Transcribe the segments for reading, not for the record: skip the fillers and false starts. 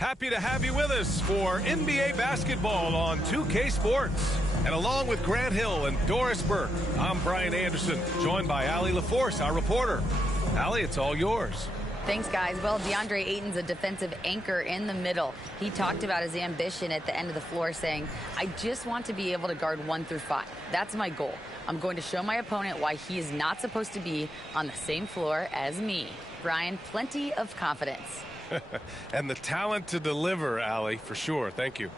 Happy to have you with us for NBA basketball on 2K Sports. And along with Grant Hill and Doris Burke, I'm Brian Anderson, joined by Allie LaForce, our reporter. Allie, it's all yours. Thanks, guys. Well, DeAndre Ayton's a defensive anchor in the middle. He talked about his ambition at the end of the floor, saying, I just want to be able to guard 1 through 5. That's my goal. I'm going to show my opponent why he is not supposed to be on the same floor as me. Brian, plenty of confidence. And the talent to deliver, Allie, for sure. Thank you.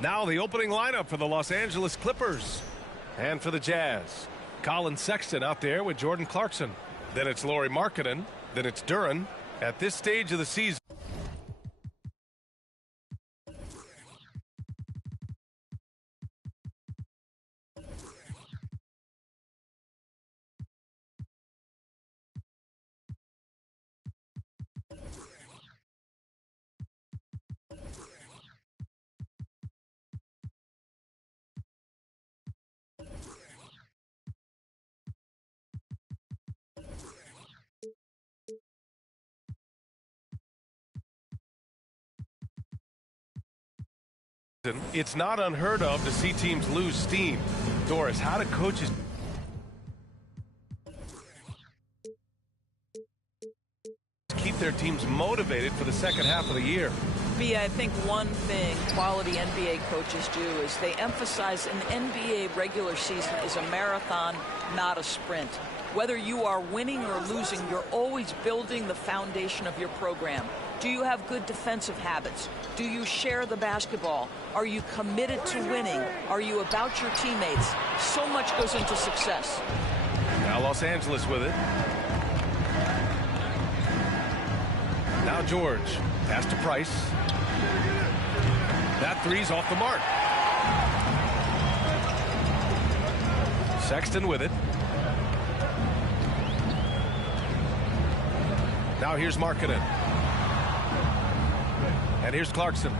Now the opening lineup for the Los Angeles Clippers. And for the Jazz, Colin Sexton out there with Jordan Clarkson. Then it's Lauri Markkanen. Then it's Duren. At this stage of the season, it's not unheard of to see teams lose steam. Doris, how do coaches keep their teams motivated for the second half of the year? I think one thing quality NBA coaches do is they emphasize an NBA regular season is a marathon, not a sprint. Whether you are winning or losing, you're always building the foundation of your program. Do you have good defensive habits? Do you share the basketball? Are you committed to winning? Are you about your teammates? So much goes into success. Now Los Angeles with it. Now George. Pass to Price. That three's off the mark. Sexton with it. Now here's Markkanen. And here's Clarkson.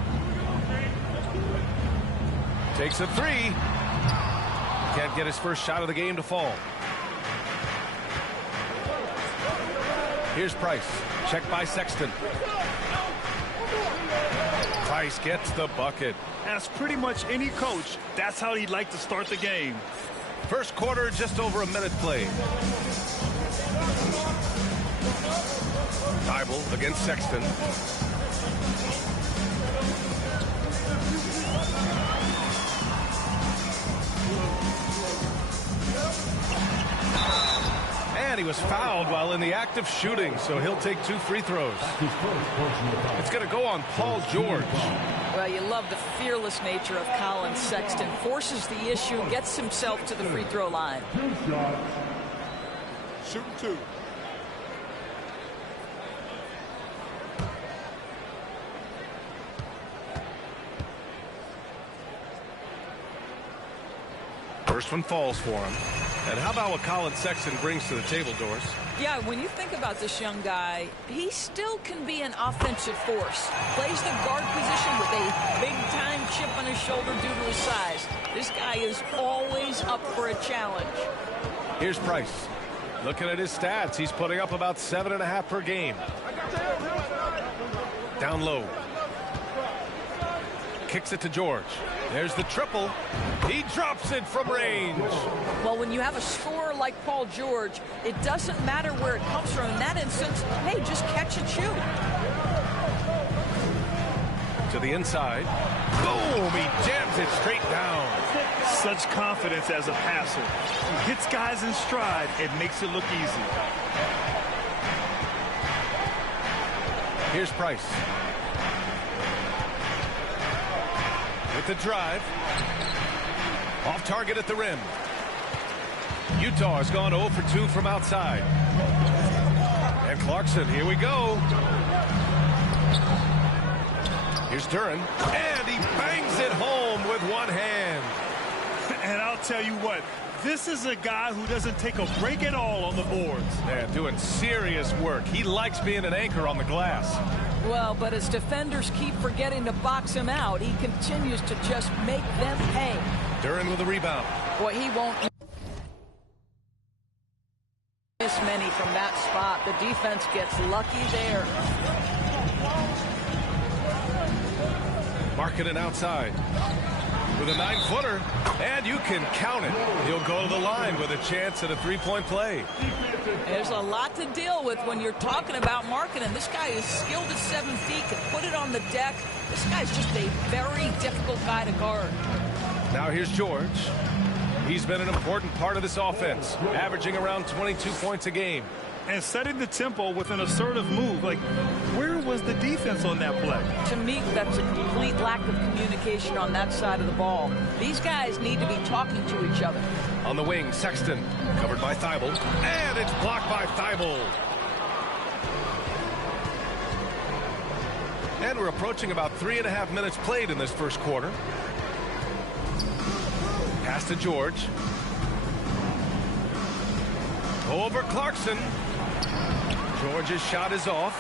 Takes a three. Can't get his first shot of the game to fall. Here's Price. Checked by Sexton. Price gets the bucket. Ask pretty much any coach, that's how he'd like to start the game. First quarter, just over a minute played. Thybulle against Sexton. And he was fouled while in the act of shooting, so he'll take 2 free throws. It's going to go on Paul George. Well, you love the fearless nature of Colin Sexton. Forces the issue, gets himself to the free throw line. Shoot 2. First one falls for him. And how about what Colin Sexton brings to the table, Doris? Yeah, when you think about this young guy, he still can be an offensive force. Plays the guard position with a big-time chip on his shoulder due to his size. This guy is always up for a challenge. Here's Price. Looking at his stats, he's putting up about 7.5 per game. Down low. Kicks it to George. There's the triple. He drops it from range. Well, when you have a scorer like Paul George, it doesn't matter where it comes from. In that instance, hey, just catch and shoot. To the inside. Boom! He jams it straight down. Such confidence as a passer. He hits guys in stride. It makes it look easy. Here's Price. With the drive. Off target at the rim. Utah has gone 0 for 2 from outside. And Clarkson, here we go. Here's Duren. And he bangs it home with one hand. And I'll tell you what, this is a guy who doesn't take a break at all on the boards. Yeah, doing serious work. He likes being an anchor on the glass. Well, but as defenders keep forgetting to box him out, he continues to just make them pay. Duren with the rebound. Boy, he won't miss many from that spot. The defense gets lucky there. Markkanen outside with a 9-footer, and you can count it. He'll go to the line with a chance at a three-point play. There's a lot to deal with when you're talking about Markkanen. This guy is skilled at 7 feet, can put it on the deck. This guy's just a very difficult guy to guard. Now here's George. He's been an important part of this offense, averaging around 22 points a game. And setting the tempo with an assertive move. Like, where was the defense on that play? To me, that's a complete lack of communication on that side of the ball. These guys need to be talking to each other. On the wing, Sexton, covered by Thibault, and it's blocked by Thibault. And we're approaching about 3.5 minutes played in this first quarter. Pass to George. Over Clarkson. George's shot is off.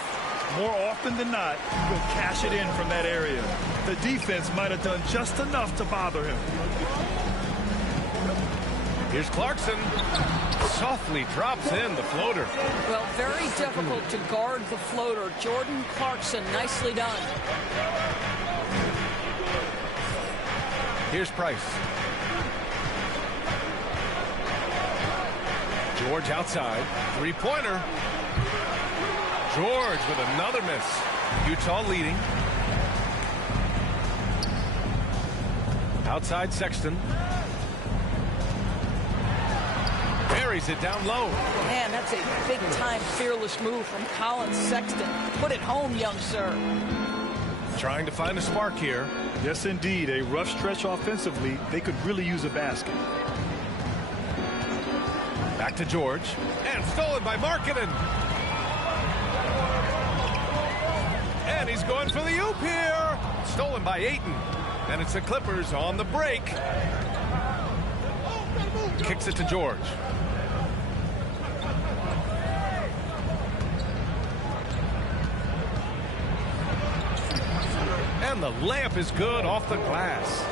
More often than not, he'll cash it in from that area. The defense might have done just enough to bother him. Here's Clarkson. Softly drops in the floater. Well, very difficult to guard the floater. Jordan Clarkson, nicely done. Here's Price. George outside. Three-pointer. George with another miss. Utah leading. Outside Sexton. Buries it down low. Man, that's a big-time fearless move from Colin Sexton. Put it home, young sir. Trying to find a spark here. Yes, indeed. A rough stretch offensively. They could really use a basket. Back to George. And stolen by Markkanen. And he's going for the oop here. Stolen by Ayton. And it's the Clippers on the break. Kicks it to George. And the layup is good off the glass.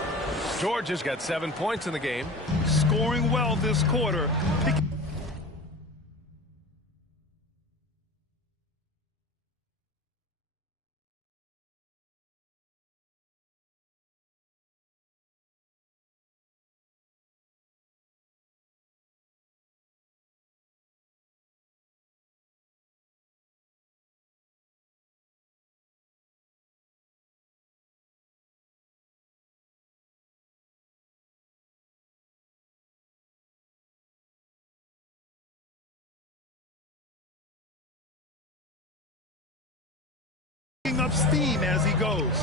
George has got 7 points in the game. Scoring well this quarter. Up steam as he goes.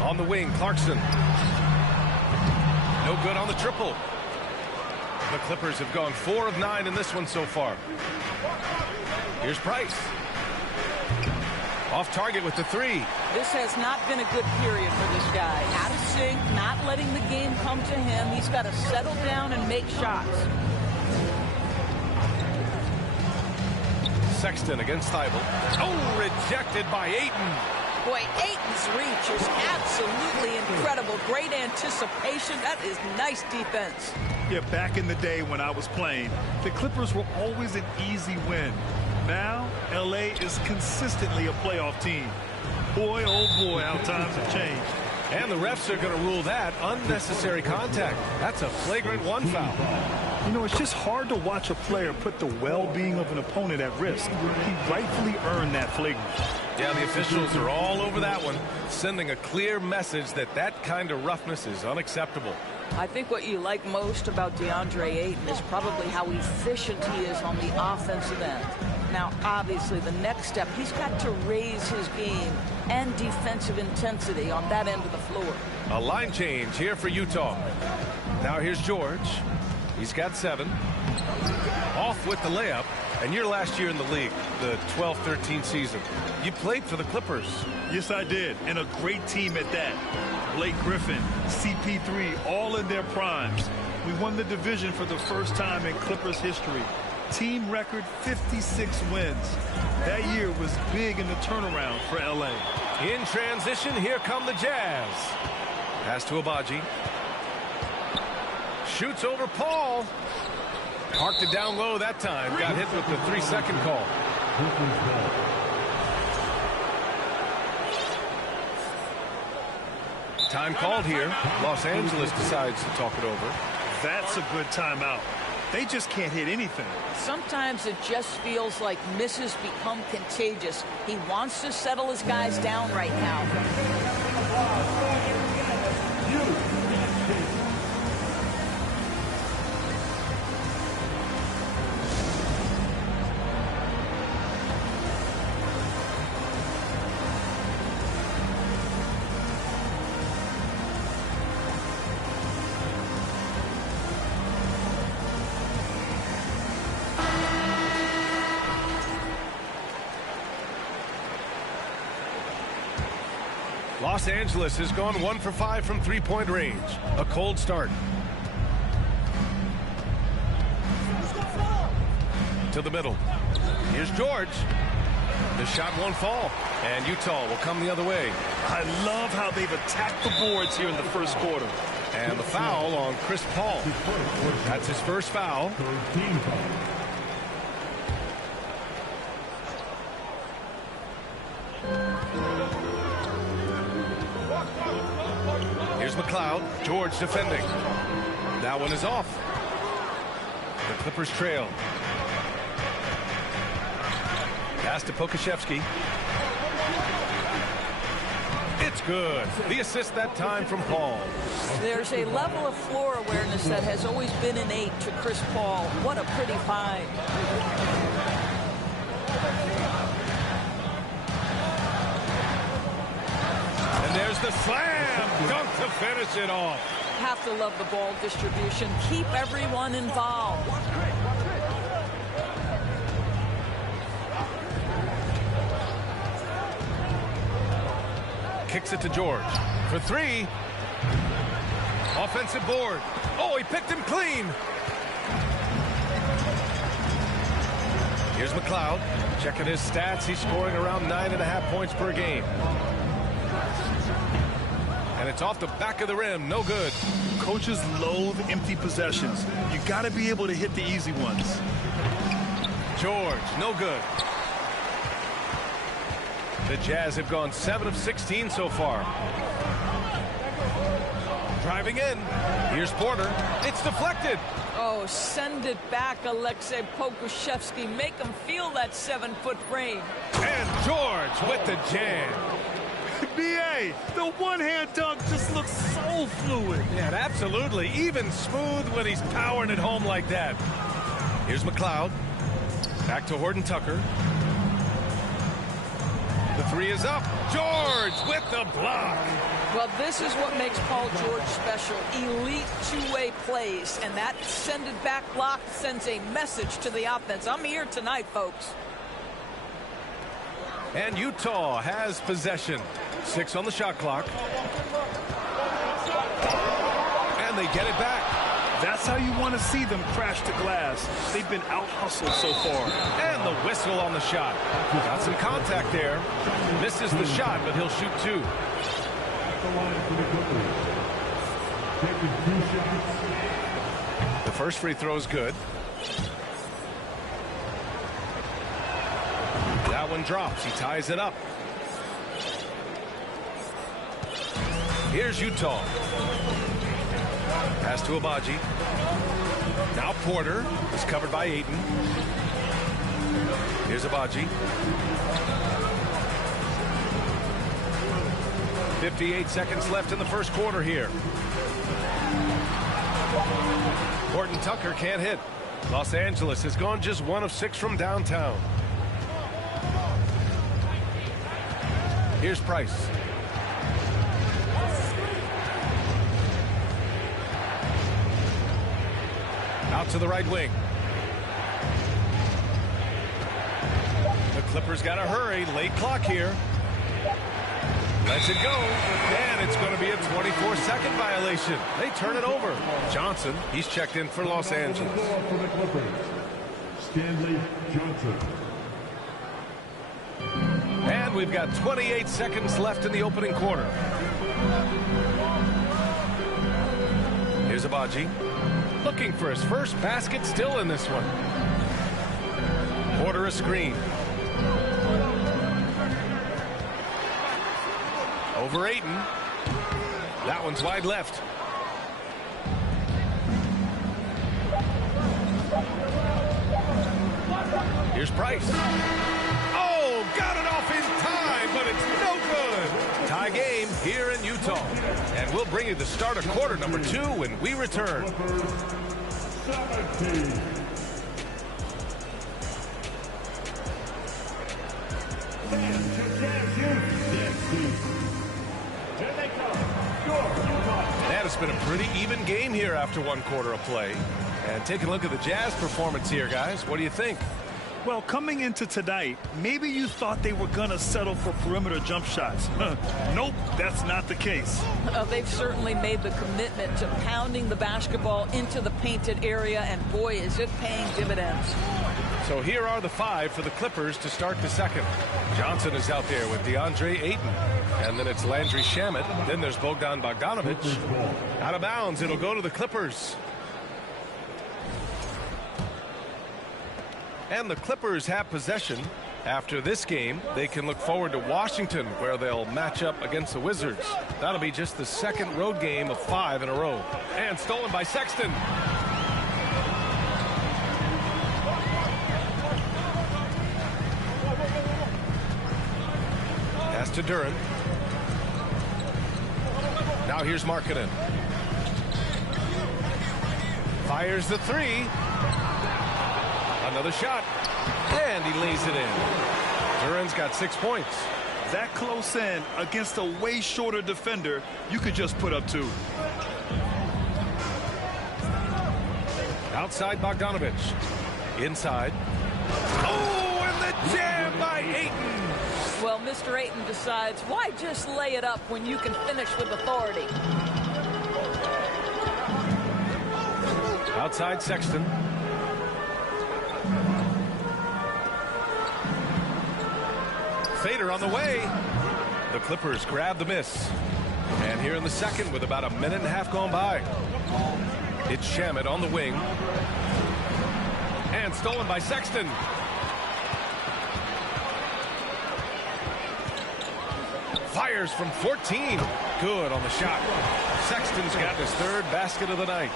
On the wing, Clarkson. No good on the triple. The Clippers have gone 4 of 9 in this one so far. Here's Price. Off target with the 3. This has not been a good period for this guy. Out of sync, not letting the game come to him. He's got to settle down and make shots. Sexton against Thibault. Oh, rejected by Ayton. Boy, Ayton's reach is absolutely incredible. Great anticipation. That is nice defense. Yeah, back in the day when I was playing, the Clippers were always an easy win. Now, LA is consistently a playoff team. Boy, oh boy, how times have changed. And the refs are going to rule that unnecessary contact. That's a flagrant 1 foul. You know, it's just hard to watch a player put the well-being of an opponent at risk. He rightfully earned that flagrant. Yeah, the officials are all over that one, sending a clear message that that kind of roughness is unacceptable. I think what you like most about DeAndre Ayton is probably how efficient he is on the offensive end. Now, obviously, the next step, he's got to raise his game and defensive intensity on that end of the floor. A line change here for Utah. Now here's George. He's got 7. Off with the layup. And your last year in the league, the 12-13 season, you played for the Clippers. Yes, I did. And a great team at that. Blake Griffin, CP3, all in their primes. We won the division for the first time in Clippers history. Team record 56 wins. That year was big in the turnaround for LA. In transition, here come the Jazz. Pass to Agbaji. Shoots over Paul. Parked it down low that time. Got hit with the 3-second call. Time called here. Los Angeles decides to talk it over. That's a good timeout. They just can't hit anything. Sometimes it just feels like misses become contagious. He wants to settle his guys down right now. Los Angeles has gone 1 for 5 from three-point range. A cold start. To the middle. Here's George. The shot won't fall. And Utah will come the other way. I love how they've attacked the boards here in the first quarter. And the foul on Chris Paul. That's his first foul. Here's McLeod. George defending. That one is off. The Clippers trail. Pass to Pokusevski. It's good. The assist that time from Paul. There's a level of floor awareness that has always been innate to Chris Paul. What a pretty find. And there's the slam dunk to finish it off. Have to love the ball distribution. Keep everyone involved. Kicks it to George for three. Offensive board. Oh, he picked him clean. Here's McLeod. Checking his stats. He's scoring around 9.5 points per game. And it's off the back of the rim. No good. Coaches loathe empty possessions. You got to be able to hit the easy ones. George, no good. The Jazz have gone 7 of 16 so far. Driving in. Here's Porter. It's deflected. Oh, send it back, Alexei Pokusevski. Make him feel that 7-foot frame. And George with the jam. B.A., the one-hand dunk just looks so fluid. Yeah, absolutely. Even smooth when he's powering it home like that. Here's McLeod. Back to Horton Tucker. The three is up. George with the block. Well, this is what makes Paul George special. Elite two-way plays. And that send-it-back block sends a message to the offense. I'm here tonight, folks. And Utah has possession. 6 on the shot clock. And they get it back. That's how you want to see them crash the glass. They've been out-hustled so far. And the whistle on the shot. Got some contact there. Misses the shot, but he'll shoot 2. The first free throw is good. That one drops. He ties it up. Here's Utah. Pass to Agbaji. Now Porter is covered by Ayton. Here's Agbaji. 58 seconds left in the first quarter here. Horton Tucker can't hit. Los Angeles has gone just 1 of 6 from downtown. Here's Price. Out to the right wing. The Clippers got to hurry. Late clock here. Lets it go. And it's going to be a 24-second violation. They turn it over. Johnson, he's checked in for Los Angeles. For the Clippers, Stanley Johnson. And we've got 28 seconds left in the opening quarter. Here's Agbaji. Looking for his first basket, still in this one. Porter a screen. Over Ayton. That one's wide left. Here's Price. Oh, got it off in time, but it's no good. Tie game here in Utah. And we'll bring you the start of quarter number 2 when we return. That has been a pretty even game here after 1 quarter of play. And take a look at the Jazz performance here, guys. What do you think? Well, coming into tonight, maybe you thought they were going to settle for perimeter jump shots. Nope, that's not the case. They've certainly made the commitment to pounding the basketball into the painted area, and boy, is it paying dividends. So here are the 5 for the Clippers to start the second. Johnson is out there with DeAndre Ayton. And then it's Landry Shamet. Then there's Bogdan Bogdanovic. Out of bounds, it'll go to the Clippers. And the Clippers have possession. After this game, they can look forward to Washington, where they'll match up against the Wizards. That'll be just the second road game of 5 in a row. And stolen by Sexton. Pass to Duren. Now here's Markkanen. Fires the 3. Another shot. And he lays it in. Duren's got 6 points. That close in against a way shorter defender, you could just put up 2. Outside Bogdanovic. Inside. Oh, and the jam by Ayton. Well, Mr. Ayton decides, why just lay it up when you can finish with authority? Outside Sexton. Fader on the way. The Clippers grab the miss. And here in the second with about a minute and a half gone by. It's Shamet on the wing. And stolen by Sexton. Fires from 14. Good on the shot. Sexton's got his 3rd basket of the night.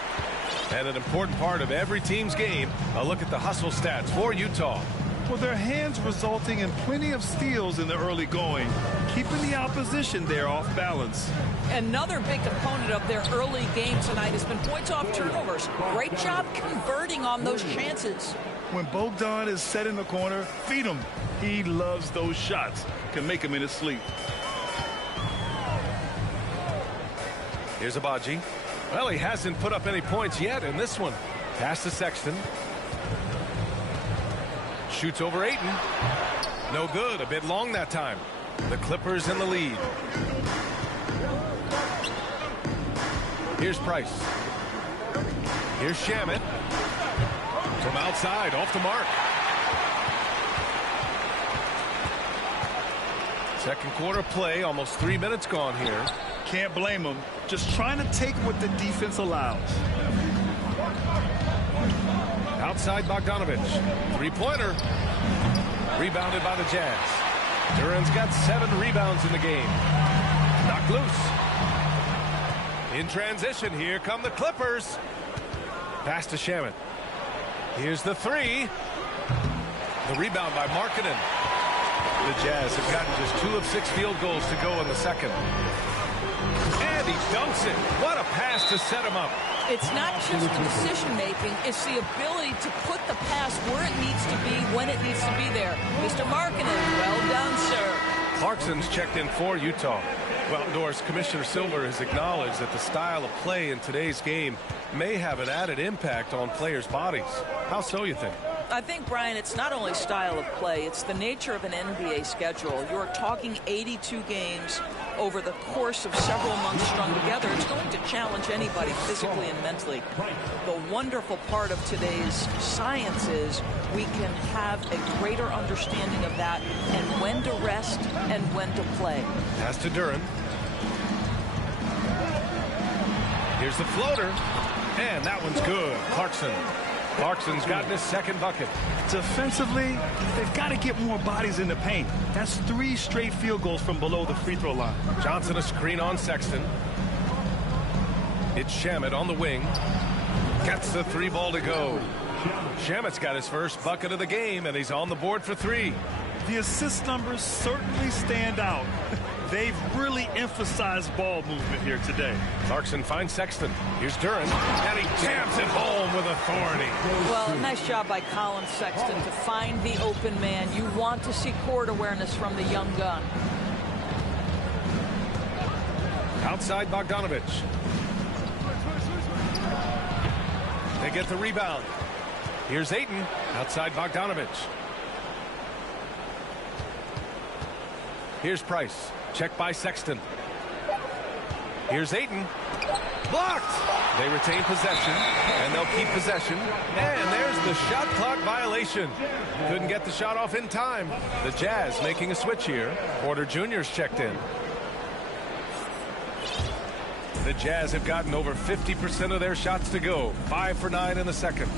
And an important part of every team's game, a look at the hustle stats for Utah. Well, their hands resulting in plenty of steals in the early going, keeping the opposition there off balance. Another big component of their early game tonight has been points off turnovers. Great job converting on those chances. When Bogdan is set in the corner, feed him. He loves those shots. Can make him in his sleep. Here's Abaji. Well, he hasn't put up any points yet in this one. Pass to Sexton. Shoots over Ayton. No good. A bit long that time. The Clippers in the lead. Here's Price. Here's Shamet. From outside, off the mark. Second quarter play, almost 3 minutes gone here. Can't blame him. Just trying to take what the defense allows. Outside Bogdanovic. 3-pointer. Rebounded by the Jazz. Duren's got 7 rebounds in the game. Knocked loose. In transition, here come the Clippers. Pass to Shamet. Here's the 3. The rebound by Markkanen. The Jazz have gotten just 2 of 6 field goals to go in the second. And he dunks it. What a pass to set him up. It's not just decision-making, it's the ability to put the pass where it needs to be, when it needs to be there. Mr. Markkanen, well done, sir. Clarkson's checked in for Utah. Well, Norris, Commissioner Silver has acknowledged that the style of play in today's game may have an added impact on players' bodies. How so, you think? I think, Brian, it's not only style of play, it's the nature of an NBA schedule. You're talking 82 games over the course of several months strung together. It's going to challenge anybody physically and mentally. The wonderful part of today's science is we can have a greater understanding of that and when to rest and when to play. Pass to Duren. Here's the floater. And that one's good. Clarkson's gotten his second bucket. Defensively, they've got to get more bodies in the paint. That's 3 straight field goals from below the free throw line. Johnson a screen on Sexton. It's Shamet on the wing. Gets the 3 ball to go. Shamet's got his first bucket of the game, and he's on the board for 3. The assist numbers certainly stand out. They've really emphasized ball movement here today. Clarkson finds Sexton. Here's Duren, and he jams it home with authority. Well, a nice job by Colin Sexton to find the open man. You want to see court awareness from the young gun. Outside Bogdanovich. They get the rebound. Here's Ayton. Outside Bogdanovich. Here's Price. Checked by Sexton. Here's Ayton. Blocked. They retain possession, and they'll keep possession. And there's the shot clock violation. Couldn't get the shot off in time. The Jazz making a switch here. Porter Jr.'s checked in. The Jazz have gotten over 50% of their shots to go. 5 for 9 in the second.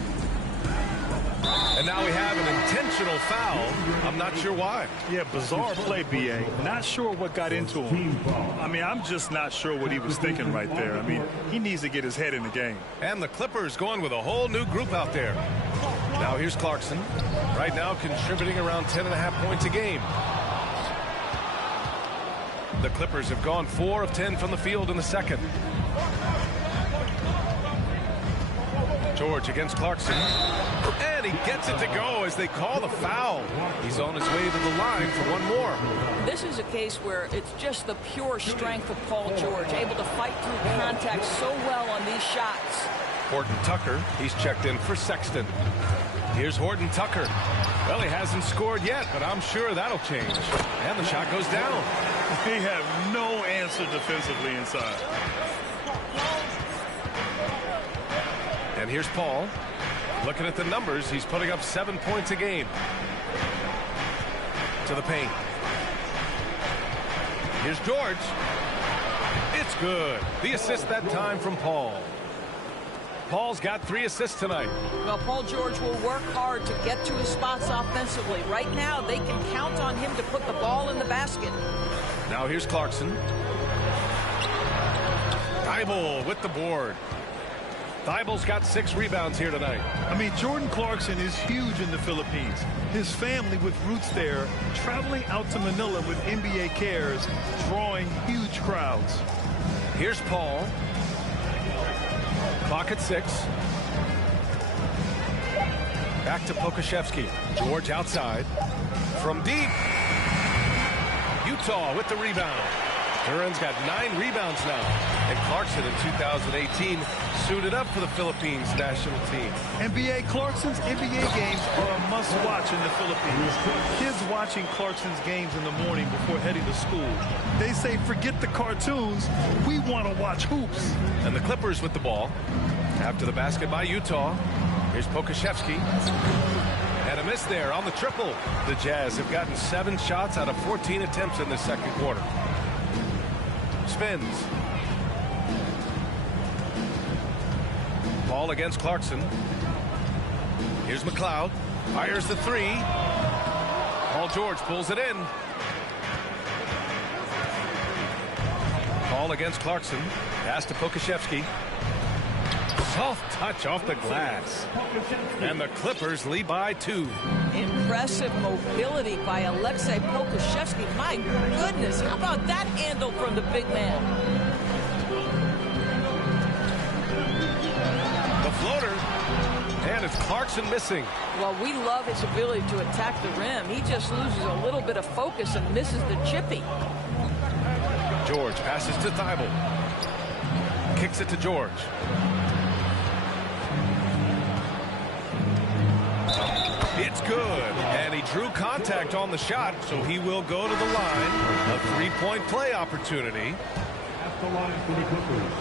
And now we have an intentional foul. I'm not sure why. Yeah, bizarre play, B.A. Not sure what got into him. I mean, I'm just not sure what he was thinking right there. I mean, he needs to get his head in the game. And the Clippers going with a whole new group out there. Now here's Clarkson. Right now contributing around 10.5 points a game. The Clippers have gone 4 of 10 from the field in the second. George against Clarkson. And he gets it to go as they call the foul. He's on his way to the line for one more. This is a case where it's just the pure strength of Paul George, able to fight through contact so well on these shots. Horton Tucker, he's checked in for Sexton. Here's Horton Tucker. Well, he hasn't scored yet, but I'm sure that'll change. And the shot goes down. They have no answer defensively inside. And here's Paul. Looking at the numbers, he's putting up 7 points a game. To the paint. Here's George. It's good. The assist that time from Paul. Paul's got 3 assists tonight. Well, Paul George will work hard to get to his spots offensively. Right now, they can count on him to put the ball in the basket. Now here's Clarkson. Thybulle with the board. Thybulle's got 6 rebounds here tonight. I mean, Jordan Clarkson is huge in the Philippines. His family with roots there, traveling out to Manila with NBA Cares, drawing huge crowds. Here's Paul. Clock at 6. Back to Pokusevski. George outside. From deep. Utah with the rebound. Duren's got 9 rebounds now. And Clarkson in 2018 suited up for the Philippines national team. NBA Clarkson's NBA games are a must-watch in the Philippines. Kids watching Clarkson's games in the morning before heading to school. They say, forget the cartoons, we want to watch hoops. And the Clippers with the ball. After the basket by Utah. Here's Pokusevski. And a miss there on the triple. The Jazz have gotten 7 shots out of 14 attempts in the second quarter. Spins. Ball against Clarkson. Here's McLeod. Fires the 3. Paul George pulls it in. Ball against Clarkson. Pass to Pokusevski. Soft touch off the glass. And the Clippers lead by 2. Impressive mobility by Aleksej Pokusevski. My goodness, how about that handle from the big man? The floater. And it's Clarkson missing. Well, we love his ability to attack the rim. He just loses a little bit of focus and misses the chippy. George passes to Thybulle. Kicks it to George. It's good. And he drew contact on the shot, so he will go to the line. A 3-point play opportunity. At the line for the Clippers,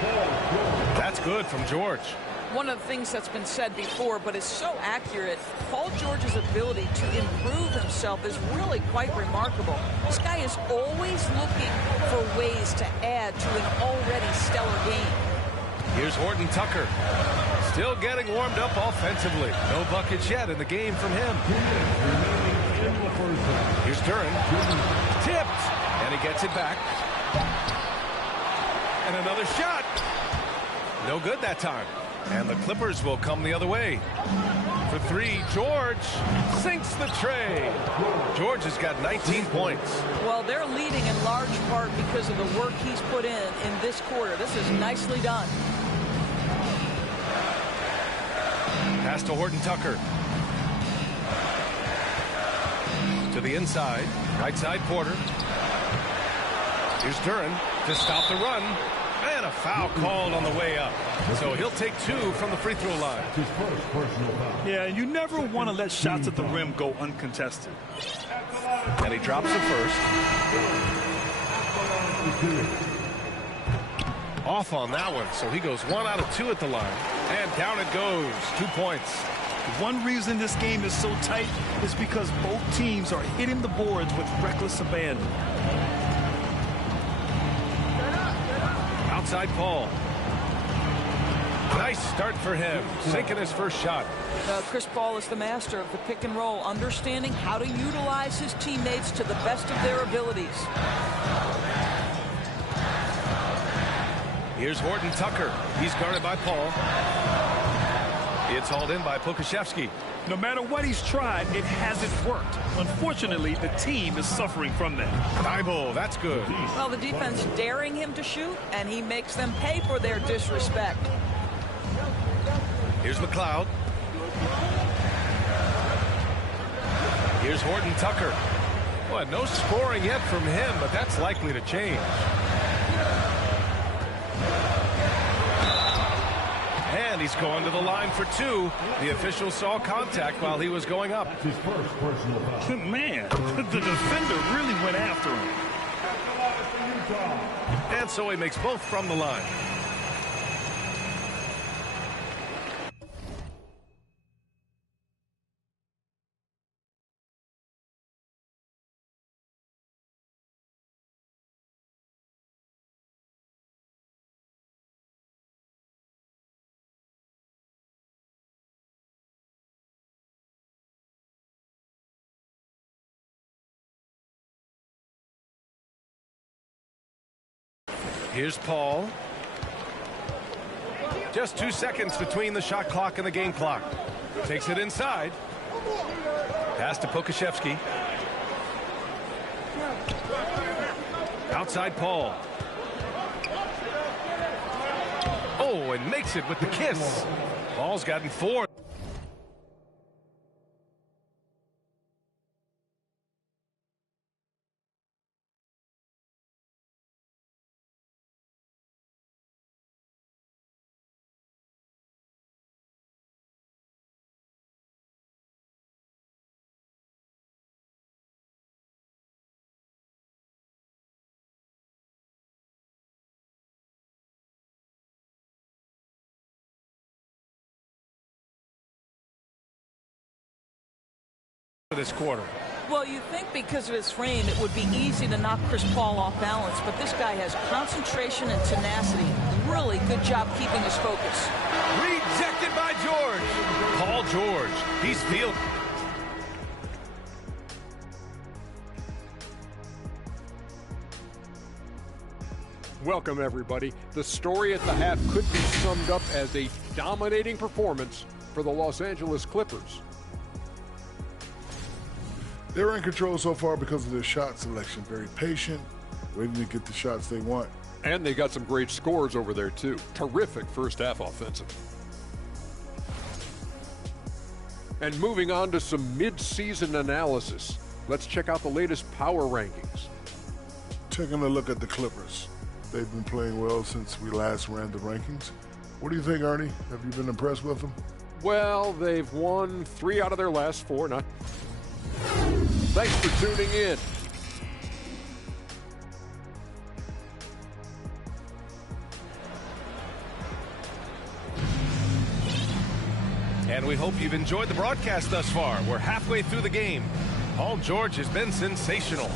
Paul George. That's good from George. One of the things that's been said before, but it's so accurate, Paul George's ability to improve himself is really quite remarkable. This guy is always looking for ways to add to an already stellar game. Here's Horton Tucker. Still getting warmed up offensively. No buckets yet in the game from him. Here's Duren. Tipped. And he gets it back. And another shot. No good that time. And the Clippers will come the other way. For three, George sinks the tray. George has got 19 points. Well, they're leading in large part because of the work he's put in this quarter. This is nicely done. Pass to Horton Tucker. To the inside. Right side, Porter. Here's Duren to stop the run. And a foul called on the way up. So he'll take 2 from the free throw line. His first personal foul. Yeah, you never want to let shots at the rim go uncontested. And he drops the first. Off on that one. So he goes 1 out of 2 at the line. And down it goes. 2 points. One reason this game is so tight is because both teams are hitting the boards with reckless abandon. Outside Paul. Nice start for him. Sinking his first shot. Chris Paul is the master of the pick and roll, understanding how to utilize his teammates to the best of their abilities. Here's Horton Tucker. He's guarded by Paul. It's hauled in by Pokusevski. No matter what he's tried, it hasn't worked. Unfortunately, the team is suffering from that. Thibault, that's good. Well, the defense daring him to shoot, and he makes them pay for their disrespect. Here's McLeod. Here's Horton Tucker. Well, no scoring yet from him, but that's likely to change. And he's going to the line for 2. The official saw contact while he was going up. His first personal foul. Man, the defender really went after him. And so he makes both from the line. Here's Paul. Just 2 seconds between the shot clock and the game clock. Takes it inside. Pass to Pokusevski. Outside Paul. Oh, and makes it with the kiss. Paul's gotten 4. This quarter. Well, you think because of his frame it would be easy to knock Chris Paul off balance, but this guy has concentration and tenacity. Really good job keeping his focus. Rejected by George. Paul George. He's fielded. Welcome, everybody. The story at the half could be summed up as a dominating performance for the Los Angeles Clippers. They're in control so far because of their shot selection. Very patient, waiting to get the shots they want. And they got some great scores over there, too. Terrific first half offensive. And moving on to some mid-season analysis. Let's check out the latest power rankings. Taking a look at the Clippers. They've been playing well since we last ran the rankings. What do you think, Ernie? Have you been impressed with them? Well, they've won 3 out of their last 4. Thanks for tuning in. And we hope you've enjoyed the broadcast thus far. We're halfway through the game. Paul George has been sensational.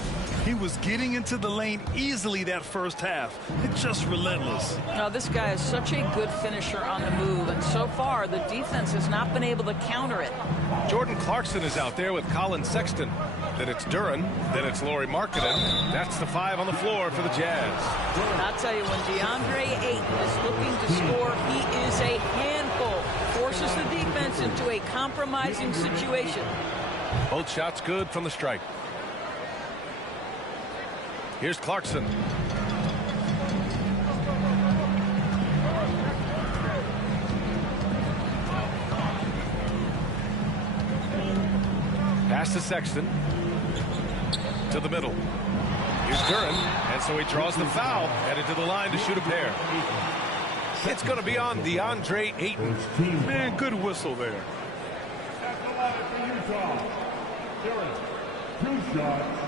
He was getting into the lane easily that first half. It's just relentless. Now, this guy is such a good finisher on the move, and so far the defense has not been able to counter it. Jordan Clarkson is out there with Colin Sexton. then it's Duren, then it's Lauri Markkanen. That's the 5 on the floor for the Jazz. And I'll tell you, when DeAndre Ayton is looking to score, he is a handful. Forces the defense into a compromising situation. Both shots good from the stripe. Here's Clarkson. Pass to Sexton. To the middle. Here's Duren, and so he draws the foul, headed to the line to shoot a pair. It's going to be on DeAndre Ayton. Man, good whistle there. At the line for Utah, Duren, 2 shots.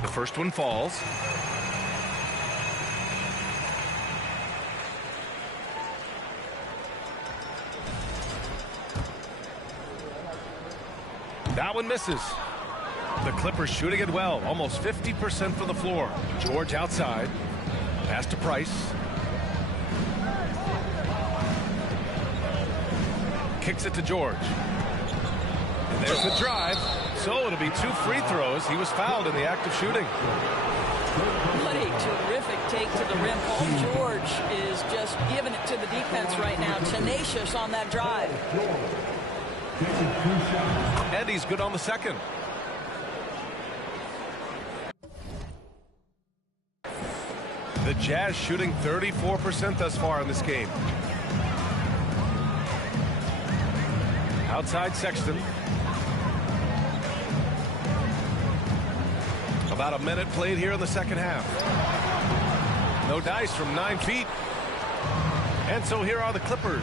The first one falls. That one misses. The Clippers shooting it well, almost 50% from the floor. George outside. Pass to Price. Kicks it to George. And there's the drive. So it'll be 2 free throws. He was fouled in the act of shooting. What a terrific take to the rim. Paul George is just giving it to the defense right now. Tenacious on that drive. And he's good on the second. The Jazz shooting 34% thus far in this game. Outside Sexton. About a minute played here in the second half. No dice from 9 feet. And so here are the Clippers.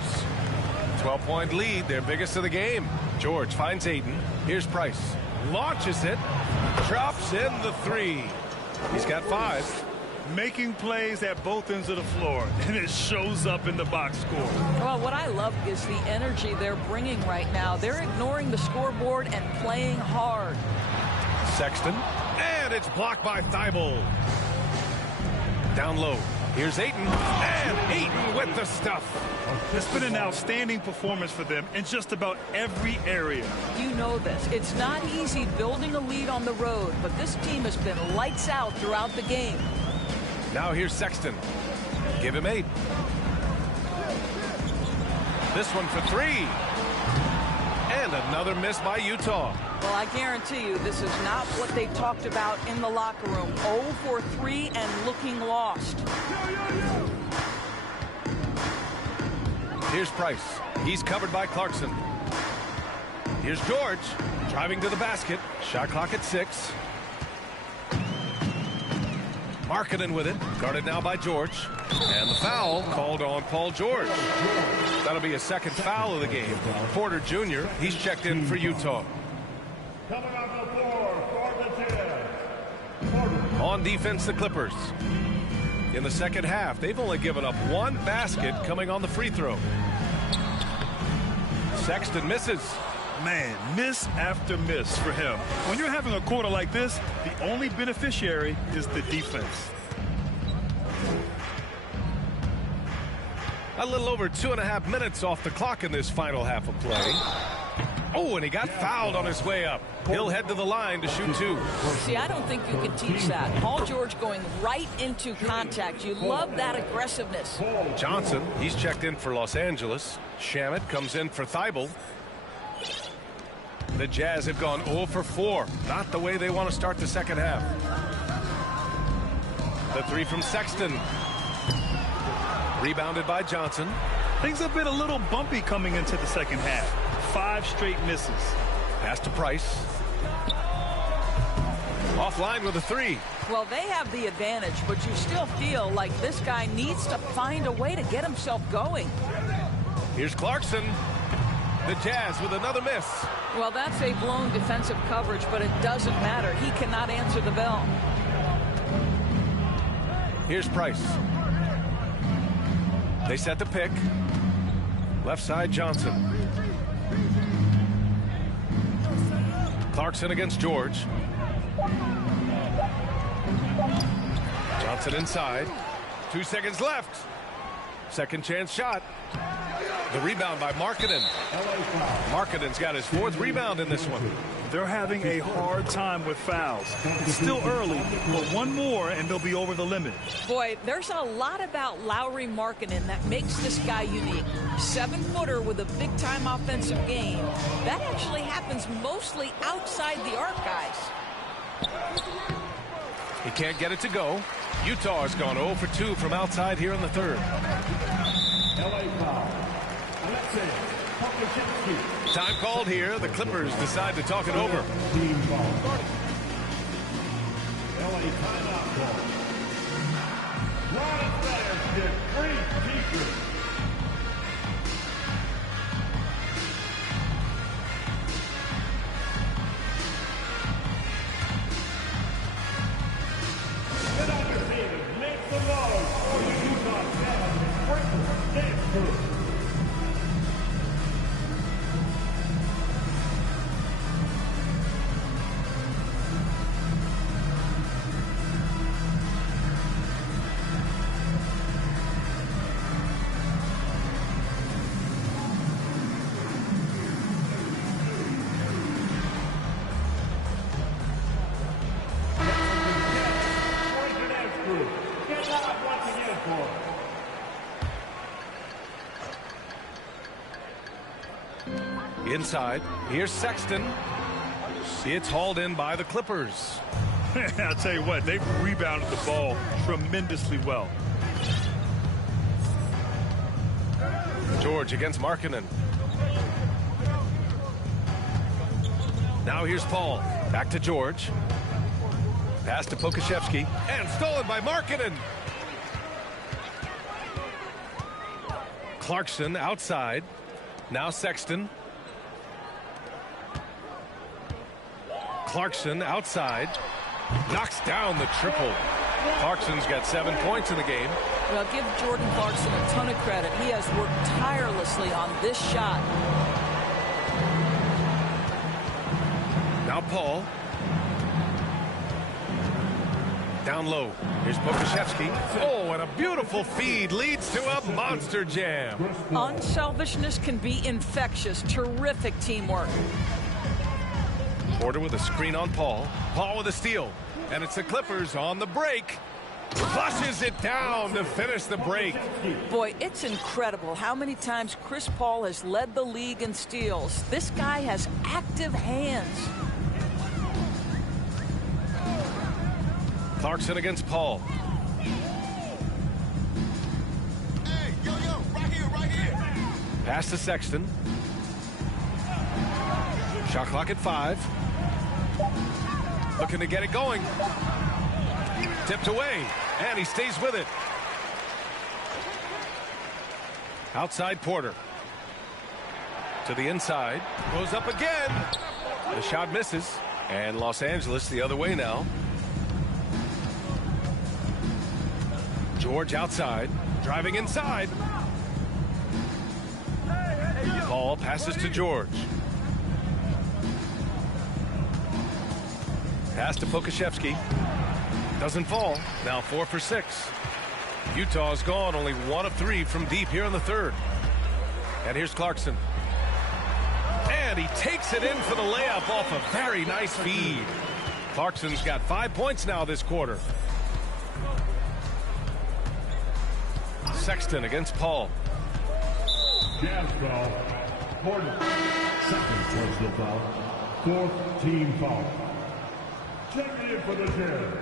12-point lead, their biggest of the game. George finds Ayton. Here's Price. Launches it. Drops in the 3. He's got 5. Making plays at both ends of the floor, and it shows up in the box score. Well, what I love is the energy they're bringing right now. They're ignoring the scoreboard and playing hard. Sexton. And it's blocked by Thibault. Down low. Here's Ayton. And Ayton with the stuff. It's been an outstanding performance for them in just about every area. You know this. It's not easy building a lead on the road, but this team has been lights out throughout the game. Now here's Sexton. Give him 8. This one for 3. And another miss by Utah. Well, I guarantee you this is not what they talked about in the locker room. 0 for 3 and looking lost. Here's Price. He's covered by Clarkson. Here's George. Driving to the basket. Shot clock at 6. Markkanen with it. Guarded now by George. And the foul called on Paul George. That'll be a second foul of the game. Porter Jr., he's checked in for Utah. Coming on the floor for the Jazz. On defense, the Clippers. In the second half, they've only given up 1 basket coming on the free throw. Sexton misses. Man, miss after miss for him. When you're having a quarter like this, the only beneficiary is the defense. A little over 2.5 minutes off the clock in this final half of play. Oh, and he got fouled on his way up. He'll head to the line to shoot 2. See, I don't think you can teach that. Paul George going right into contact. You love that aggressiveness. Johnson, he's checked in for Los Angeles. Shamet comes in for Thibault. The Jazz have gone 0 for 4. Not the way they want to start the second half. The 3 from Sexton. Rebounded by Johnson. Things have been a little bumpy coming into the second half. 5 straight misses. Pass to Price. Offline with a 3. Well, they have the advantage, but you still feel like this guy needs to find a way to get himself going. Here's Clarkson. The Jazz with another miss. Well, that's a blown defensive coverage, but it doesn't matter. He cannot answer the bell. Here's Price. They set the pick. Left side, Johnson. Clarkson against George. Johnson inside. 2 seconds left. Second chance shot. The rebound by Markkanen. Markkanen's got his 4th rebound in this one. They're having a hard time with fouls. It's still early, but one more and they'll be over the limit. Boy, there's a lot about Lauri Markkanen that makes this guy unique. 7-footer with a big-time offensive game. That actually happens mostly outside the arc, guys. He can't get it to go. Utah has gone 0 for 2 from outside here in the 3rd. LA foul. Alexei Pokusevski. Time called here. The Clippers decide to talk it over. Team foul. LA timeout call. Ron Flair did 3 pieces. Get on your feet and make some noise for the Utah Jazz Sprinkle Dance Crew. Get live once again for him. Inside. Here's Sexton. It's hauled in by the Clippers. I'll tell you what, they've rebounded the ball tremendously well. George against Markkanen. Now here's Paul. Back to George. Pass to Pokusevski. And stolen by Markkanen. Clarkson outside. Now Sexton. Clarkson outside. Knocks down the triple. Clarkson's got 7 points in the game. Well, give Jordan Clarkson a ton of credit. He has worked tirelessly on this shot. Now Paul. Down low. Here's Pokusevski. Oh, and a beautiful feed leads to a monster jam. Unselfishness can be infectious. Terrific teamwork. Porter with a screen on Paul. Paul with a steal. And it's the Clippers on the break. Flushes it down to finish the break. Boy, it's incredible how many times Chris Paul has led the league in steals. This guy has active hands. Clarkson against Paul. Hey, yo, right here. Pass to Sexton. Shot clock at 5. Looking to get it going. Tipped away, and he stays with it. Outside Porter. To the inside. Goes up again. The shot misses. And Los Angeles the other way now. George outside. Driving inside. Paul passes to George. Pass to Pokusevski. Doesn't fall. Now 4 for 6. Utah's gone only 1 of 3 from deep here in the 3rd. And here's Clarkson. And he takes it in for the layup off a very nice feed. Clarkson's got 5 points now this quarter. Sexton against Paul. Jazz foul. Porter. Second personal foul. 4th team foul. Checking in for the Jazz.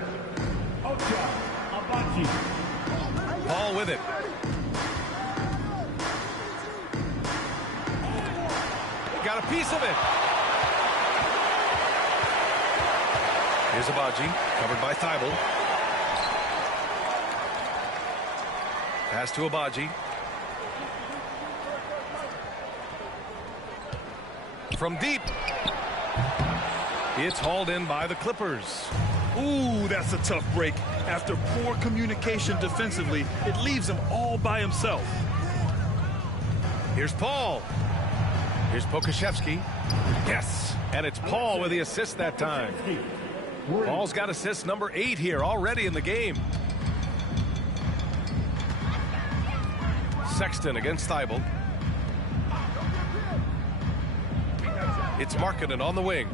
Ocha Abachi. Paul with it. Got a piece of it. Here's Abaji, covered by Thibault. Pass to Abaji. From deep. It's hauled in by the Clippers. Ooh, that's a tough break. After poor communication defensively, it leaves him all by himself. Here's Paul. Here's Pokusevski. Yes, and it's Paul with the assist that time. Paul's got assist number 8 here already in the game. Sexton against Thibault. It's Markkanen on the wing.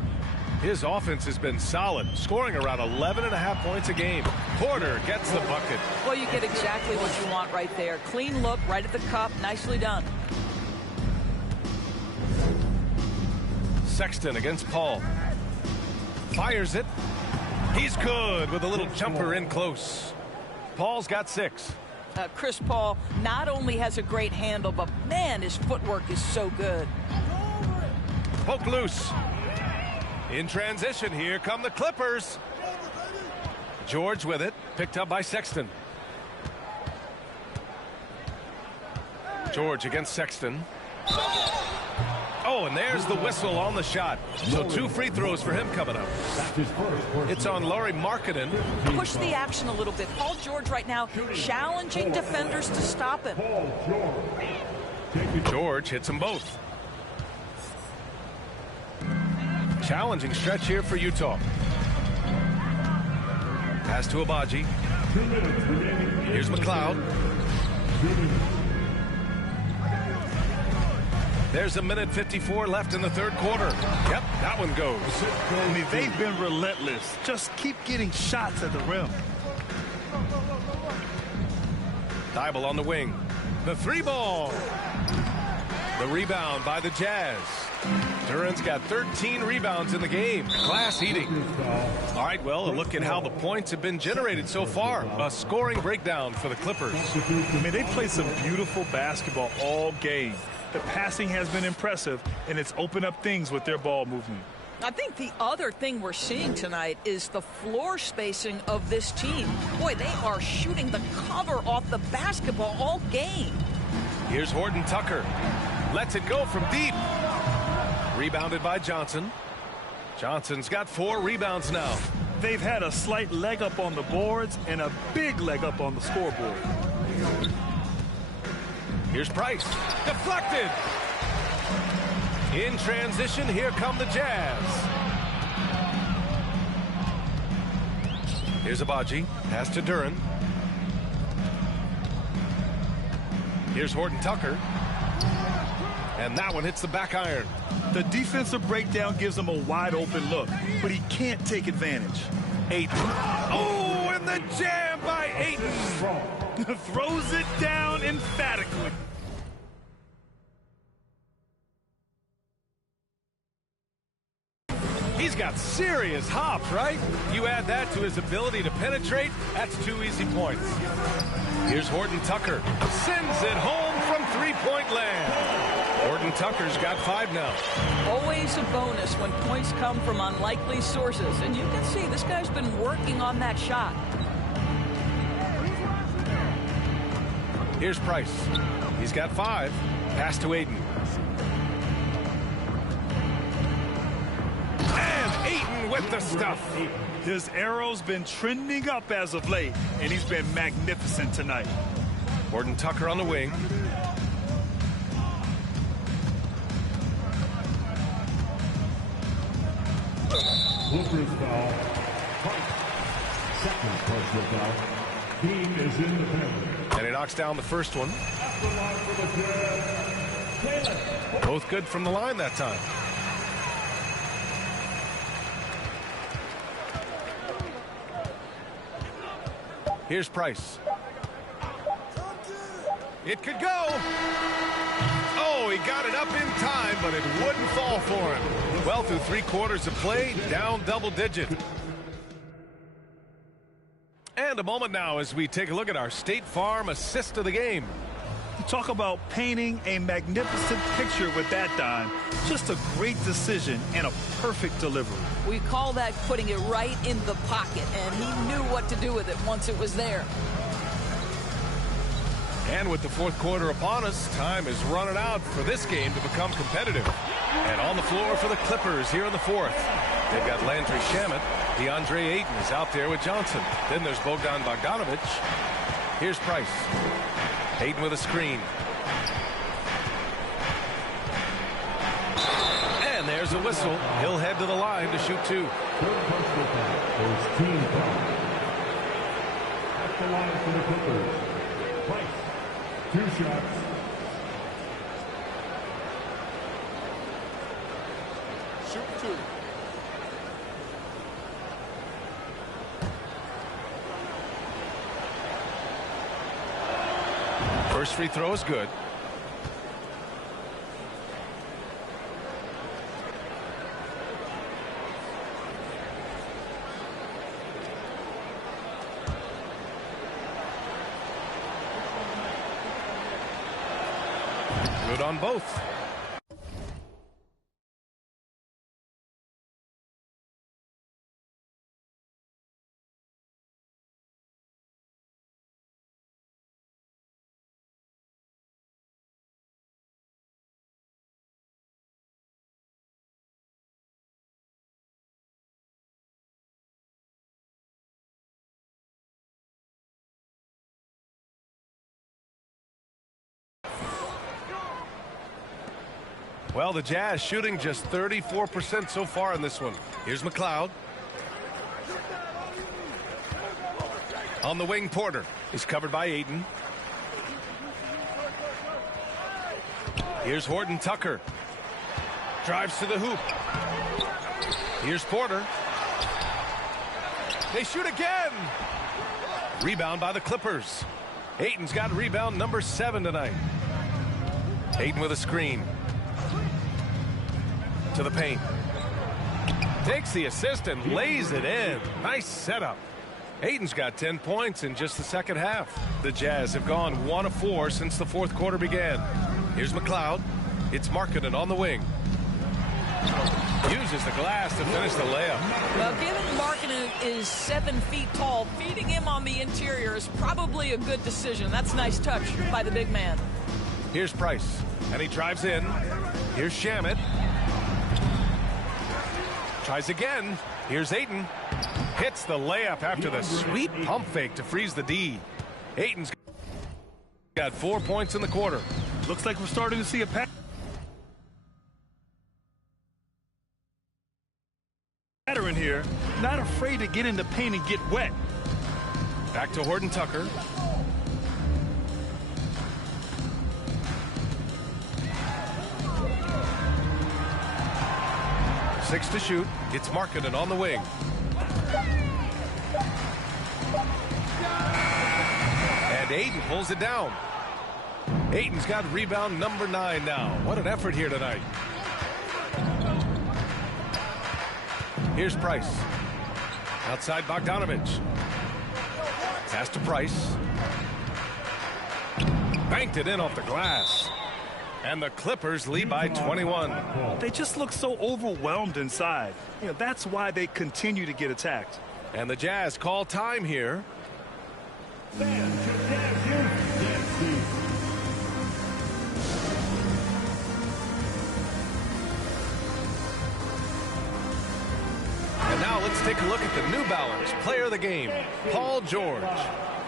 His offense has been solid, scoring around 11.5 points a game. Porter gets the bucket. Well, you get exactly what you want right there. Clean look right at the cup. Nicely done. Sexton against Paul. Fires it. He's good with a little jumper in close. Paul's got 6. Chris Paul not only has a great handle, but man, his footwork is so good. Poke loose. In transition, here come the Clippers. George with it, picked up by Sexton. George against Sexton. Oh, and there's the whistle on the shot. So 2 free throws for him coming up. It's on Lauri Markkanen. Push the action a little bit. Paul George right now challenging defenders to stop him. George hits them both. Challenging stretch here for Utah. Pass to Agbaji. Here's McLeod. There's a minute 54 left in the third quarter. Yep, that one goes. I mean, they've been relentless. Just keep getting shots at the rim. Thibault on the wing. The 3-ball. The rebound by the Jazz. Duran's got 13 rebounds in the game. Class eating. All right, well, a look at how the points have been generated so far. A scoring breakdown for the Clippers. I mean, they played some beautiful basketball all game. The passing has been impressive, and it's opened up things with their ball movement. I think the other thing we're seeing tonight is the floor spacing of this team. Boy, they are shooting the cover off the basketball all game. Here's Horton Tucker. Lets it go from deep. Rebounded by Johnson. Johnson's got 4 rebounds now. They've had a slight leg up on the boards and a big leg up on the scoreboard. Here's Price. Deflected. In transition, here come the Jazz. Here's Agbaji. Pass to Duran. Here's Horton Tucker. And that one hits the back iron. The defensive breakdown gives him a wide open look, but he can't take advantage. Ayton. Oh, and the jam by Ayton. Throws it down emphatically. He's got serious hops, right? You add that to his ability to penetrate, that's 2 easy points. Here's Horton Tucker. Sends it home from 3-point land. Horton Tucker's got 5 now. Always a bonus when points come from unlikely sources. And you can see this guy's been working on that shot. Here's Price. He's got 5. Pass to Ayton. And Ayton with the stuff. His arrow's been trending up as of late, and he's been magnificent tonight. Horton Tucker on the wing. Clippers foul. Second personal foul. Team is in the penalty. And he knocks down the first one. Both good from the line that time. Here's Price. It could go. Oh, he got it up in time, but it wouldn't fall for him. Well, through 3 quarters of play, down double digit. And a moment now as we take a look at our State Farm assist of the game. Talk about painting a magnificent picture with that dime. Just a great decision and a perfect delivery. We call that putting it right in the pocket, and he knew what to do with it once it was there. And with the fourth quarter upon us, time is running out for this game to become competitive. And on the floor for the Clippers here in the fourth. They've got Landry Shamet. DeAndre Ayton is out there with Johnson. Then there's Bogdan Bogdanovic. Here's Price. Ayton with a screen. There's a whistle. He'll head to the line to shoot 2. Third personal foul is team foul. At the line for the Clippers, Price, 2 shots. Shoot 2. First free throw is good. Good on both. Well, the Jazz shooting just 34% so far in this one. Here's McLeod. On the wing, Porter is covered by Ayton. Here's Horton Tucker. Drives to the hoop. Here's Porter. They shoot again. Rebound by the Clippers. Ayton's got rebound number 7 tonight. Ayton with a screen. To the paint. Takes the assist and lays it in. Nice setup. Ayton's got 10 points in just the second half. The Jazz have gone 1 of 4 since the fourth quarter began. Here's McLeod. It's Markkanen on the wing. Uses the glass to finish the layup. Well, given Markkanen is 7 feet tall, feeding him on the interior is probably a good decision. That's a nice touch by the big man. Here's Price. And he drives in. Here's Shamet. Tries again. Here's Ayton. Hits the layup after the sweet pump fake to freeze the D. Ayton's got 4 points in the quarter. Looks like we're starting to see a pattern here. Not afraid to get in the paint and get wet. Back to Horton Tucker. Six to shoot. It's Markkanen on the wing. And Ayton pulls it down. Ayton's got rebound number 9 now. What an effort here tonight. Here's Price. Outside Bogdanovich. Pass to Price. Banked it in off the glass. And the Clippers lead by 21. They just look so overwhelmed inside. You know, that's why they continue to get attacked. And the Jazz call time here. Stand to Jazz Youth. And now let's take a look at the New Balance player of the game, Paul George.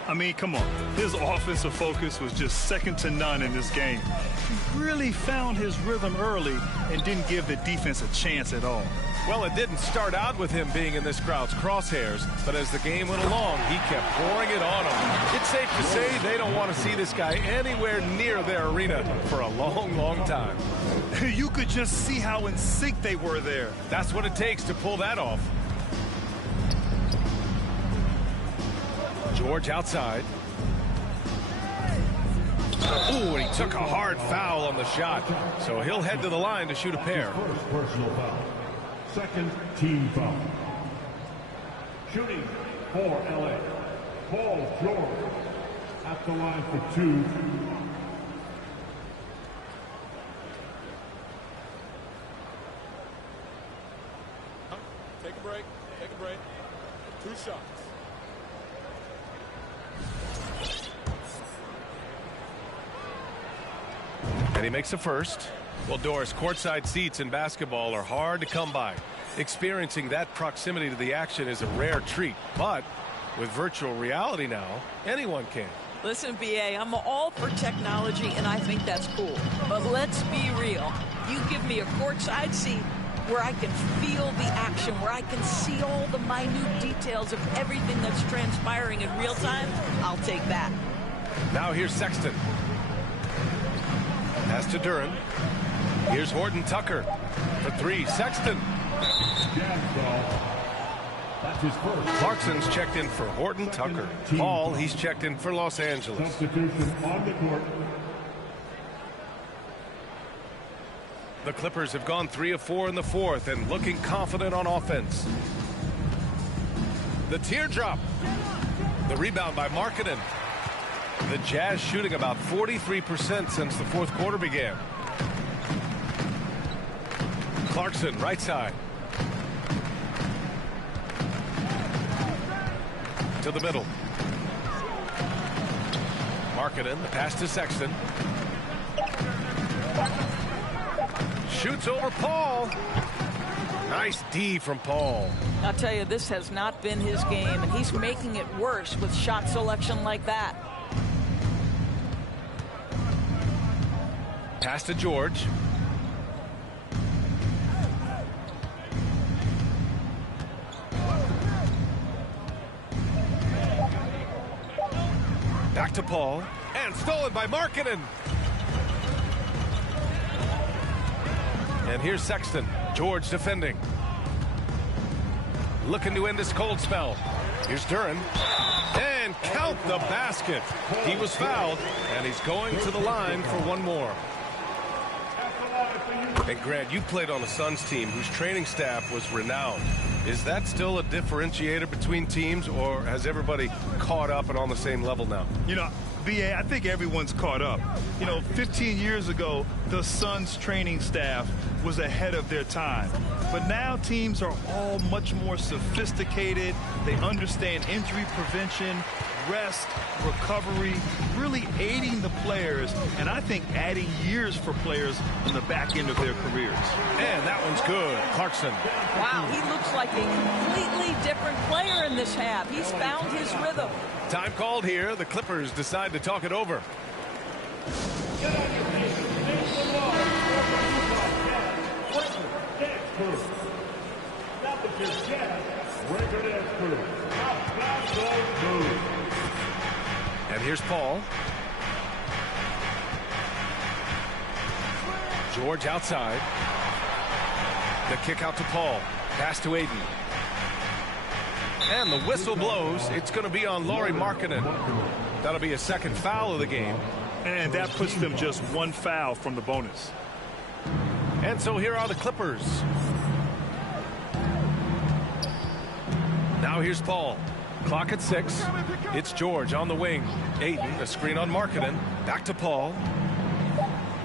I mean, come on. His offensive focus was just second to none in this game. He really found his rhythm early and didn't give the defense a chance at all. Well, it didn't start out with him being in this crowd's crosshairs, but as the game went along, he kept pouring it on them. It's safe to say they don't want to see this guy anywhere near their arena for a long, long time. You could just see how in sync they were there. That's what it takes to pull that off. George outside. Ooh, and he took a hard foul on the shot. So he'll head to the line to shoot a pair. First personal foul. Second team foul. Shooting for LA, Paul George. At the line for 2. Take a break. Take a break. 2 shots. And he makes a first. Well, Doris, courtside seats in basketball are hard to come by. Experiencing that proximity to the action is a rare treat. But with virtual reality now, anyone can. Listen, BA, I'm all for technology, and I think that's cool. But let's be real. You give me a courtside seat where I can feel the action, where I can see all the minute details of everything that's transpiring in real time, I'll take that. Now here's Sexton. Pass to Duren. Here's Horton Tucker for three. Sexton. That's his first. Clarkson's checked in for Horton Tucker. Paul, he's checked in for Los Angeles. Substitution on the court. The Clippers have gone 3 of 4 in the fourth and looking confident on offense. The teardrop. The rebound by Markkanen. The Jazz shooting about 43% since the fourth quarter began. Clarkson, right side. To the middle. Markkanen, the pass to Sexton. Shoots over Paul. Nice D from Paul. I'll tell you, this has not been his game, and he's making it worse with shot selection like that. Pass to George. Back to Paul. And stolen by Markkanen. And here's Sexton. George defending. Looking to end this cold spell. Here's Duren. And count the basket. He was fouled, and he's going to the line for one more. And Grant, you played on a Suns team whose training staff was renowned. Is that still a differentiator between teams, or has everybody caught up and on the same level now? You know, BA, I think everyone's caught up. You know, 15 years ago, the Suns training staff was ahead of their time. But now teams are all much more sophisticated. They understand injury prevention, rest, recovery, really aiding the players, and I think adding years for players on the back end of their careers. And that one's good. Clarkson. Wow, he looks like a completely different player in this half. He's found his rhythm. Time called here. The Clippers decide to talk it over. And here's Paul. George outside. The kick out to Paul. Pass to Aiden. And the whistle blows. It's going to be on Lauri Markkanen. That'll be a second foul of the game. And that puts them just one foul from the bonus. And so here are the Clippers. Now here's Paul. Clock at 6. It's George on the wing. Aiden, a screen on Markkanen. Back to Paul.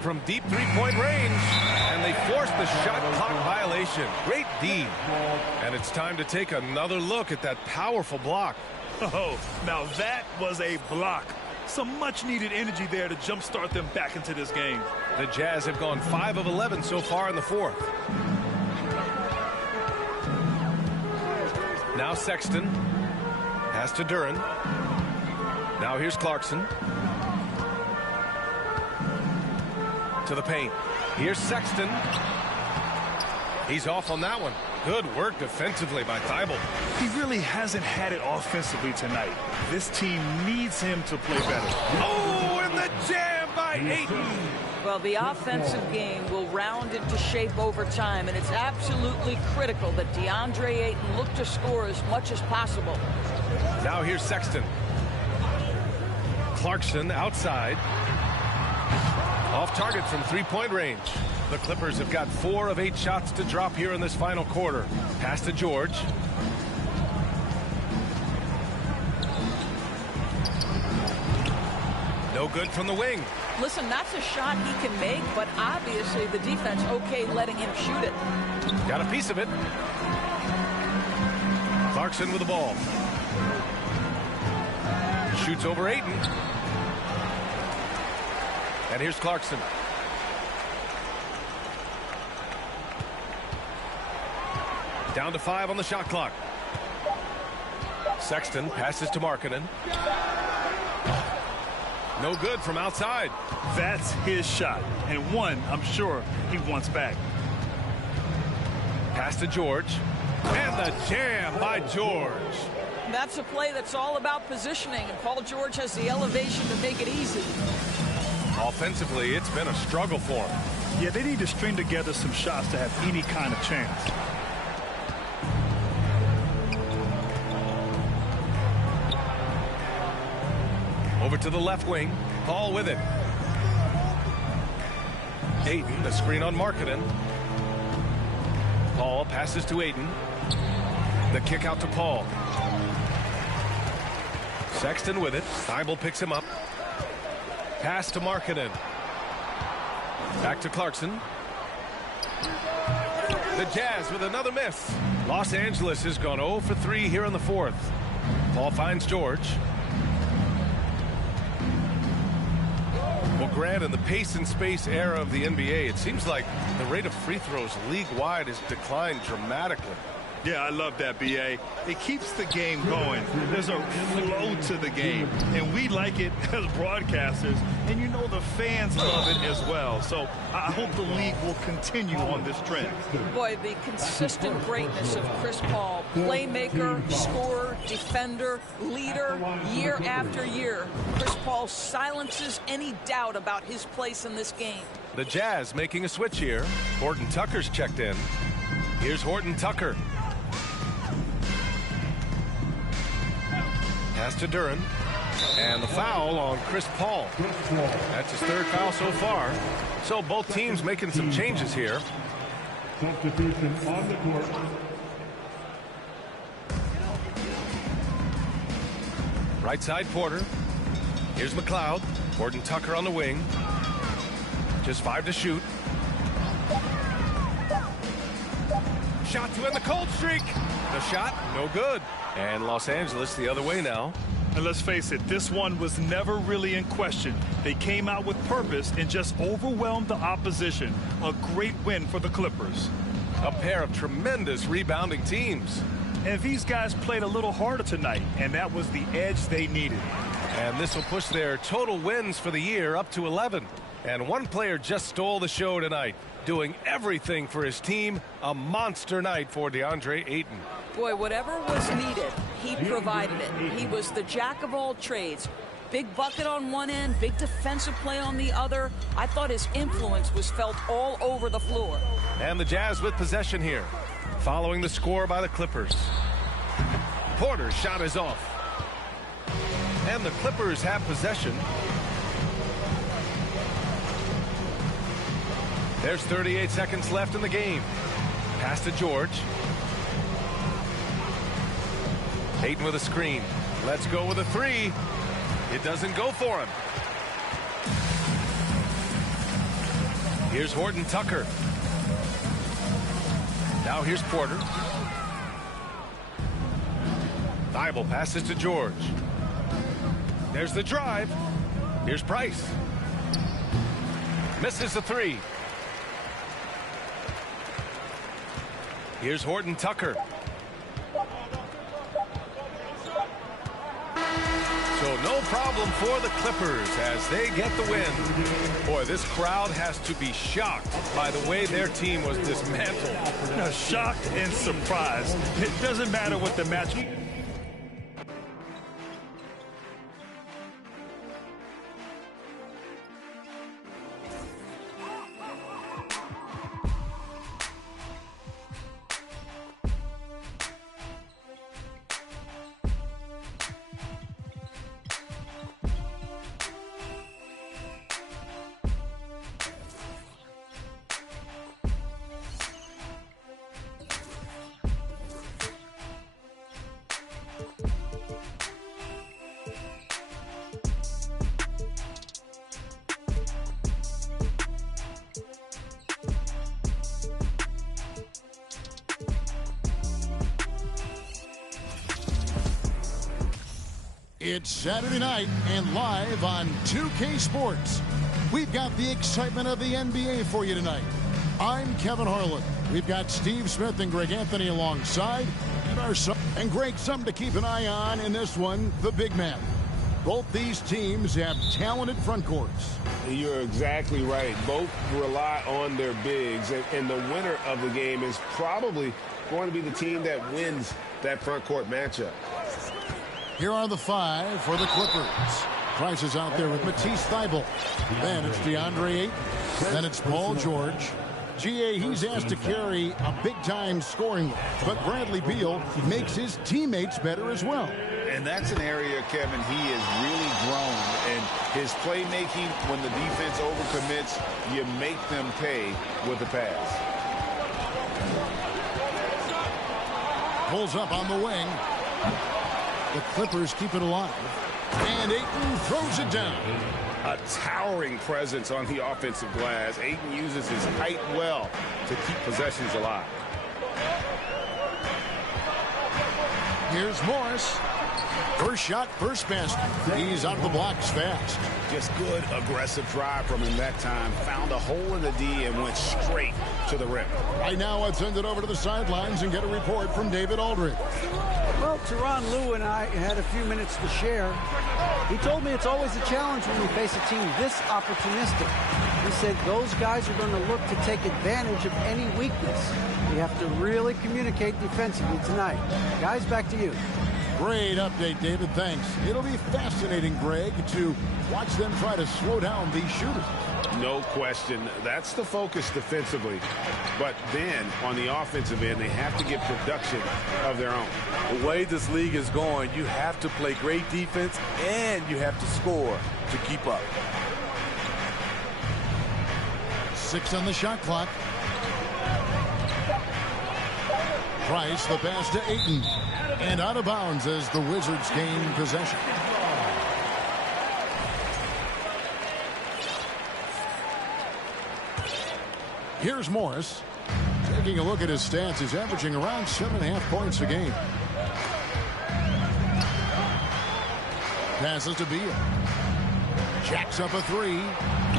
From deep three-point range. And they force the shot clock violation. Great D. And it's time to take another look at that powerful block. Oh, now that was a block. Some much-needed energy there to jumpstart them back into this game. The Jazz have gone 5 of 11 so far in the fourth. Now Sexton. Pass to Duren. Now here's Clarkson. To the paint. Here's Sexton. He's off on that one. Good work defensively by Thibault. He really hasn't had it offensively tonight. This team needs him to play better. Oh, and the jam by Ayton. Well, the offensive game will round into shape over time, and it's absolutely critical that DeAndre Ayton look to score as much as possible. Now here's Sexton. Clarkson outside. Off target from three-point range. The Clippers have got 4 of 8 shots to drop here in this final quarter. Pass to George. No good from the wing. Listen, that's a shot he can make, but obviously the defense okay letting him shoot it. Got a piece of it. Clarkson with the ball. Shoots over Ayton. And here's Clarkson. Down to 5 on the shot clock. Sexton passes to Markkanen. No good from outside. That's his shot, and one I'm sure he wants back. Pass to George. And the jam by George. That's a play that's all about positioning, and Paul George has the elevation to make it easy. Offensively, it's been a struggle for him. Yeah, they need to string together some shots to have any kind of chance. Over to the left wing. Paul with it. Ayton, the screen on Markkanen. Paul passes to Ayton. The kick out to Paul. Sexton with it. Thybulle picks him up. Pass to Markkanen. Back to Clarkson. The Jazz with another miss. Los Angeles has gone 0 for 3 here in the fourth. Paul finds George. Well, Grant, in the pace and space era of the NBA, it seems like the rate of free throws league-wide has declined dramatically. Yeah, I love that, B.A. It keeps the game going. There's a flow to the game, and we like it as broadcasters, and you know the fans love it as well. So I hope the league will continue on this trend. Boy, the consistent greatness of Chris Paul, playmaker, scorer, defender, leader, year after year. Chris Paul silences any doubt about his place in this game. The Jazz making a switch here. Horton Tucker's checked in. Here's Horton Tucker. Pass to Duren. And the foul on Chris Paul. That's his third foul so far. So both teams making some changes here. Substitution on the court. Right side Porter. Here's McLeod. Horton Tucker on the wing. Just 5 to shoot. Shot to end the cold streak. The shot, no good. And Los Angeles the other way now. And let's face it, this one was never really in question. They came out with purpose and just overwhelmed the opposition. A great win for the Clippers. A pair of tremendous rebounding teams. And these guys played a little harder tonight, and that was the edge they needed. And this will push their total wins for the year up to 11. And one player just stole the show tonight, doing everything for his team. A monster night for DeAndre Ayton. Boy, whatever was needed, he provided it. He was the jack of all trades. Big bucket on one end, big defensive play on the other. I thought his influence was felt all over the floor. And the Jazz with possession here, following the score by the Clippers. Porter's shot is off. And the Clippers have possession. There's 38 seconds left in the game. Pass to George. Ayton with a screen. Let's go with a three. It doesn't go for him. Here's Horton Tucker. Now here's Porter. Thybulle passes to George. There's the drive. Here's Price. Misses the three. Here's Horton Tucker. So no problem for the Clippers as they get the win. Boy, this crowd has to be shocked by the way their team was dismantled. Shocked and surprised. It doesn't matter what the match. It's Saturday night and live on 2K Sports. We've got the excitement of the NBA for you tonight. I'm Kevin Harlan. We've got Steve Smith and Greg Anthony alongside. And Greg, something to keep an eye on in this one, the big man. Both these teams have talented front courts. You're exactly right. Both rely on their bigs, and the winner of the game is probably going to be the team that wins that front court matchup. Here are the 5 for the Clippers. Price is out there with Matisse Thybulle. Then it's DeAndre Ayton. Then it's Paul George. GA, he's asked to carry a big-time scoring, but Bradley Beal makes his teammates better as well. And that's an area, Kevin, he has really grown. And his playmaking, when the defense overcommits, you make them pay with the pass. Pulls up on the wing. The Clippers keep it alive. And Ayton throws it down. A towering presence on the offensive glass. Ayton uses his height well to keep possessions alive. Here's Morris. First shot, first basket. He's out of the blocks fast. Just good, aggressive drive from him that time. Found a hole in the D and went straight to the rim. Right now, let's send it over to the sidelines and get a report from David Aldridge. Well, Tyronn Lue and I had a few minutes to share. He told me it's always a challenge when you face a team this opportunistic. He said those guys are going to look to take advantage of any weakness. You have to really communicate defensively tonight. Guys, back to you. Great update, David. Thanks. It'll be fascinating, Greg, to watch them try to slow down these shooters. No question. That's the focus defensively. But then, on the offensive end, they have to get production of their own. The way this league is going, you have to play great defense and you have to score to keep up. 6 on the shot clock. Price, the pass to Ayton. And out of bounds as the Wizards gain possession. Here's Morris. Taking a look at his stats, he's averaging around 7.5 points a game. Passes to Beal. Jacks up a 3.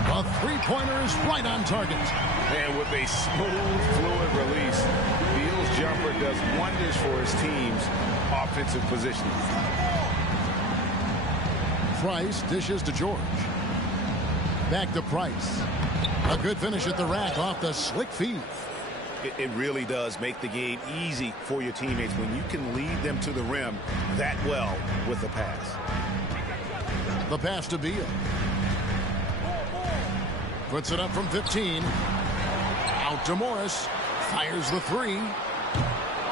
A three-pointer is right on target. And with a smooth, fluid release, Beal's jumper does wonders for his team's offensive positioning. Price dishes to George. Back to Price. A good finish at the rack off the slick feed. It really does make the game easy for your teammates when you can lead them to the rim that well with the pass. The pass to Beal. Puts it up from 15. Out to Morris. Fires the 3.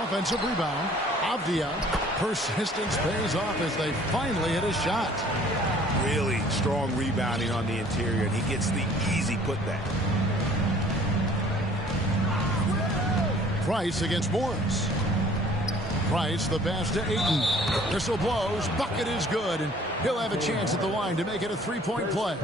Offensive rebound. Avdia. Persistence pays off as they finally hit a shot. Really strong rebounding on the interior, and he gets the easy putback. Price against Morris. Price, the pass to Ayton. Whistle blows. Bucket is good, and he'll have a chance at the line to make it a three-point play.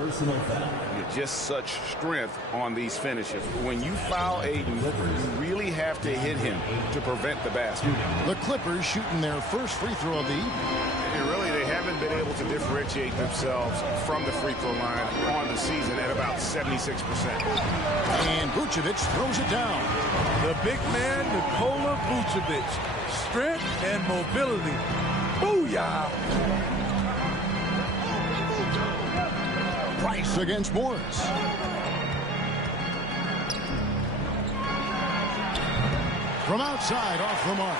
Just such strength on these finishes. When you foul Ayton, you really have to hit him to prevent the basket. The Clippers shooting their first free throw of the evening. And really, they haven't been able to differentiate themselves from the free throw line on the season at about 76%. And Vucevic throws it down. The big man, Nikola Vucevic. Strength and mobility. Booyah! Price against Morris. From outside, off the mark.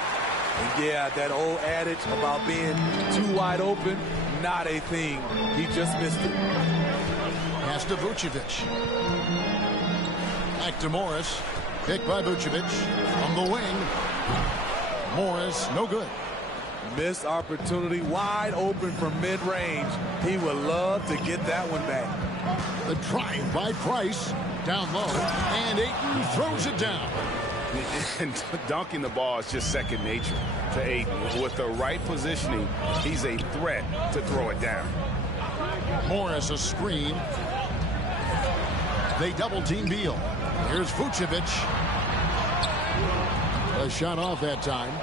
And yeah, that old adage about being too wide open, not a thing. He just missed it. Pass to Vucevic. Back to Morris. Picked by Vucevic. From the wing. Morris, no good. Missed opportunity, wide open from mid-range. He would love to get that one back. The drive by Price. Down low. And Ayton throws it down. And dunking the ball is just second nature to Ayton. With the right positioning, he's a threat to throw it down. Morris, a screen. They double-team Beal. Here's Vucevic. A shot off that time.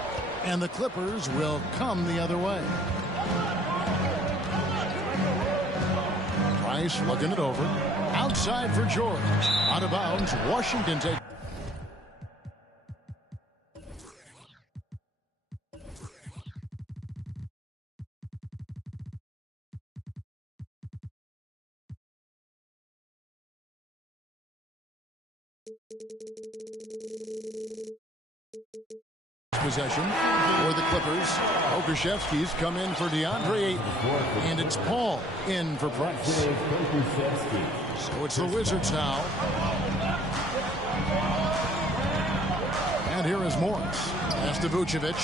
And the Clippers will come the other way. Price looking it over. Outside for George. Out of bounds. Washington takes. Possession for the Clippers. Pokusevski's come in for DeAndre Ayton. And it's Paul in for Price. So it's the Wizards now. And here is Morris. Pass to Vucevic.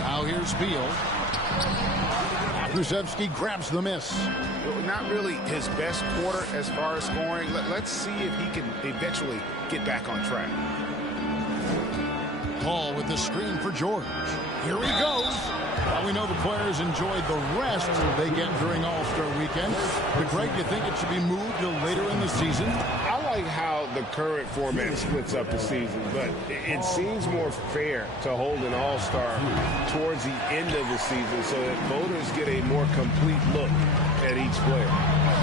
Now here's Beal. Pokusevski grabs the miss. Not really his best quarter as far as scoring. Let's see if he can eventually get back on track. Paul with the screen for George. Here he goes. Well, we know the players enjoyed the rest they get during All-Star Weekend. But Greg, you think it should be moved till later in the season? I like how the current format splits up the season, but it seems more fair to hold an All-Star towards the end of the season so that voters get a more complete look at each player.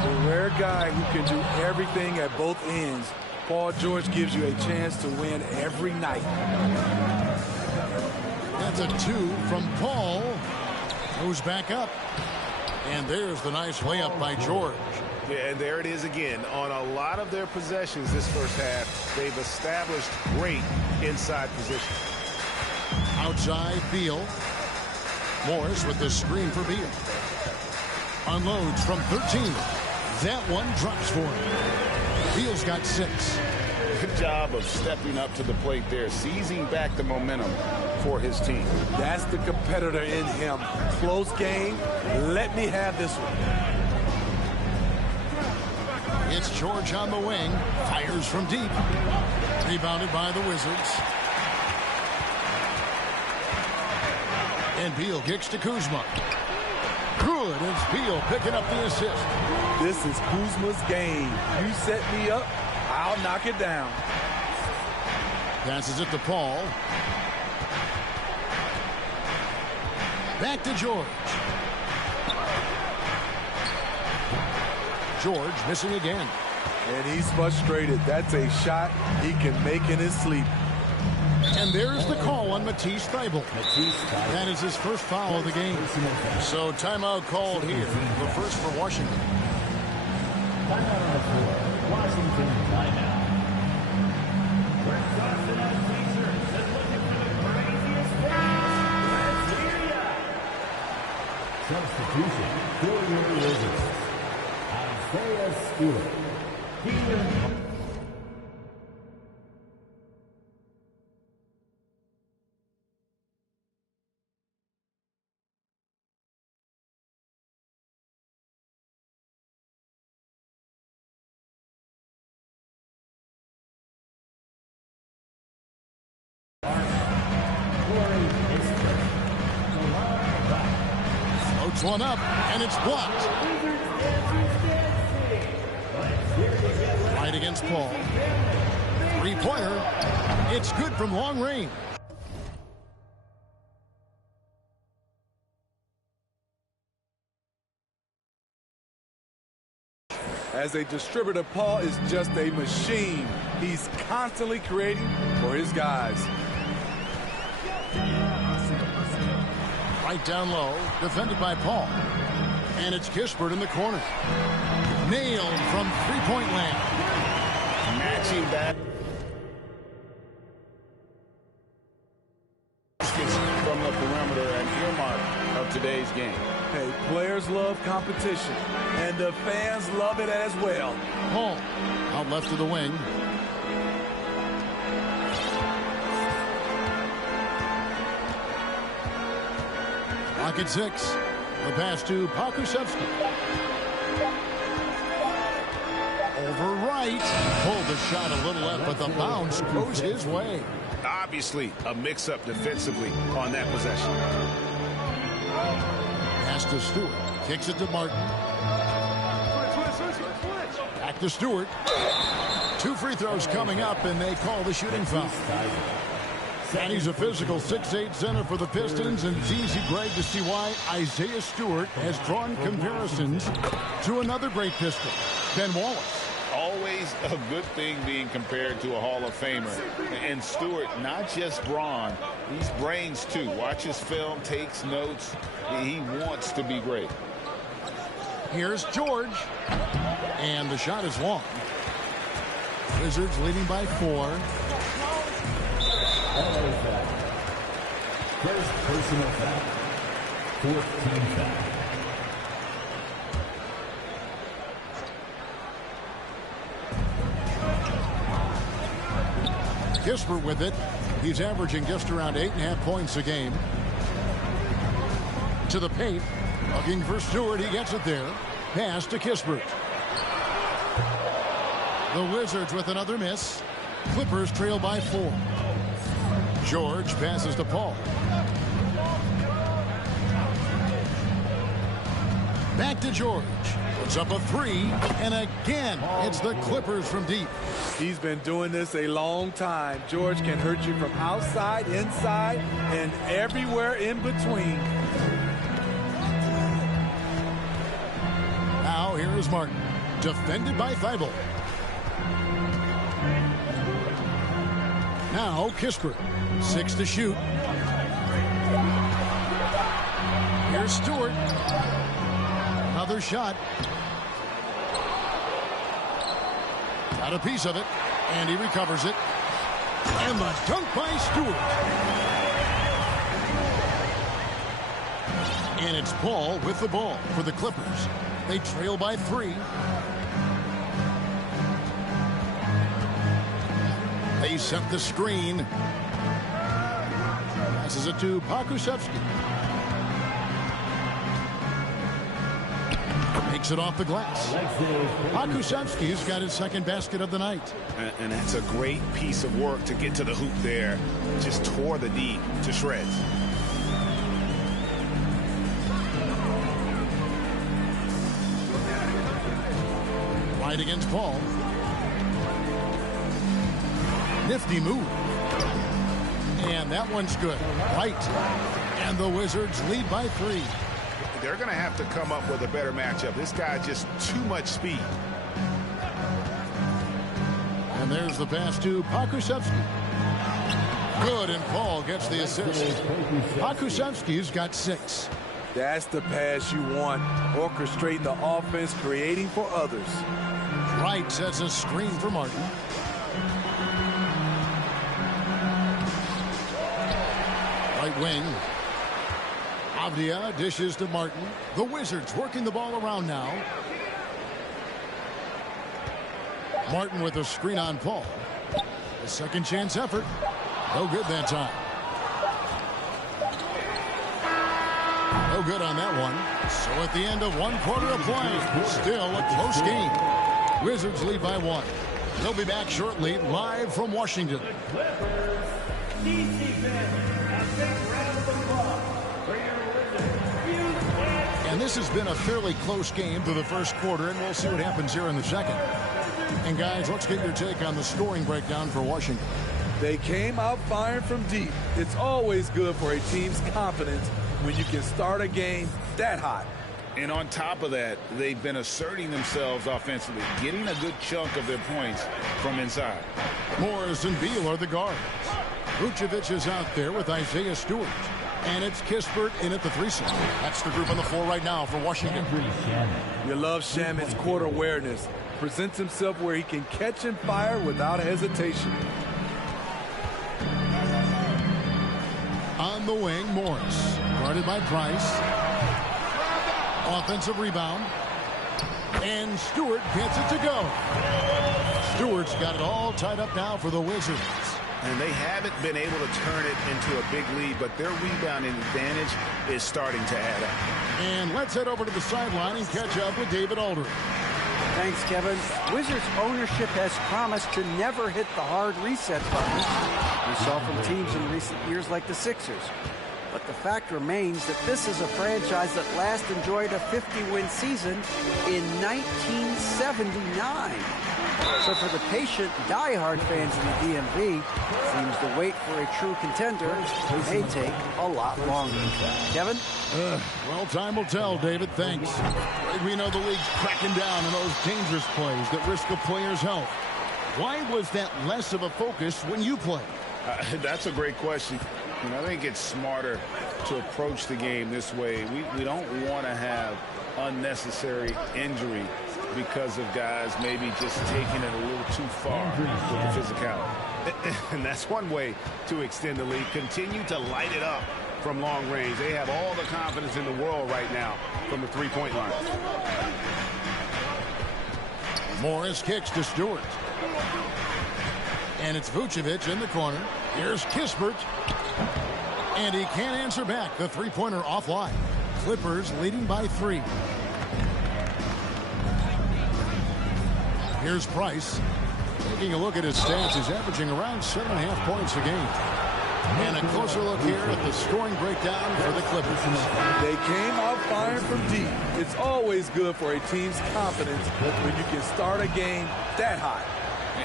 The rare guy who can do everything at both ends. Paul George gives you a chance to win every night. That's a 2 from Paul. Goes back up. And there's the nice layup by George. Yeah, and there it is again. On a lot of their possessions this first half, they've established great inside position. Outside, Beal. Morris with the screen for Beal. Unloads from 13. That one drops for him. Beal's got 6. Good job of stepping up to the plate there, seizing back the momentum for his team. That's the competitor in him. Close game. Let me have this one. It's George on the wing. Fires from deep. Rebounded by the Wizards. And Beal kicks to Kuzma. Good. It's Beal picking up the assist. This is Kuzma's game. You set me up, I'll knock it down. Passes it to Paul. Back to George. George missing again. And he's frustrated. That's a shot he can make in his sleep. And there's the call on Matisse Thybulle. That is his first foul of the game. So timeout called here. The first for Washington. Washington timeout. Substitution for your Wizards. Isaiah Stewart. Floats one up, and it's blocked. Right against Paul. Three-pointer. It's good from long range. As a distributor, Paul is just a machine. He's constantly creating for his guys. Right down low, defended by Paul. And it's Kispert in the corner. Nailed from three-point land. Matching back. From the perimeter, an earmark of today's game. Hey, players love competition, and the fans love it as well. Paul out left to the wing. Lock at 6. The pass to Pokusevski. Over right. Pulled the shot a little left, but the bounce goes his way. Obviously, a mix-up defensively on that possession. Pass to Stewart. Kicks it to Martin. Back to Stewart. 2 free throws coming up, and they call the shooting foul. And he's a physical 6'8" center for the Pistons, and it's easy, Greg, to see why Isaiah Stewart has drawn comparisons to another great Piston, Ben Wallace. Always a good thing being compared to a Hall of Famer. And Stewart, not just brawn, he's brains too. Watch his film, takes notes. He wants to be great. Here's George. And the shot is long. Wizards leading by 4. First personal foul. 14 foul. Kispert with it. He's averaging just around 8.5 points a game. To the paint. Looking for Stewart. He gets it there. Pass to Kispert. The Wizards with another miss. Clippers trail by 4. George passes to Paul. Back to George. Puts up a 3. And again, it's the Clippers from deep. He's been doing this a long time. George can hurt you from outside, inside, and everywhere in between. Now here is Martin. Defended by Thibault. Now Kispert. 6 to shoot. Here's Stewart. Another shot. Got a piece of it. And he recovers it. And the dunk by Stewart. And it's Paul with the ball for the Clippers. They trail by 3. They set the screen. Passes it to Pokusevski. Takes it off the glass. Pokusevski's got his second basket of the night. And that's a great piece of work to get to the hoop there. Just tore the D to shreds. Right against Paul. Nifty move. And that one's good. Right. And the Wizards lead by 3. They're going to have to come up with a better matchup. This guy just too much speed. And there's the pass to Pokusevski. Good, and Paul gets the assist. Pokusevski's got 6. That's the pass you want. Orchestrating the offense, creating for others. Wright sets a screen for Martin. Right wing. Avdia dishes to Martin. The Wizards working the ball around now. Martin with a screen on Paul. A second chance effort. No good that time. No good on that one. So at the end of 1 quarter of play, still a close game. Wizards lead by 1. They'll be back shortly, live from Washington. And this has been a fairly close game through the first quarter, and we'll see what happens here in the second. And guys, let's get your take on the scoring breakdown for Washington. They came out firing from deep. It's always good for a team's confidence when you can start a game that hot. And on top of that, they've been asserting themselves offensively, getting a good chunk of their points from inside. Morris and Beal are the guards. Vucevic is out there with Isaiah Stewart. And it's Kispert in at the 3-6. That's the group on the floor right now for Washington. You love Shaman's court awareness. Presents himself where he can catch and fire without hesitation. On the wing, Morris. Guarded by Price. Offensive rebound. And Stewart gets it to go. Stewart's got it all tied up now for the Wizards. And they haven't been able to turn it into a big lead, but their rebounding advantage is starting to add up. And let's head over to the sideline and catch up with David Aldridge. Thanks, Kevin. Wizards ownership has promised to never hit the hard reset button we saw from teams in recent years like the Sixers. But the fact remains that this is a franchise that last enjoyed a 50-win season in 1979. So for the patient, die-hard fans in the DMV, seems the wait for a true contender may take a lot longer. Kevin? Well, time will tell, David. Thanks. We know the league's cracking down on those dangerous plays that risk a player's health. Why was that less of a focus when you played? That's a great question. I think it's smarter to approach the game this way. We don't want to have unnecessary injury because of guys maybe just taking it a little too far with the physicality. And that's one way to extend the lead. Continue to light it up from long range. They have all the confidence in the world right now from the three-point line. Morris kicks to Stewart. And it's Vucevic in the corner. Here's Kispert. And he can't answer back. The three-pointer offline. Clippers leading by 3. Here's Price. Taking a look at his stats, he's averaging around 7.5 points a game. And a closer look here at the scoring breakdown for the Clippers. They came out firing from deep. It's always good for a team's confidence when you can start a game that high.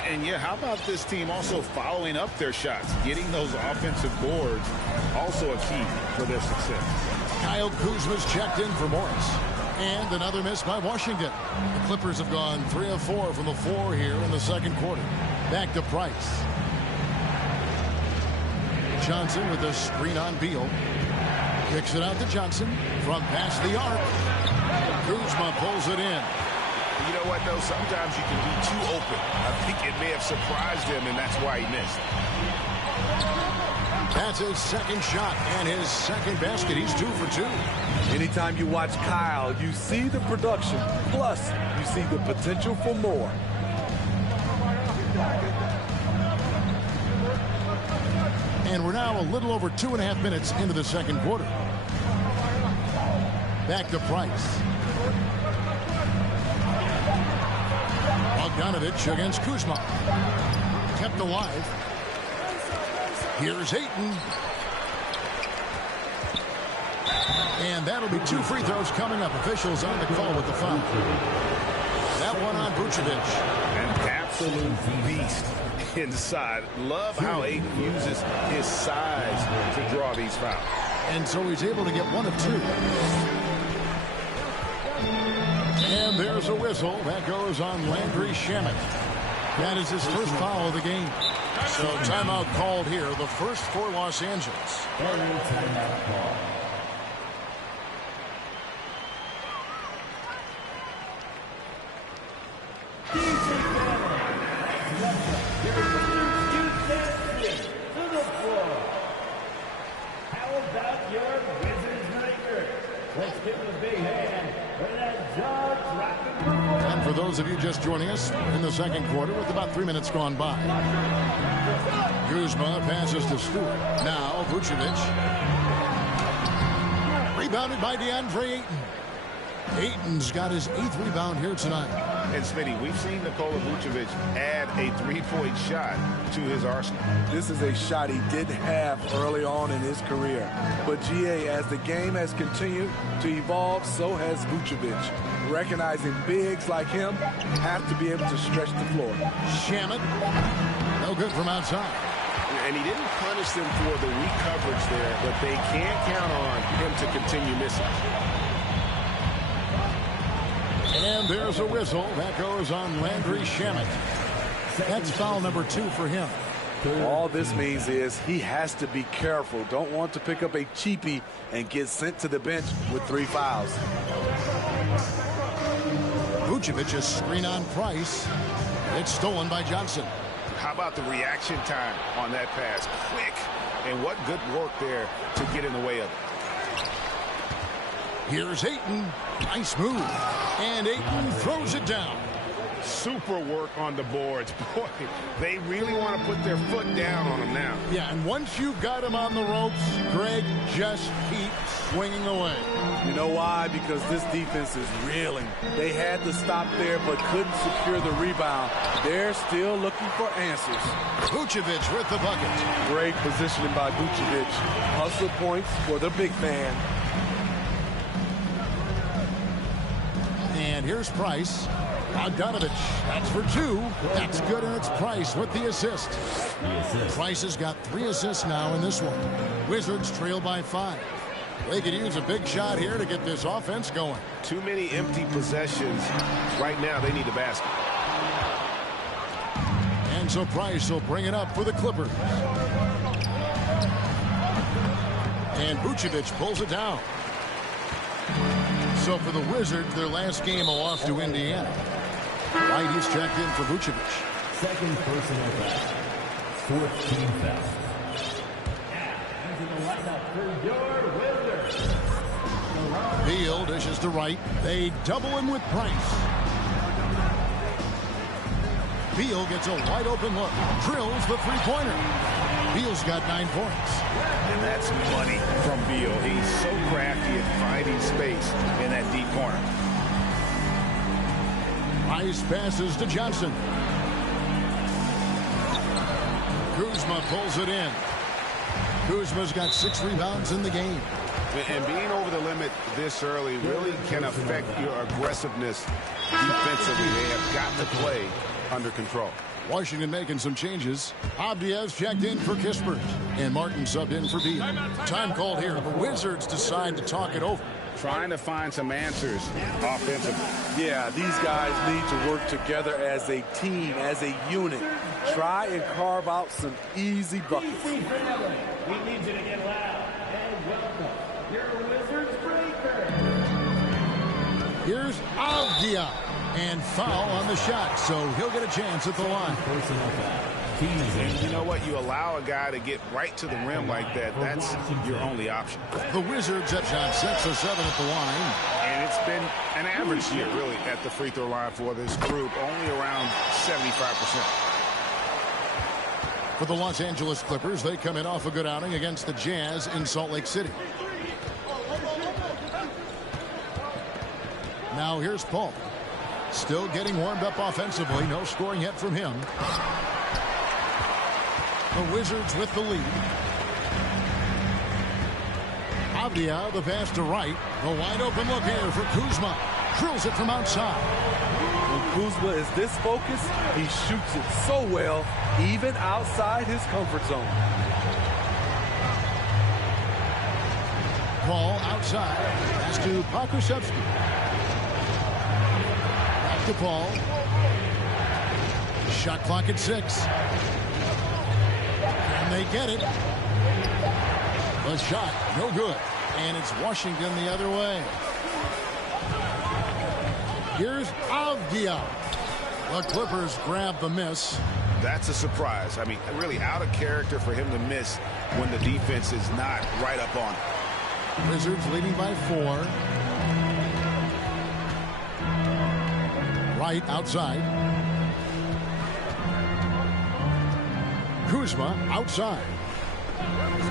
And yeah, how about this team also following up their shots? Getting those offensive boards, also a key for their success. Kyle Kuzma's checked in for Morris. And another miss by Washington. The Clippers have gone 3 of 4 from the floor here in the second quarter. Back to Price. Johnson with a screen on Beal. Kicks it out to Johnson from past the arc. Kuzma pulls it in. You know what, though? Sometimes you can be too open. I think it may have surprised him, and that's why he missed. That's his second shot and his second basket. He's 2 for 2. Anytime you watch Kyle, you see the production, plus you see the potential for more. And we're now a little over 2.5 minutes into the second quarter. Back to Price. Bogdanovich against Kuzma. Kept alive. Here's Ayton. And that'll be 2 free throws coming up. Officials on the call with the foul. That one on Vucevic. An absolute beast inside. Love how Ayton uses his size to draw these fouls. And so he's able to get 1 of 2. And there's a whistle. That goes on Landry Shamet. That is his first foul of the game. So timeout called here. The first for Los Angeles. Timeout call. And for those of you just joining us in the second quarter with about 3 minutes gone by. Kuzma passes to Stewart. Now Vucevic. Rebounded by DeAndre Ayton. Ayton's got his 8th rebound here tonight. And Smitty, we've seen Nikola Vucevic add a 3-point shot to his arsenal. This is a shot he didn't have early on in his career. But GA, as the game has continued to evolve, so has Vucevic. Recognizing bigs like him have to be able to stretch the floor. Shamet, no good from outside. And he didn't punish them for the weak coverage there, but they can't count on him to continue missing. And there's a whistle. That goes on Landry Shamet. That's foul number 2 for him. All this means is he has to be careful. Don't want to pick up a cheapie and get sent to the bench with 3 fouls. Vucevic a screen on Price. It's stolen by Johnson. How about the reaction time on that pass? Quick. And what good work there to get in the way of it. Here's Ayton. Nice move. And Ayton throws it down. Super work on the boards. Boy, they really want to put their foot down on him now. Yeah, and once you've got him on the ropes, Greg, just keep swinging away. You know why? Because this defense is reeling. They had to stop there but couldn't secure the rebound. They're still looking for answers. Vucevic with the bucket. Great positioning by Vucevic. Hustle points for the big man. And here's Price. Bogdanovich, that's for 2. That's good, and it's Price with the assist. Price has got 3 assists now in this one. Wizards trail by 5. They could use a big shot here to get this offense going. Too many empty possessions. Right now, they need the basket. And so Price will bring it up for the Clippers. And Vucevic pulls it down. So for the Wizards, their last game a loss to Indiana. Right, he's checked in for Vucevic. Second personal foul. Fourth team foul. Using the lineup for your Wizards. Beal dishes to Wright. They double him with Price. Beal gets a wide open look. Drills the three-pointer. Beal's got 9 points. And that's money from Beal. He's so crafty at finding space in that deep corner. Price passes to Johnson. Kuzma pulls it in. Kuzma's got 6 rebounds in the game. And being over the limit this early really can affect your aggressiveness defensively. They have got to play under control. Washington making some changes. Avdia's checked in for Kispert. And Martin subbed in for Beal. Time called here. The Wizards decide to talk it over. Trying to find some answers offensively. Yeah, these guys need to work together as a team, as a unit. Try and carve out some easy buckets. We need you to get loud and welcome your Wizards breaker. Here's Avdia. And foul on the shot, so he'll get a chance at the line. And you know what? You allow a guy to get right to the rim like that. That's your only option. The Wizards have shot 6 or 7 at the line. And it's been an average year, really, at the free throw line for this group. Only around 75%. For the Los Angeles Clippers, they come in off a good outing against the Jazz in Salt Lake City. Now here's Paul. Still getting warmed up offensively. No scoring yet from him. The Wizards with the lead. Avdia, the pass to Wright. The wide open look here for Kuzma. Drills it from outside. When Kuzma is this focused, he shoots it so well, even outside his comfort zone. Paul outside. Pass to Pokusevski. To Paul. Shot clock at 6. And they get it. The shot, no good. And it's Washington the other way. Here's Avdia. The Clippers grab the miss. That's a surprise. I mean, really out of character for him to miss when the defense is not right up on him. Wizards leading by 4. Right outside. Kuzma outside.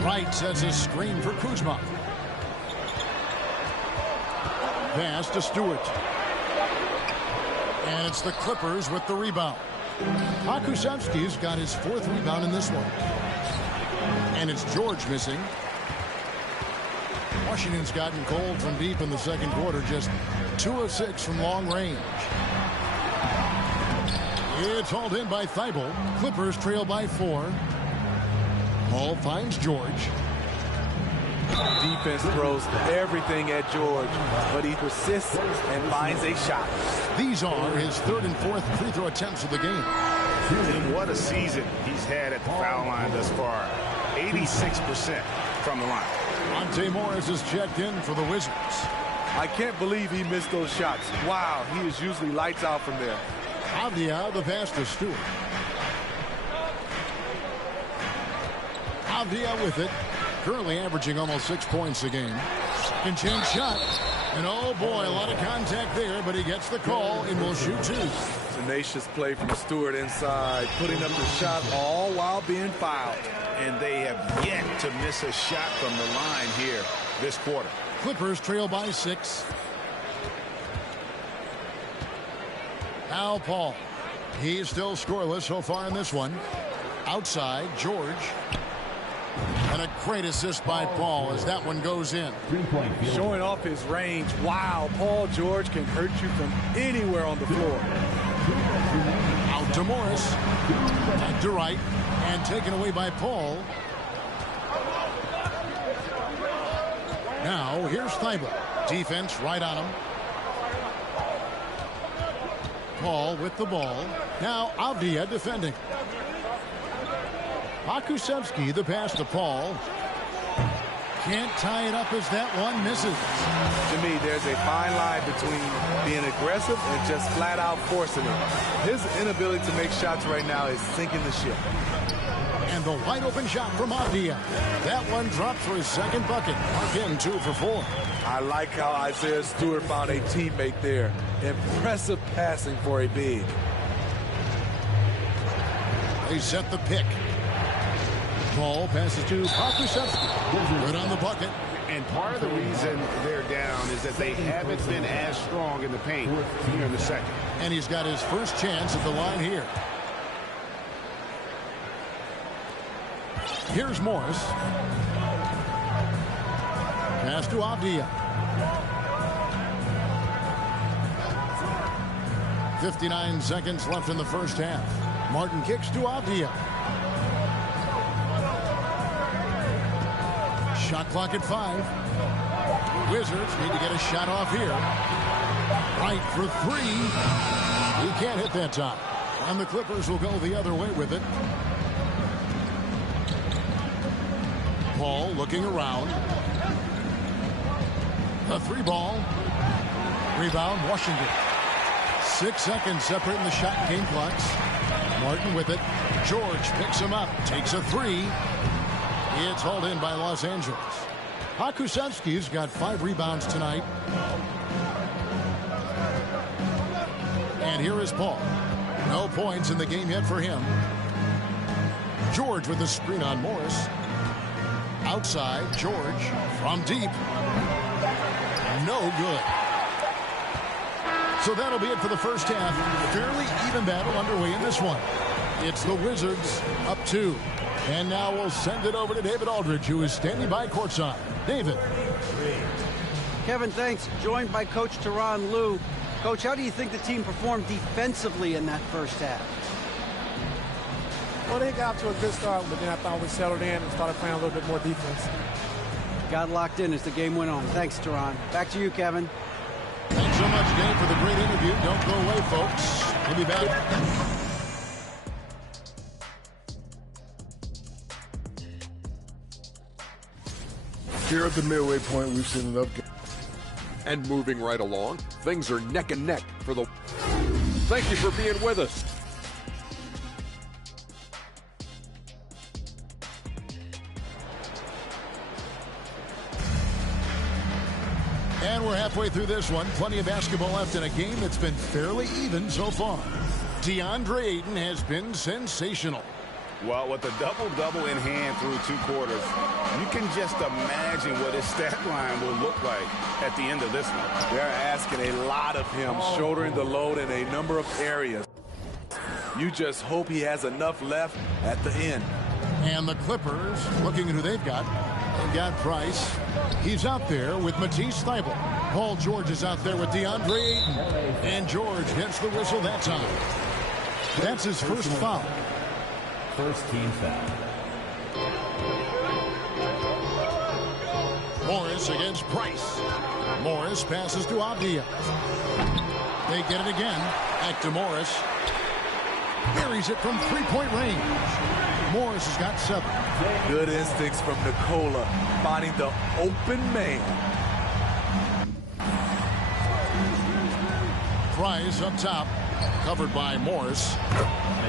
Wright sets a screen for Kuzma. Pass to Stewart. And it's the Clippers with the rebound. Pokusevski's got his 4th rebound in this one. And it's George missing. Washington's gotten cold from deep in the second quarter. Just 2 of 6 from long range. It's hauled in by Thibault. Clippers trail by 4. Paul finds George. Defense throws everything at George, but he persists and finds a shot. These are his 3rd and 4th free throw attempts of the game. And what a season he's had at the foul line thus far. 86% from the line. Monte Morris is checked in for the Wizards. I can't believe he missed those shots. Wow, he is usually lights out from there. Avdia, the pass to Stewart. Avdia with it. Currently averaging almost 6 points a game. Second chance shot. And oh boy, a lot of contact there, but he gets the call and will shoot 2. Tenacious play from Stewart inside, putting up the shot all while being fouled. And they have yet to miss a shot from the line here this quarter. Clippers trail by 6. Now Paul. He's still scoreless so far in this one. Outside, George. And a great assist by Paul as that one goes in. Showing off his range. Wow, Paul George can hurt you from anywhere on the floor. Out to Morris. Back to Wright. And taken away by Paul. Now here's Thibault. Defense right on him. Paul with the ball. Now Avdia defending. Pokusevski the pass to Paul. Can't tie it up as that one misses. To me, there's a fine line between being aggressive and just flat out forcing it. His inability to make shots right now is sinking the ship. And the wide open shot from Avdia. That one dropped for his second bucket. Mark 2 for 4. I like how Isaiah Stewart found a teammate there. Impressive passing for a big. They set the pick. Ball passes to Pokusevski. Good on the bucket. And part of the reason they're down is that they haven't been as strong in the paint here in the second. And he's got his first chance at the line here. Here's Morris. Pass to Avdia. 59 seconds left in the first half. Martin kicks to Avdia. Shot clock at 5. Wizards need to get a shot off here. Right for 3. He can't hit that time. And the Clippers will go the other way with it. Paul looking around. The 3 ball. Rebound, Washington. 6 seconds separating the shot and game clocks. Martin with it. George picks him up. Takes a 3. It's hauled in by Los Angeles. Pokusevski's got 5 rebounds tonight. And here is Paul. No points in the game yet for him. George with the screen on Morris. Outside, George from deep. No good. So that'll be it for the first half. Fairly even battle underway in this one. It's the Wizards up 2. And now we'll send it over to David Aldridge, who is standing by courtside. David. Kevin, thanks. Joined by Coach Tyronn Lue. Coach, how do you think the team performed defensively in that first half? Well, they got to a good start, but then I thought we settled in and started playing a little bit more defense. Got locked in as the game went on. Thanks, Tyronn. Back to you, Kevin. Thanks so much, Dave, for the great interview. Don't go away, folks. We'll be back. Here at the midway point, we've seen enough. And moving right along, things are neck and neck for the... Thank you for being with us. And we're halfway through this one. Plenty of basketball left in a game that's been fairly even so far. DeAndre Ayton has been sensational. Well, with a double-double in hand through 2 quarters, you can just imagine what his stat line will look like at the end of this one. They're asking a lot of him, shouldering the load in a number of areas. You just hope he has enough left at the end. And the Clippers, looking at who they've got Price. He's out there with Matisse Thybulle. Paul George is out there with DeAndre Ayton. And George gets the whistle that time. That's his first foul. First team foul. Morris against Price. Morris passes to Avdia. They get it again. Back to Morris. Buries it from 3-point range. Morris has got 7. Good instincts from Nikola, finding the open man. Price up top, covered by Morris.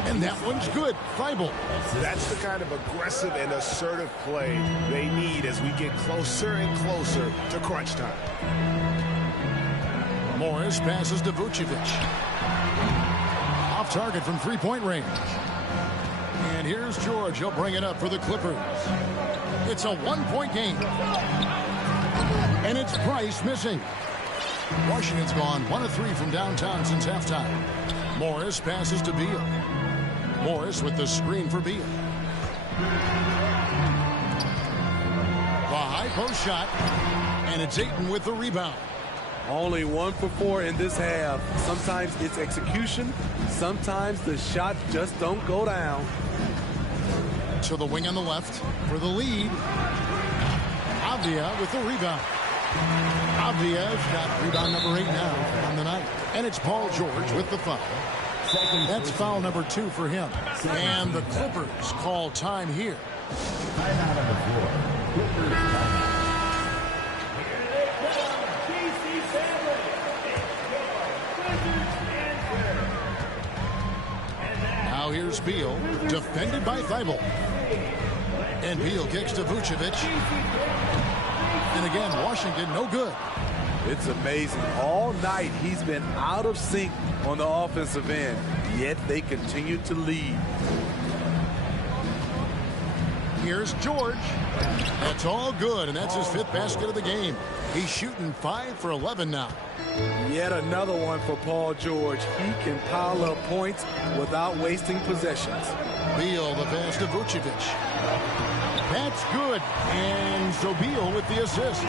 And that one's good. Thybulle. That's the kind of aggressive and assertive play they need as we get closer and closer to crunch time. Morris passes to Vucevic. Off target from 3-point range. And here's George. He'll bring it up for the Clippers. It's a 1-point game. And it's Price missing. Washington's gone 1 of 3 from downtown since halftime. Morris passes to Beal. Morris with the screen for Beal. The high post shot. And it's Ayton with the rebound. Only 1 for 4 in this half. Sometimes it's execution. Sometimes the shots just don't go down. To the wing on the left for the lead. Avdia with the rebound. Avdia's got rebound number 8 now on the night. And it's Paul George with the foul. That's foul number 2 for him. And the Clippers call time here. Time out on the floor. Clippers time. Now here's Beal, defended by Thibault. And Beal kicks to Vucevic. And again, Washington no good. It's amazing. All night he's been out of sync on the offensive end, yet they continue to lead. Here's George. That's all good, and that's his 5th basket of the game. He's shooting 5 for 11 now. Yet another one for Paul George. He can pile up points without wasting possessions. Beal, the pass to Vucevic. That's good. And so Beal with the assist.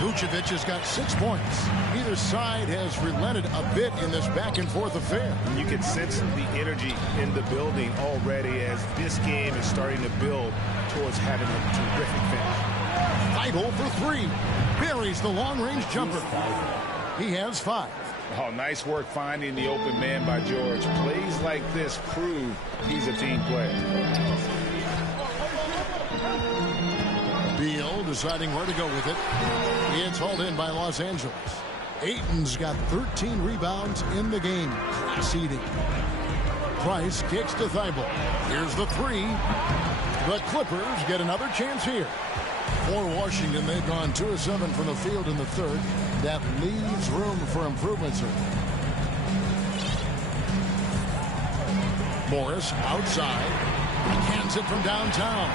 Vucevic has got 6 points. Either side has relented a bit in this back-and-forth affair. You can sense the energy in the building already as this game is starting to build towards having a terrific finish. Thibault for 3. Buries the long-range jumper. He has 5. Oh, nice work finding the open man by George. Plays like this prove he's a team player. Beal deciding where to go with it. It's hauled in by Los Angeles. Ayton's got 13 rebounds in the game. Seeding. Price kicks to Thibault. Here's the 3. The Clippers get another chance here. For Washington, they've gone 2 of 7 from the field in the 3rd. That leaves room for improvement, sir. Morris outside. Hands it from downtown.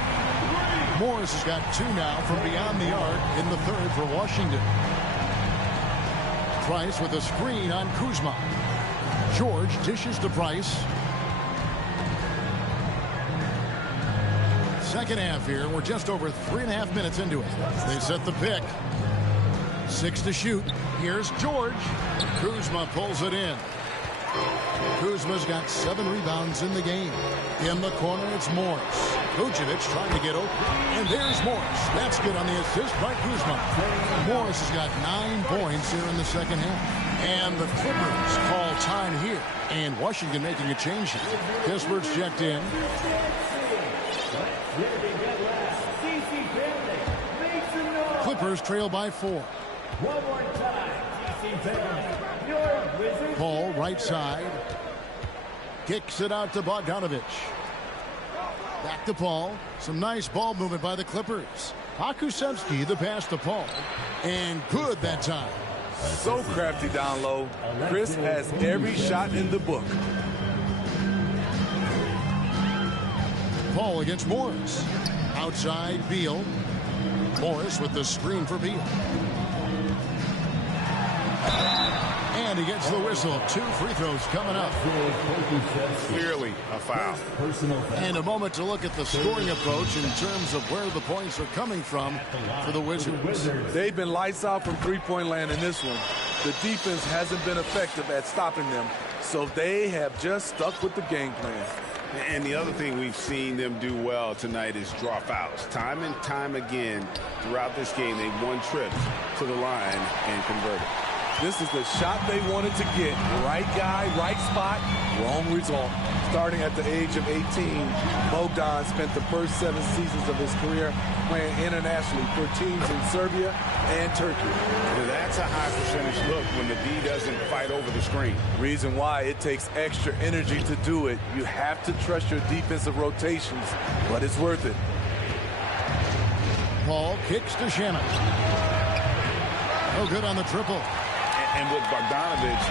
Morris has got 2 now from beyond the arc in the 3rd for Washington. Price with a screen on Kuzma. George dishes to Price. Second half here. We're just over 3.5 minutes into it. They set the pick. 6 to shoot. Here's George. Kuzma pulls it in. Kuzma's got 7 rebounds in the game. In the corner, it's Morris. Vucevic trying to get open. And there's Morris. That's good on the assist by Kuzma. Morris has got 9 points here in the second half. And the Clippers call time here. And Washington making a change here. Pittsburgh's checked in. Clippers trail by 4. One more time. Paul right side. Kicks it out to Bogdanovic. Back to Paul. Some nice ball movement by the Clippers. Pokusevski the pass to Paul. And good that time. So crafty down low. Chris has every shot in the book. Paul against Morris. Outside Beal. Morris with the screen for Beal. And he gets the whistle. 2 free throws coming up. Clearly a foul. And a moment to look at the scoring approach in terms of where the points are coming from for the Wizards. They've been lights out from three-point land in this one. The defense hasn't been effective at stopping them, so they have just stuck with the game plan. And the other thing we've seen them do well tonight is draw fouls. Time and time again throughout this game, they've won trips to the line and converted. This is the shot they wanted to get. Right guy, right spot, wrong result. Starting at the age of 18, Bogdan spent the first 7 seasons of his career playing internationally for teams in Serbia and Turkey. Now that's a high percentage look when the D doesn't fight over the screen. Reason why it takes extra energy to do it. You have to trust your defensive rotations, but it's worth it. Paul kicks to Shannon. No good on the triple. And with Bogdanovic,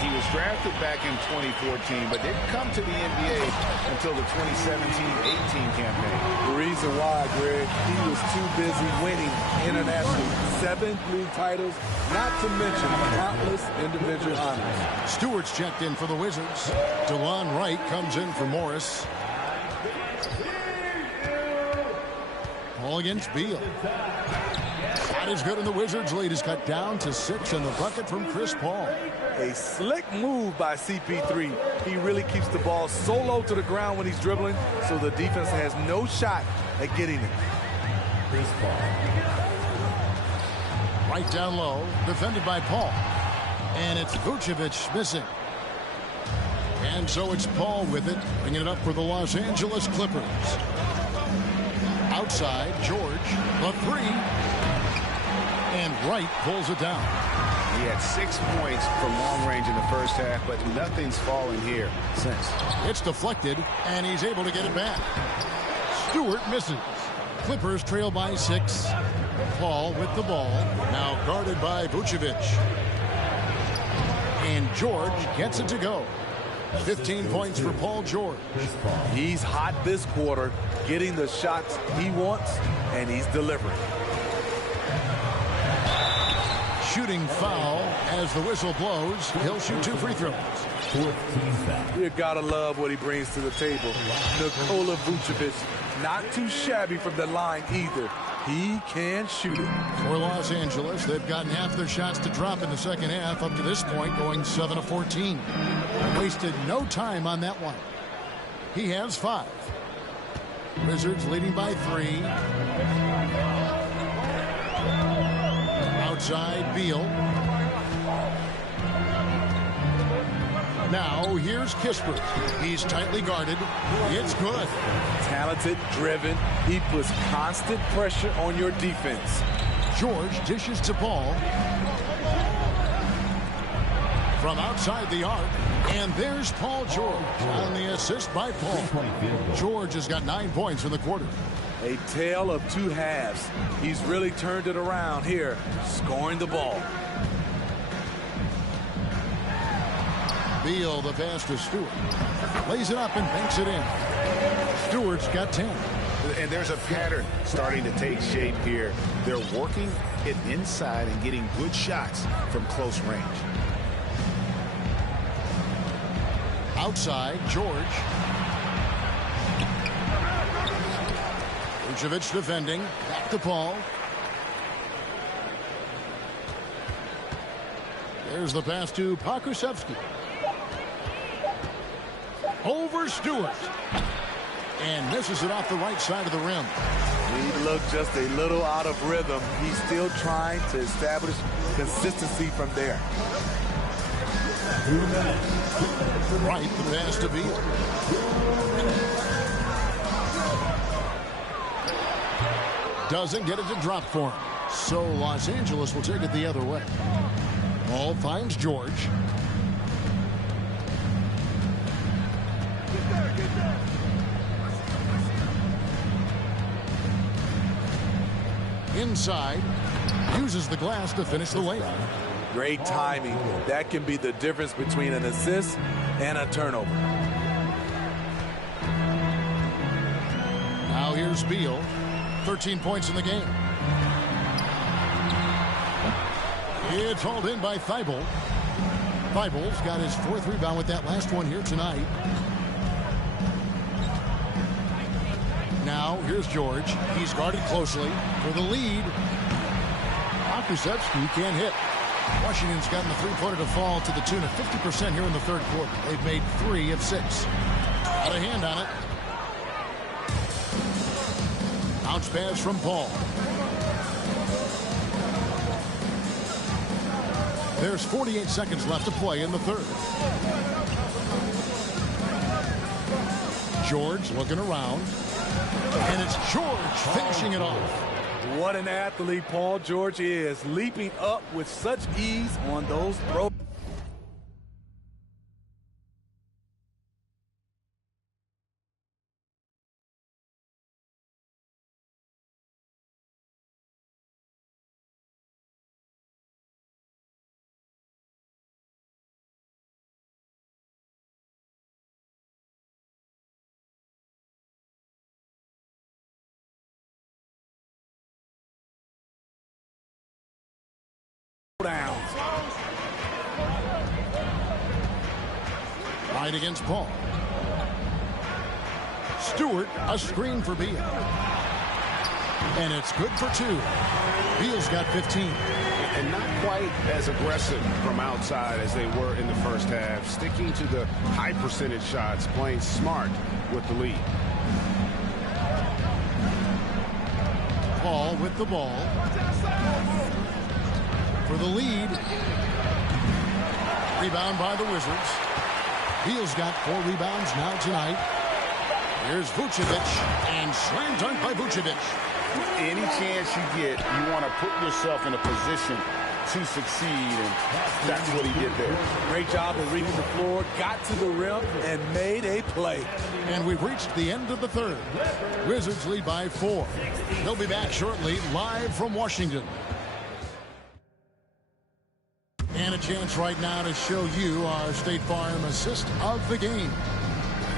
he was drafted back in 2014, but didn't come to the NBA until the 2017-18 campaign. The reason why, Greg, he was too busy winning internationally. 7 league titles, not to mention countless individual honors. Stewart's checked in for the Wizards. DeLon Wright comes in for Morris. Paul against Beal. That is good, and the Wizards' lead is cut down to 6 in the bucket from Chris Paul. A slick move by CP3. He really keeps the ball so low to the ground when he's dribbling, so the defense has no shot at getting it. Chris Paul. Right down low, defended by Paul. And it's Vucevic missing. And so it's Paul with it, bringing it up for the Los Angeles Clippers. Outside, George, the 3. And Wright pulls it down. He had 6 points from long range in the first half, but nothing's fallen here since. It's deflected, and he's able to get it back. Stewart misses. Clippers trail by 6. Paul with the ball, now guarded by Vucevic. And George gets it to go. 15 points for Paul George. He's hot this quarter, getting the shots he wants, and he's delivering. Shooting foul as the whistle blows. He'll shoot 2 free throws. You gotta love what he brings to the table. Nikola Vucevic, not too shabby from the line either. He can shoot it. For Los Angeles, they've gotten half their shots to drop in the second half up to this point, going 7 of 14. Wasted no time on that one. He has 5. Wizards leading by 3. Outside, Beal. Now, here's Kispert. He's tightly guarded. It's good. Talented, driven. He puts constant pressure on your defense. George dishes to Paul. From outside the arc. And there's Paul George on the assist by Paul. George has got 9 points in the quarter. A tale of 2 halves. He's really turned it around here, scoring the ball. Beal, the pass to Stewart. Lays it up and banks it in. Stewart's got 10. And there's a pattern starting to take shape here. They're working it inside and getting good shots from close range. Outside, George. Vucevic defending. Back to Paul. There's the pass to Pokusevski. Over Stewart. And misses it off the right side of the rim. He looked just a little out of rhythm. He's still trying to establish consistency from there. Right, the pass to Beal. Doesn't get it to drop for him. So Los Angeles will take it the other way. Ball finds George. Inside, uses the glass to finish the layup. Great timing. That can be the difference between an assist and a turnover. Now here's Beal. 13 points in the game. It's hauled in by Thibault. Thibault's got his 4th rebound with that last one here tonight. Now, here's George. He's guarded closely for the lead. Pokusevski can't hit. Washington's gotten the three-pointer to fall to the tune of 50% here in the third quarter. They've made 3 of 6. Got a hand on it. Bounce pass from Paul. There's 48 seconds left to play in the third. George looking around. And it's George finishing it off. What an athlete Paul George is, leaping up with such ease on those throws. Down. Right against Paul. Stewart, a screen for Beal. And it's good for 2. Beal's got 15. And not quite as aggressive from outside as they were in the first half. Sticking to the high percentage shots, playing smart with the lead. Paul with the ball. For the lead. Rebound by the Wizards. Beal's got 4 rebounds now tonight. Here's Vucevic, and slam dunk by Vucevic. Any chance you get, you want to put yourself in a position to succeed, and that's what he did there. Great job of reading the floor, got to the rim, and made a play. And we've reached the end of the third. Wizards lead by 4. They'll be back shortly, live from Washington. And a chance right now to show you our State Farm assist of the game.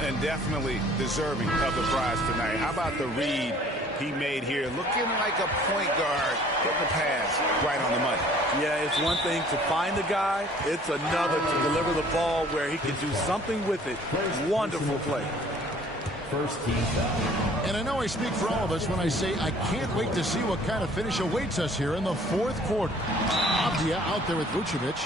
And definitely deserving of the prize tonight. How about the read he made here? Looking like a point guard, hitting the pass right on the money. Yeah, it's one thing to find the guy. It's another to deliver the ball where he can do something with it. Wonderful play. First team foul. And I know I speak for all of us when I say I can't wait to see what kind of finish awaits us here in the fourth quarter. Abdia out there with Vucevic.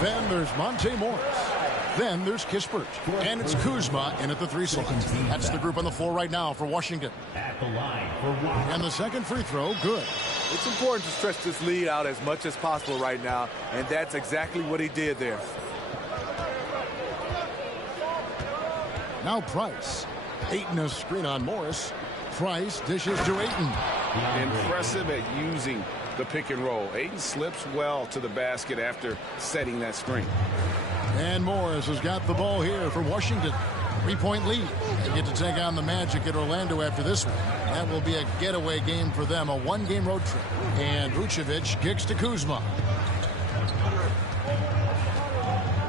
Then there's Monte Morris. Then there's Kispert. And it's Kuzma in at the 3 slot. That's the group on the floor right now for Washington. At the line for Washington. And the second free throw, good. It's important to stretch this lead out as much as possible right now, and that's exactly what he did there. Now Price. Ayton a screen on Morris. Price dishes to Ayton. Impressive at using the pick and roll. Ayton slips well to the basket after setting that screen. And Morris has got the ball here for Washington. 3-point lead. They get to take on the Magic at Orlando after this one. That will be a getaway game for them, a 1-game road trip. And Vucevic kicks to Kuzma.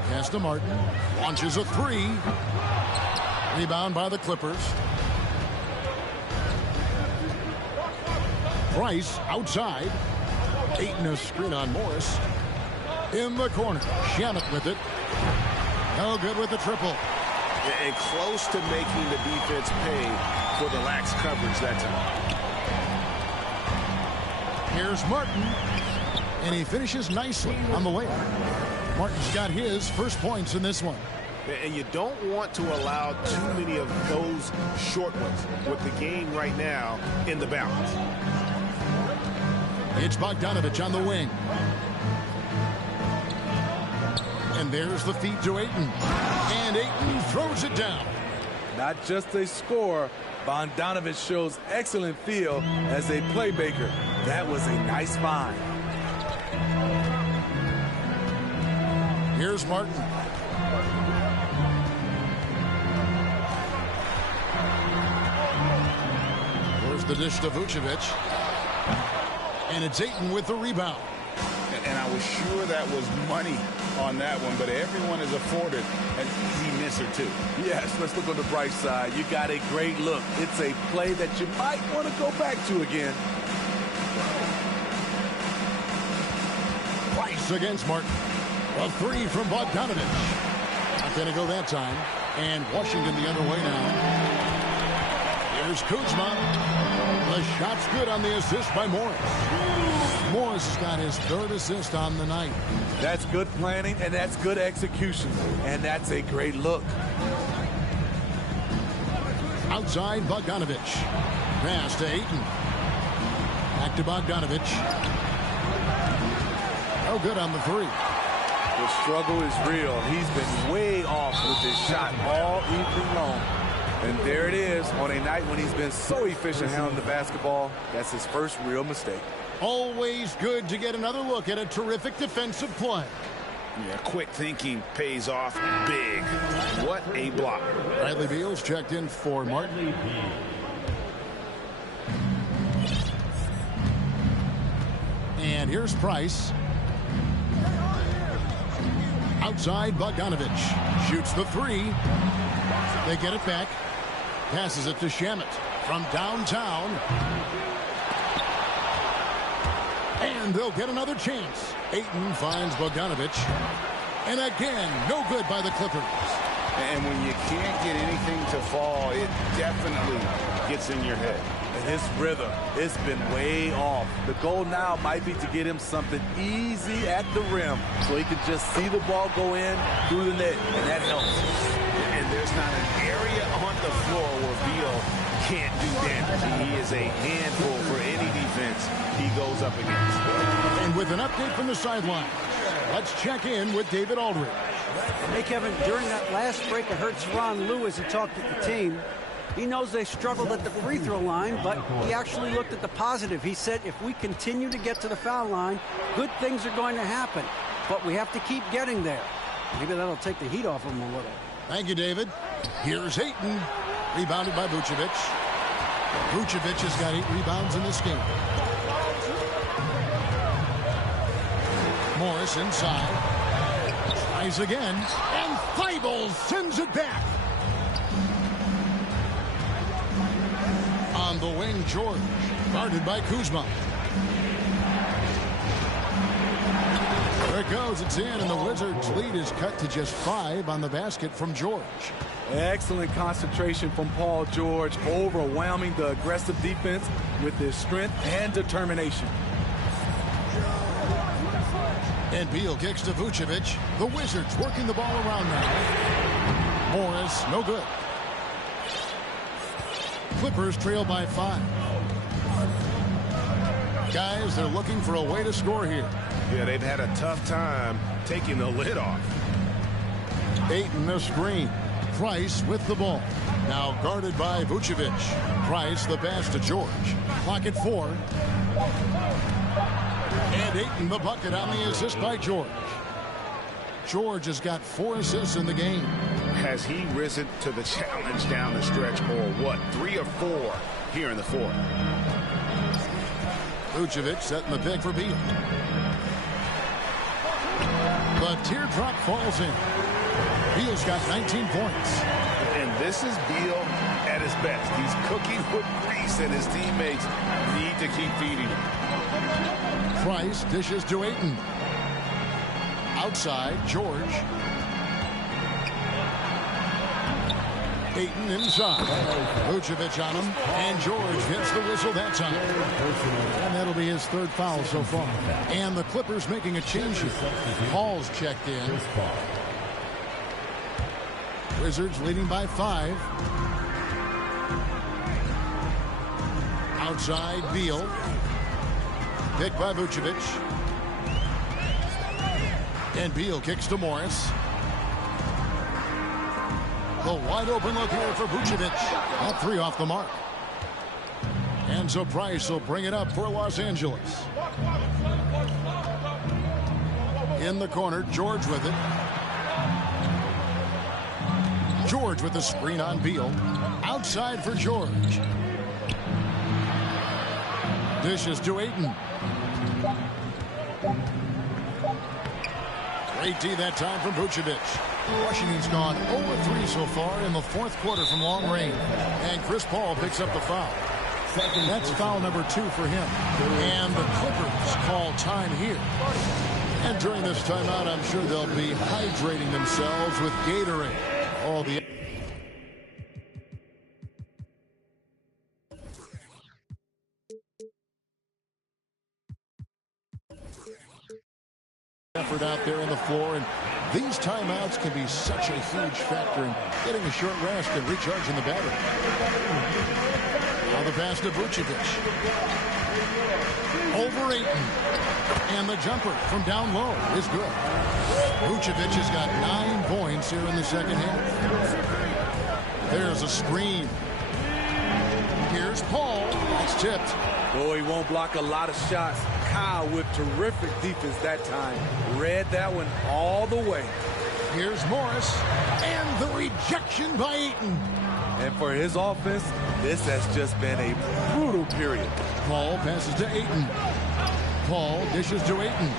Pass to Martin. Launches a 3. Rebound by the Clippers. Price outside. Ayton a screen on Morris. In the corner. Shamet with it. No good with the triple. And close to making the defense pay for the lax coverage that time. Here's Martin. And he finishes nicely on the layup. Martin's got his first points in this one. And you don't want to allow too many of those short ones with the game right now in the balance. It's Bogdanovich on the wing. And there's the feed to Ayton. And Ayton throws it down. Not just a scorer, Bogdanovich shows excellent feel as a playmaker. That was a nice find. Here's Martin. There's the dish to Vucevic. And it's Ayton with the rebound. And I was sure that was money on that one, but everyone is afforded an easy misser too. Yes, let's look on the bright side. You got a great look. It's a play that you might want to go back to again. Price against Martin. A 3 from Bogdanovich. Not going to go that time. And Washington the other way now. Here's Kuzma. The shot's good on the assist by Morris. Morris has got his 3rd assist on the night. That's good planning, and that's good execution. And that's a great look. Outside Bogdanovich. Pass to Ayton. Back to Bogdanovich. No good on the 3. The struggle is real. He's been way off with his shot all evening long. And there it is on a night when he's been so efficient handling the basketball. That's his first real mistake. Always good to get another look at a terrific defensive play. Yeah, quick thinking pays off big. What a block. Bradley Beal's checked in for Martin. And here's Price. Outside Bogdanovich. Shoots the 3. They get it back. Passes it to Shamet from downtown. And they'll get another chance. Ayton finds Bogdanovich. And again, no good by the Clippers. And when you can't get anything to fall, it definitely gets in your head. And his rhythm, it's been way off. The goal now might be to get him something easy at the rim so he can just see the ball go in through the net, and that helps. And there's not an area on the floor where Beal can't do damage. He is a handful for any defense he goes up against. And with an update from the sideline, let's check in with David Aldridge. Hey, Kevin, during that last break, I heard Tyronn Lue as he talked to the team. He knows they struggled at the free throw line, but he actually looked at the positive. He said, if we continue to get to the foul line, good things are going to happen. But we have to keep getting there. Maybe that'll take the heat off him a little. Thank you, David. Here's Ayton. Rebounded by Vucevic. Vucevic has got 8 rebounds in this game. Morris inside. Tries again. And Thibault sends it back. On the wing, George. Guarded by Kuzma. There it goes. It's in, and the Wizards' lead is cut to just 5 on the basket from George. Excellent concentration from Paul George, overwhelming the aggressive defense with his strength and determination. And Beal kicks to Vucevic. The Wizards working the ball around now. Morris, no good. Clippers trail by 5. Guys, they're looking for a way to score here. Yeah, they've had a tough time taking the lid off. Ayton the screen. Price with the ball. Now guarded by Vucevic. Price the pass to George. Clock at 4. And Ayton the bucket on the assist by George. George has got 4 assists in the game. Has he risen to the challenge down the stretch, or what? 3 or 4 here in the fourth. Vucevic setting the pick for Beal. The teardrop falls in. Beal's got 19 points. And this is Beal at his best. He's cooking with grease, and his teammates need to keep feeding him. Price dishes to Ayton. Outside, George. Ayton inside. Vucevic on him, and George hits the whistle that time. And that'll be his 3rd foul so far. And the Clippers making a change here. Paul's checked in. Wizards leading by 5. Outside, Beal. Picked by Vucevic. And Beal kicks to Morris. The wide open look here for Vucevic. That 3 off the mark. And so Price will bring it up for Los Angeles. In the corner, George with it. George with the screen on Beal. Outside for George. Dishes to Ayton. Great D that time from Vucevic. Washington's gone 0-3 so far in the 4th quarter from long range. And Chris Paul picks up the foul. That's foul number 2 for him. And the Clippers call time here. And during this timeout, I'm sure they'll be hydrating themselves with Gatorade. All the effort out there on the floor, and these timeouts can be such a huge factor in getting a short rest and recharging the battery. Now the pass to Vucevic. Over Ayton. And the jumper from down low is good. Vucevic has got 9 points here in the second half. There's a screen. Here's Paul. It's tipped. Oh, he won't block a lot of shots. Kyle with terrific defense that time. Read that one all the way. Here's Morris. And the rejection by Ayton. And for his offense, this has just been a brutal period. Paul passes to Ayton. Paul dishes to Ayton.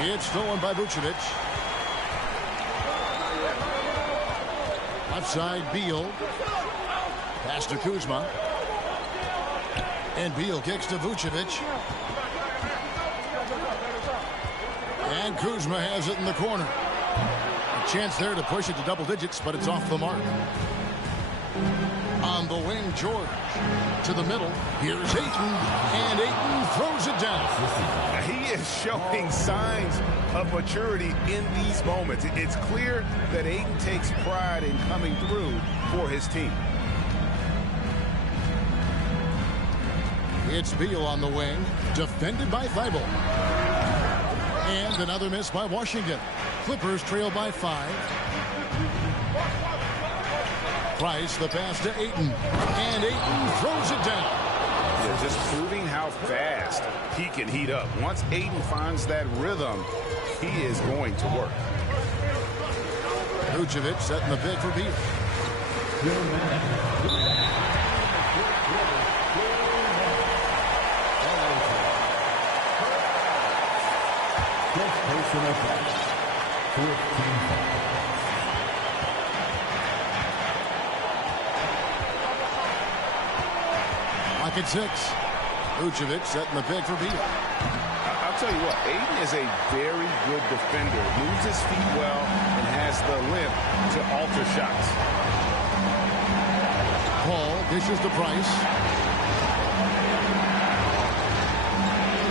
It's stolen by Vucevic. Left side, Beal. Pass to Kuzma. And Beal kicks to Vucevic. And Kuzma has it in the corner. A chance there to push it to double digits, but it's off the mark. On the wing, George. To the middle. Here's Ayton. And Ayton throws it down. He is showing signs of maturity in these moments. It's clear that Ayton takes pride in coming through for his team. It's Beal on the wing. Defended by Thibault. And another miss by Washington. Clippers trail by 5. Price, the pass to Ayton. And Ayton throws it down. Yeah, just proving how fast he can heat up. Once Ayton finds that rhythm, he is going to work. Vucevic setting the pick for Beal. Personal foul. 14 foul. Lock at 6. Vucevic setting the pick for Beal. I'll tell you what, Ayton is a very good defender. Moves his feet well and has the limp to alter shots. Paul dishes to Price.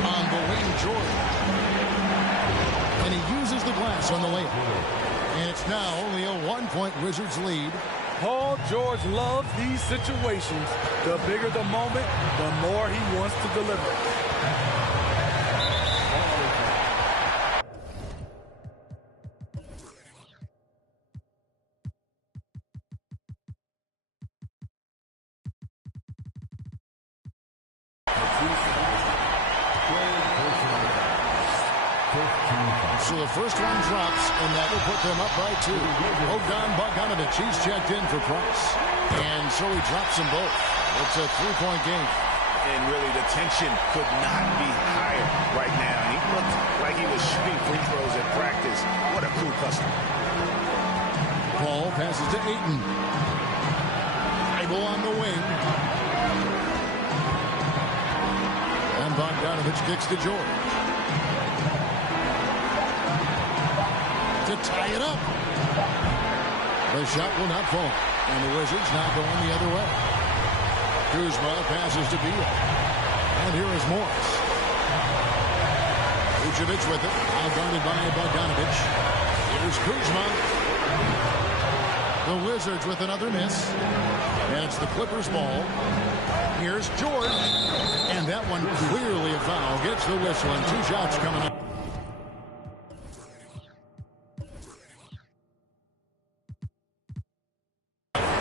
On the wing, Jordan. And he uses the glass on the layup. And it's now only a 1-point Wizards lead. Paul George loves these situations. The bigger the moment, the more he wants to deliver. So the first one drops, and that will put them up by 2. Bogdan Bogdanovic, he's checked in for Price. And so he drops them both. It's a 3-point game. And really, the tension could not be higher right now. He looked like he was shooting free throws at practice. What a cool customer. Paul passes to Ayton. Ibo on the wing. And Bogdanovic kicks to George. To tie it up. The shot will not fall. And the Wizards now going the other way. Kuzma passes to Beal. And here is Morris. Vucevic with it. Now guarded by Bogdanovic. Here's Kuzma. The Wizards with another miss. And it's the Clippers ball. Here's George. And that one clearly a foul. Gets the whistle and 2 shots coming up.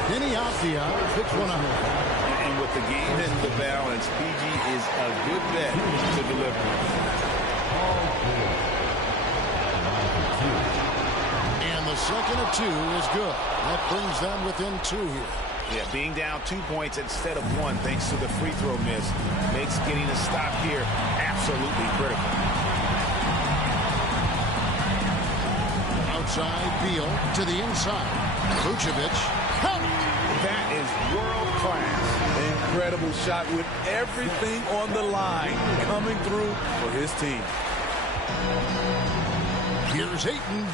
Denny Althea picks one up. And with the game in the balance, PG is a good bet to deliver. And the second of 2 is good. That brings them within 2 here. Yeah, being down 2 points instead of 1 thanks to the free throw miss makes getting a stop here absolutely critical. Outside, Beal to the inside. Vucevic. That is world class. Incredible shot with everything on the line coming through for his team. Here's Ayton.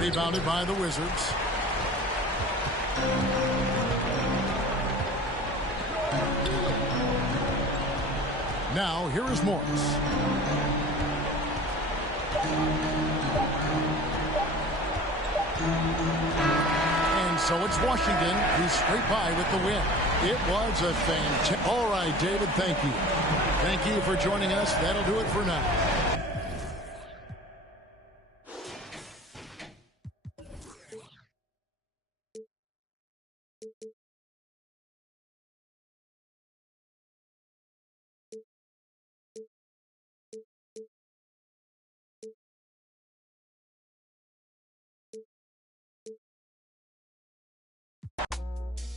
Rebounded by the Wizards. Now, here is Morris. And so it's Washington who's straight by with the win. It was a fantastic. All right, David, thank you. Thank you for joining us. That'll do it for now.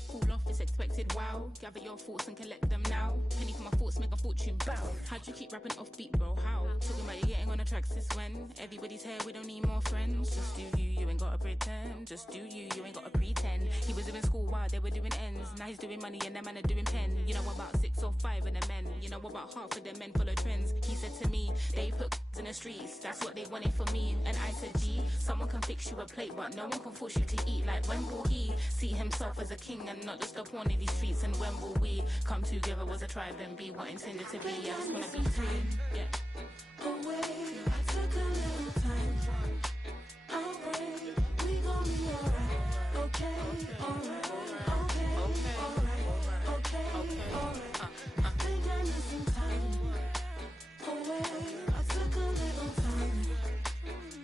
Cool off, it's expected, wow. Gather your thoughts and collect them now. Penny for my thoughts, make a fortune, bow. How'd you keep rapping off beat, bro? How? Talking about you getting on the tracks since when? Everybody's here, we don't need more friends. Just do you ain't gotta pretend. Just do you ain't gotta pretend. He was doing school while they were doing ends. Now he's doing money and the man are doing pen. You know about 6 or 5 of the men. You know about half of the men follow trends. He said to me, they put in the streets. That's what they wanted for me. And I said, G, someone can fix you a plate, but no one can force you to eat. Like when will he see himself as a king and not just a pawn in these streets? And when will we come together as a tribe and be what intended to be? I just wanna be free. Yeah. Away, I took a little time. Alright, we gon' be alright. Okay, alright. Okay, alright. Okay, alright. Think I need some time. Away, I took a little time.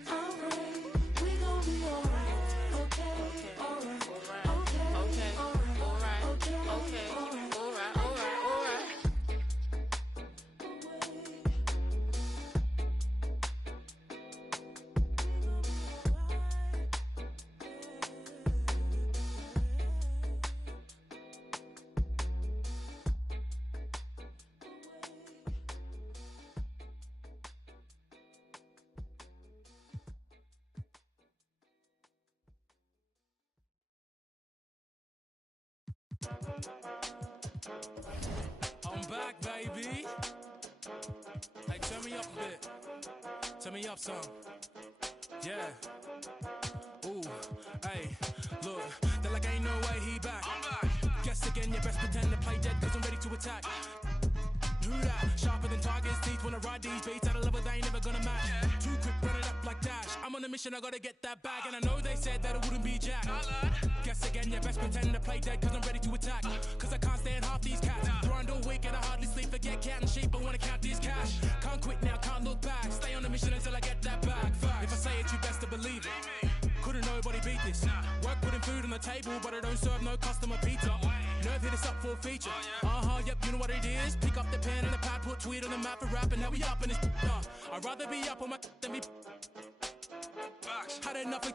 Alright, we gon' be alright. Okay, alright. I'm back, baby. Hey, turn me up a bit. Turn me up some. Yeah. Ooh, hey, look, they're like ain't no way he back. I'm back. Guess again, you best pretend to play dead, cause I'm ready to attack. Do that, sharper than target's teeth. When I ride these beats at a level they ain't never gonna match. Too quick, run it up like Dash. I'm on a mission, I gotta get that bag. And I know they said that it wouldn't be Jack. Guess again, you best pretend to play dead, cause I'm ready to attack. Cause I can't stand half these cats. Grind all week and I hardly sleep. Forget cat and sheep, I wanna count this cash. Can't quit now, can't look back. Stay on a mission until I get that bag. If I say it, you best to believe it. Couldn't nobody beat this. Work putting food on the table, but I don't serve no customer pizza. Nerve hit us up for a feature. Yep, you know what it is. Pick up the pen and the pad, put tweet on the map for rapping. Now we up in this. I'd rather be up on my than be. Had enough of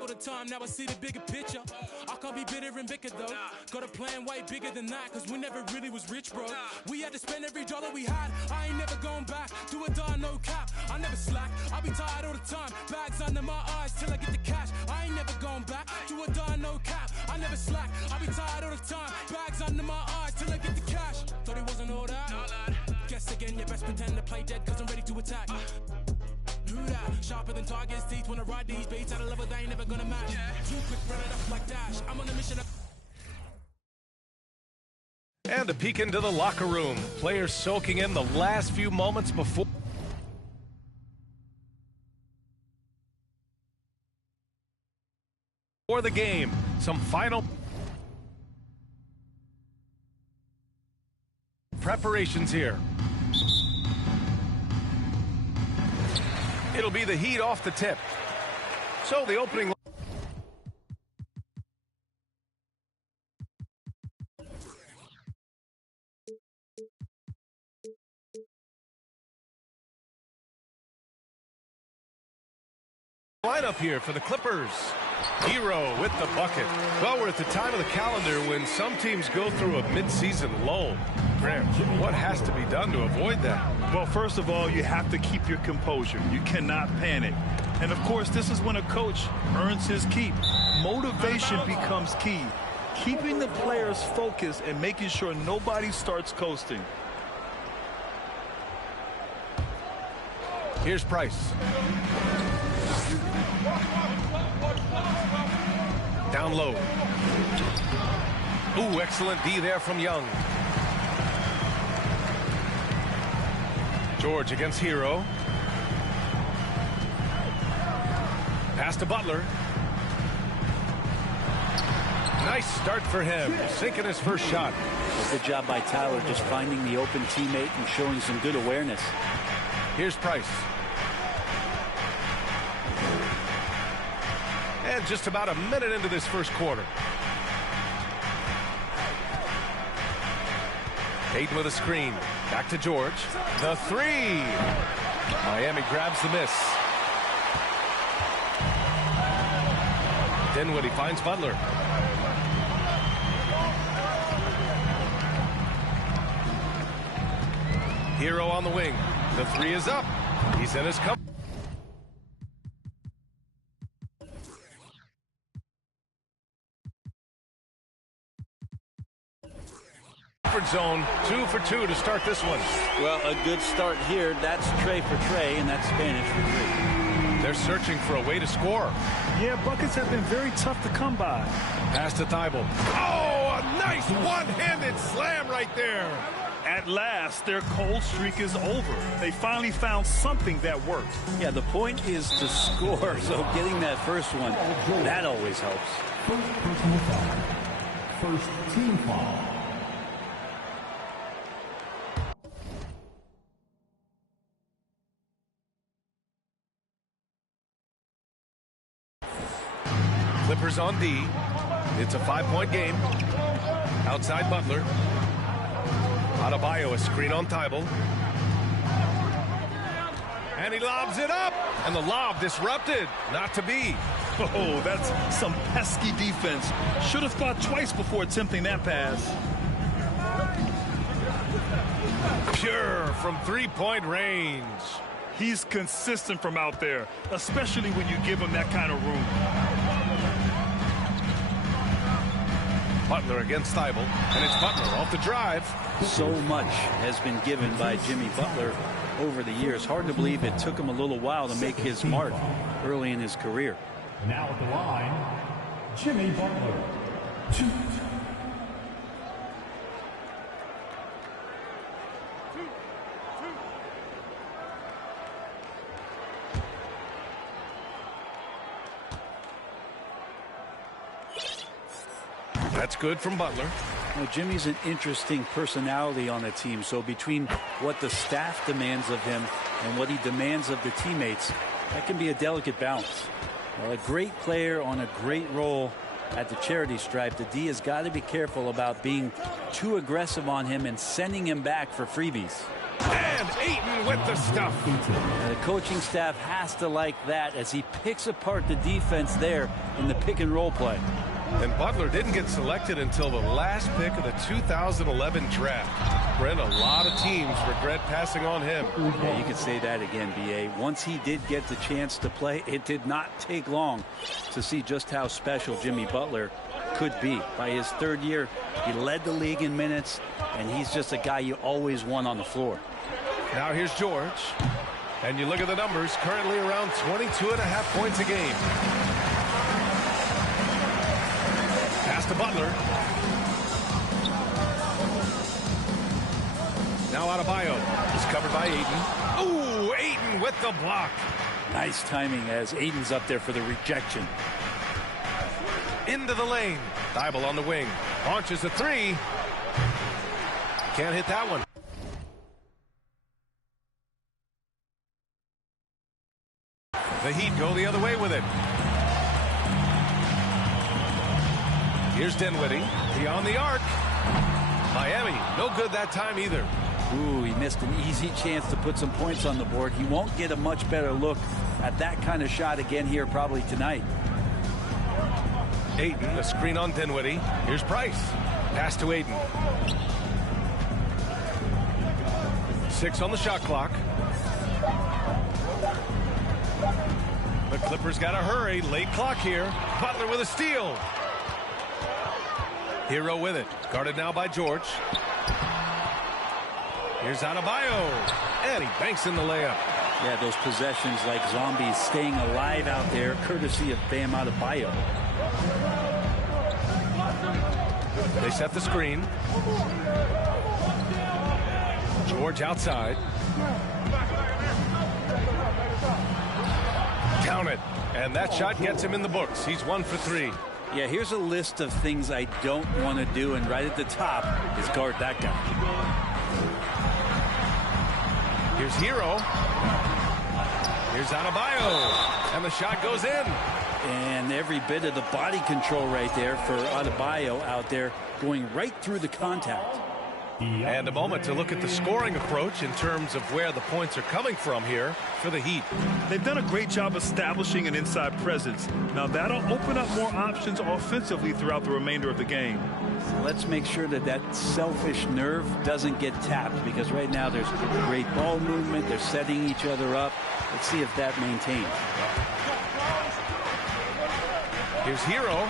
all the time, now I see the bigger picture. I can't be bitter and bicker though. Got a plan way bigger than that, cause we never really was rich, bro. We had to spend every dollar we had. I ain't never going back. Do or die, no cap. I never slack. I be tired all the time. Bags under my eyes till I get the cash. I ain't never going back. Do or die, no cap. I never slack. I be tired all the time. Bags under my eyes till I get the cash. Thought it wasn't all that. Guess again, you best pretend to play dead, cause I'm ready to attack. Do that, sharper than target's teeth. When I ride these beats at a level they ain't never gonna match. Too quick, run it up like Dash. I'm on a mission. And a peek into the locker room. Players soaking in the last few moments before the game. Some final preparations here. It'll be the Heat off the tip. So the opening lineup here for the Clippers. Hero with the bucket. Well, we're at the time of the calendar when some teams go through a mid-season lull. Graham, what has to be done to avoid that? Well, first of all, you have to keep your composure. You cannot panic. And, of course, this is when a coach earns his keep. Motivation becomes key. Keeping the players focused and making sure nobody starts coasting. Here's Price. Down low. Ooh, excellent D there from Young. George against Hero. Pass to Butler. Nice start for him, sinking his first shot. Good job by Tyler just finding the open teammate and showing some good awareness. Here's Price. And just about a minute into this first quarter. Payton with a screen. Back to George. The three. Miami grabs the miss. Dinwiddie finds Butler. Hero on the wing. The three is up. He's in his cup. Zone 2 for 2 to start this one. Well, a good start here. That's Trey for Trey, and that's Spanish for 3. They're searching for a way to score. Yeah, buckets have been very tough to come by. Pass to Thibault. Oh, a nice one-handed slam right there. At last, their cold streak is over. They finally found something that worked. Yeah, the point is to score, so getting that first one, that always helps. First personal foul. First team foul. Clippers on D. It's a 5-point game. Outside Butler. Adebayo, a screen on Thibault. And he lobs it up. And the lob disrupted. Not to be. Oh, that's some pesky defense. Should have thought twice before attempting that pass. Pure from three-point range. He's consistent from out there, especially when you give him that kind of room. Butler against Thybulle, and it's Butler off the drive. So much has been given by Jimmy Butler over the years. Hard to believe it took him a little while to make his mark early in his career. Now at the line, Jimmy Butler. 2. That's good from Butler. Now, Jimmy's an interesting personality on the team. So between what the staff demands of him and what he demands of the teammates, that can be a delicate balance. Well, a great player on a great role at the charity stripe. The D has got to be careful about being too aggressive on him and sending him back for freebies. And Ayton with the stuff. The coaching staff has to like that as he picks apart the defense there in the pick and roll play. And Butler didn't get selected until the last pick of the 2011 draft. Brent, a lot of teams regret passing on him. Yeah, you could say that again, B.A. Once he did get the chance to play, it did not take long to see just how special Jimmy Butler could be. By his third year, he led the league in minutes, and he's just a guy you always want on the floor. Now here's George. And you look at the numbers, currently around 22.5 points a game. Pass to Butler. Now Adebayo. He's covered by Ayton. Ooh, Ayton with the block. Nice timing as Ayton's up there for the rejection. Into the lane. Thybulle on the wing. Launches a three. Can't hit that one. The Heat go the other way with it. Here's Dinwiddie. Beyond the arc. Miami, no good that time either. Ooh, he missed an easy chance to put some points on the board. He won't get a much better look at that kind of shot again here probably tonight. Ayton, a screen on Dinwiddie. Here's Price. Pass to Ayton. 6 on the shot clock. The Clippers got to hurry. Late clock here. Butler with a steal. Hero with it. Guarded now by George. Here's Adebayo. And he banks in the layup. Yeah, those possessions like zombies staying alive out there, courtesy of Bam Adebayo. They set the screen. George outside. Count it. And that shot gets him in the books. He's 1 for 3. Yeah, here's a list of things I don't want to do, and right at the top is guard that guy. Here's Hero. Here's Adebayo. And the shot goes in. And every bit of the body control right there for Adebayo out there going right through the contact. And a moment to look at the scoring approach in terms of where the points are coming from here for the Heat. They've done a great job establishing an inside presence. Now that'll open up more options offensively throughout the remainder of the game. So let's make sure that that selfish nerve doesn't get tapped, because right now there's great ball movement. They're setting each other up. Let's see if that maintains. Here's Hero.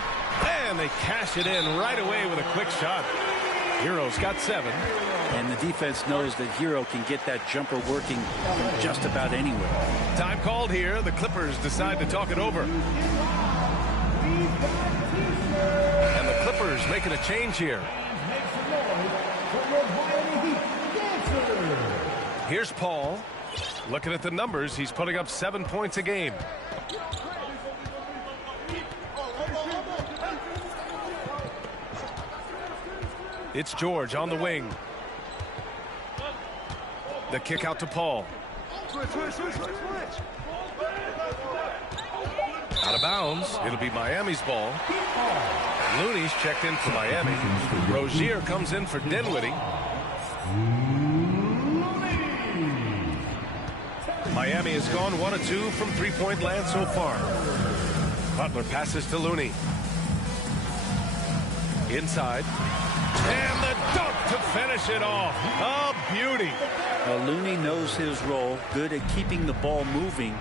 And they cash it in right away with a quick shot. Hero's got 7. And the defense knows that Hero can get that jumper working from just about anywhere. Time called here. The Clippers decide to talk it over. And the Clippers making a change here. Here's Paul. Looking at the numbers, he's putting up 7 points a game. It's George on the wing. The kick out to Paul. Out of bounds. It'll be Miami's ball. Looney's checked in for Miami. Rozier comes in for Dinwiddie. Miami has gone 1 of 2 from three-point land so far. Butler passes to Looney. Inside. And the dunk to finish it off. A beauty. Well, Looney knows his role, good at keeping the ball moving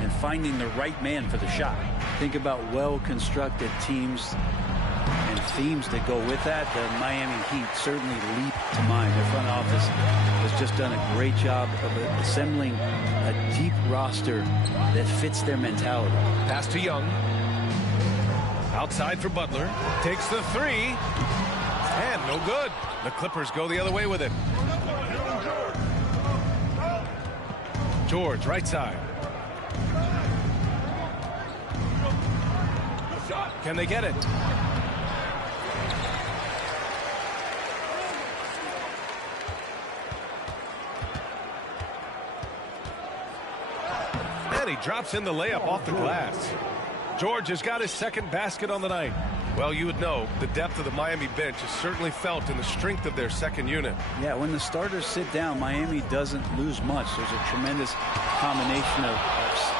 and finding the right man for the shot. Think about well-constructed teams and themes that go with that, the Miami Heat certainly leap to mind. Their front office has just done a great job of assembling a deep roster that fits their mentality. Pass to Young. Outside for Butler. Takes the three. And no good. The Clippers go the other way with it. George, right side. Can they get it? And he drops in the layup off the glass. George has got his second basket on the night. Well, you would know the depth of the Miami bench is certainly felt in the strength of their second unit. Yeah, when the starters sit down, Miami doesn't lose much. There's a tremendous combination of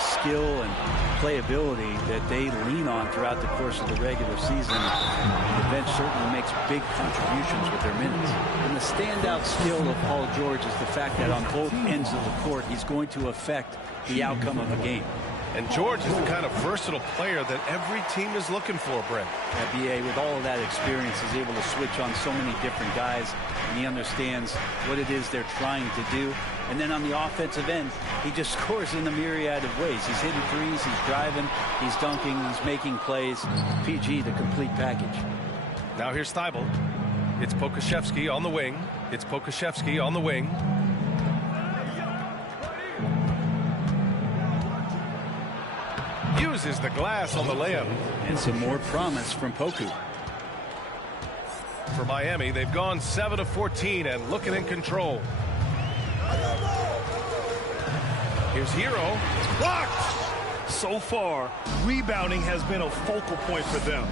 skill and playability that they lean on throughout the course of the regular season. The bench certainly makes big contributions with their minutes. And the standout skill of Paul George is the fact that on both ends of the court, he's going to affect the outcome of a game. And George is the kind of versatile player that every team is looking for, Brent. BA, with all of that experience, is able to switch on so many different guys, and he understands what it is they're trying to do. And then on the offensive end, he just scores in a myriad of ways. He's hitting threes, he's driving, he's dunking, he's making plays. PG, the complete package. Now here's Thibault. It's Pokusevski on the wing. It's Pokusevski on the wing. Uses the glass on the layup. And some more promise from Poku. For Miami, they've gone 7 of 14 and looking in control. Here's Hero. Blocked! So far, rebounding has been a focal point for them.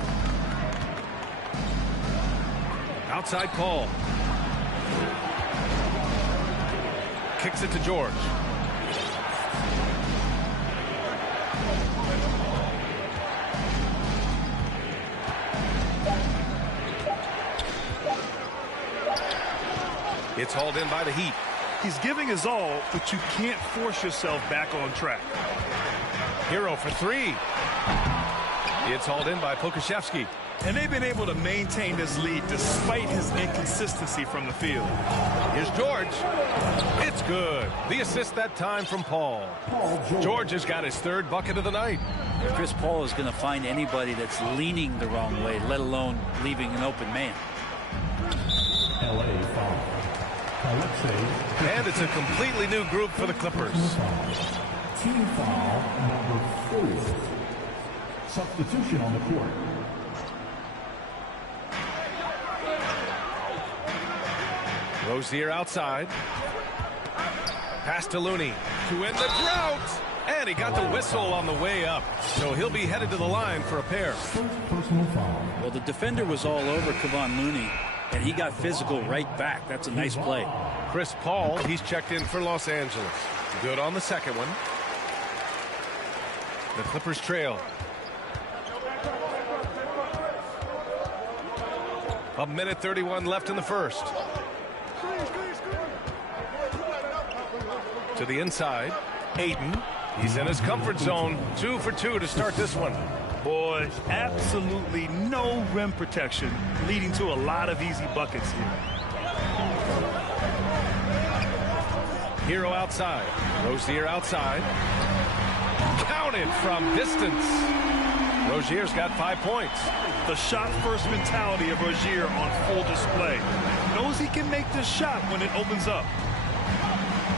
Outside Paul. Kicks it to George. It's hauled in by the Heat. He's giving his all, but you can't force yourself back on track. Hero for three. It's hauled in by Pokusevski. And they've been able to maintain this lead despite his inconsistency from the field. Here's George. It's good. The assist that time from Paul. George has got his third bucket of the night. Chris Paul is going to find anybody that's leaning the wrong way, let alone leaving an open man. LA foul. And it's a completely new group for the Clippers. Team foul number 4. Substitution on the court. Rozier outside. Pass to Looney to end the drought. And he got the whistle on the way up. So he'll be headed to the line for a pair. Personal foul. Well, the defender was all over Kevon Looney, and he got physical right back. That's a nice play. Chris Paul, he's checked in for Los Angeles. Good on the second one. The Clippers trail. A minute 31 left in the first. To the inside. Ayton. He's in his comfort zone. 2 for 2 to start this one. Boy, absolutely no rim protection, leading to a lot of easy buckets here. Hero outside. Rozier outside. Counted from distance. Rozier's got 5 points. The shot-first mentality of Rozier on full display. Knows he can make this shot when it opens up.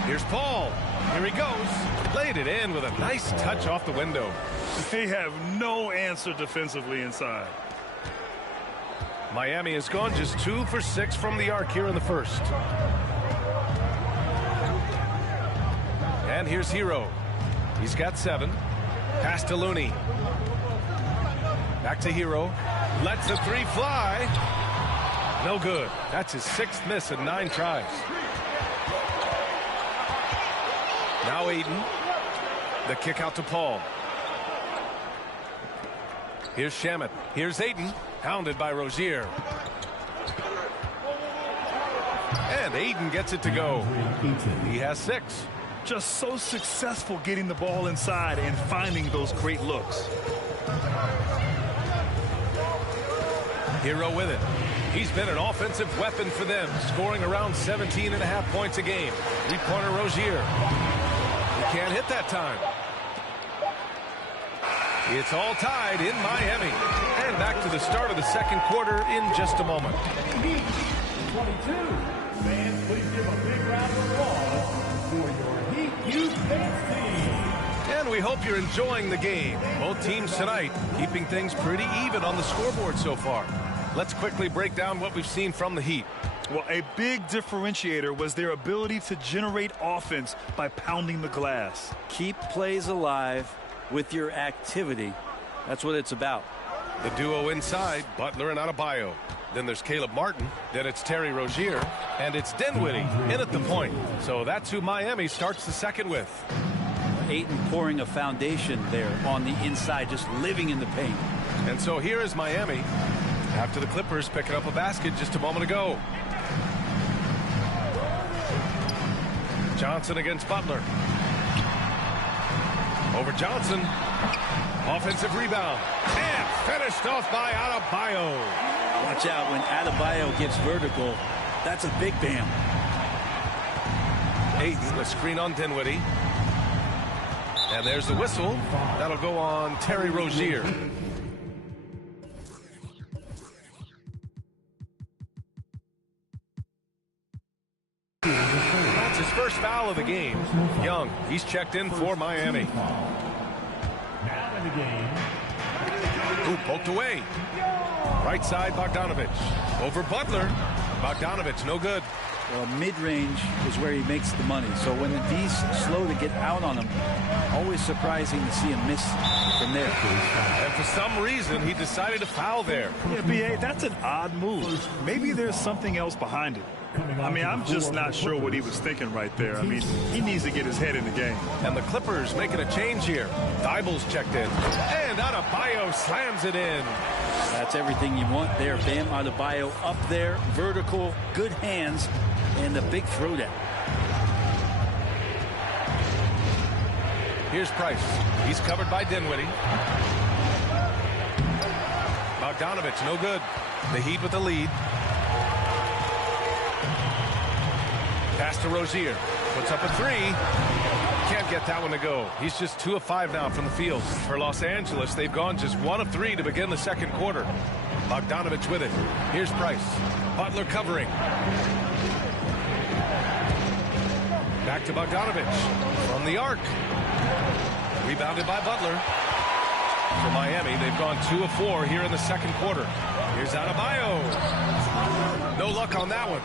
Here's Paul. Here he goes. Laid it in with a nice touch off the window. They have no answer defensively inside. Miami has gone just 2 for 6 from the arc here in the first. And here's Hero. He's got 7. Pass to Looney. Back to Hero. Lets a 3 fly. No good. That's his 6th miss in 9 tries. Now Ayton. The kick out to Paul. Here's Shamet. Here's Ayton. Hounded by Rozier. And Ayton gets it to go. He has 6. Just so successful getting the ball inside and finding those great looks. Hero with it. He's been an offensive weapon for them, scoring around 17.5 points a game. Three-pointer Rozier. He can't hit that time. It's all tied in Miami. And back to the start of the second quarter in just a moment. 22. Fans, please give a big round of applause for your Heat Youth Dance Team. And we hope you're enjoying the game. Both teams tonight keeping things pretty even on the scoreboard so far. Let's quickly break down what we've seen from the Heat. Well, a big differentiator was their ability to generate offense by pounding the glass. Keep plays alive with your activity. That's what it's about. The duo inside, Butler and Adebayo. Then there's Caleb Martin. Then it's Terry Rozier. And it's Dinwiddie in at the point. So that's who Miami starts the second with. Ayton pouring a foundation there on the inside, just living in the paint. And so here is Miami after the Clippers picking up a basket just a moment ago. Johnson against Butler. Over Johnson. Offensive rebound. And finished off by Adebayo. Watch out when Adebayo gets vertical. That's a big bam. Ayton, a screen on Dinwiddie. And there's the whistle. That'll go on Terry Rozier. That's his first foul of the game. Young, he's checked in for Miami. Now in the game. Ooh, poked away. Right side, Bogdanovich. Over Butler. Bogdanovich, no good. Well, mid-range is where he makes the money. So when the D's slow to get out on him, always surprising to see him miss from there. And for some reason, he decided to foul there. Yeah, B.A., that's an odd move. Maybe there's something else behind it. I mean, I'm just not sure what he was thinking right there. I mean, he needs to get his head in the game. And the Clippers making a change here. Thibault's checked in. And Adebayo slams it in. That's everything you want there. Bam Adebayo up there, vertical, good hands, and a big throwdown. Here's Price. He's covered by Dinwiddie. Bogdanovich, no good. The Heat with the lead. Pass to Rozier. Puts up a three. Can't get that one to go. He's just 2 of 5 now from the field. For Los Angeles, they've gone just 1 of 3 to begin the second quarter. Bogdanovich with it. Here's Price. Butler covering. Back to Bogdanovich. From the arc. Rebounded by Butler. For Miami, they've gone 2 of 4 here in the second quarter. Here's Adebayo. No luck on that one.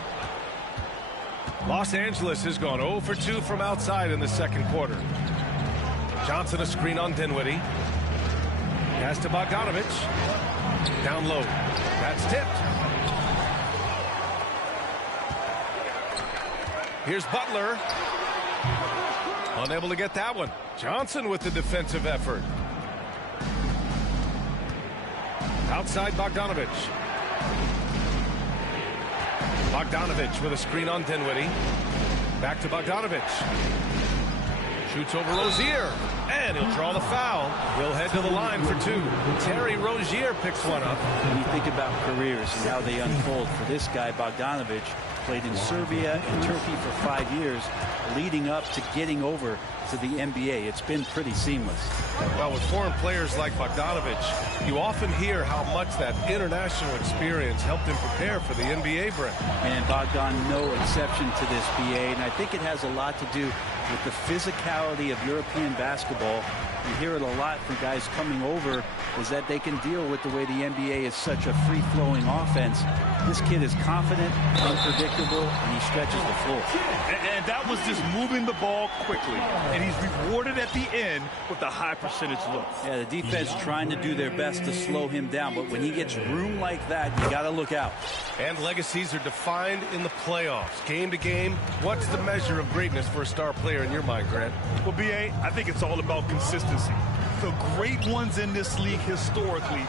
Los Angeles has gone 0 for 2 from outside in the second quarter. Johnson a screen on Dinwiddie. Pass to Bogdanovich. Down low. That's tipped. Here's Butler. Unable to get that one. Johnson with the defensive effort. Outside Bogdanovich. Bogdanovich with a screen on Dinwiddie. Back to Bogdanovich. Shoots over Rozier. And he'll draw the foul. He'll head to the line for 2. Terry Rozier picks one up. When you think about careers and how they unfold, for this guy, Bogdanovich played in Serbia and Turkey for 5 years, leading up to getting over to the NBA. It's been pretty seamless. Well, with foreign players like Bogdanovich, you often hear how much that international experience helped him prepare for the NBA, Brent. And Bogdan, no exception to this, BA, and I think it has a lot to do with the physicality of European basketball. You hear it a lot from guys coming over, is that they can deal with the way the NBA is such a free-flowing offense. This kid is confident, unpredictable, and he stretches the floor. And that was just moving the ball quickly. And he's rewarded at the end with a high percentage look. Yeah, the defense trying to do their best to slow him down, but when he gets room like that, you got to look out. And legacies are defined in the playoffs. Game to game, what's the measure of greatness for a star player in your mind, Grant? Well, B.A., I think it's all about consistency. The great ones in this league historically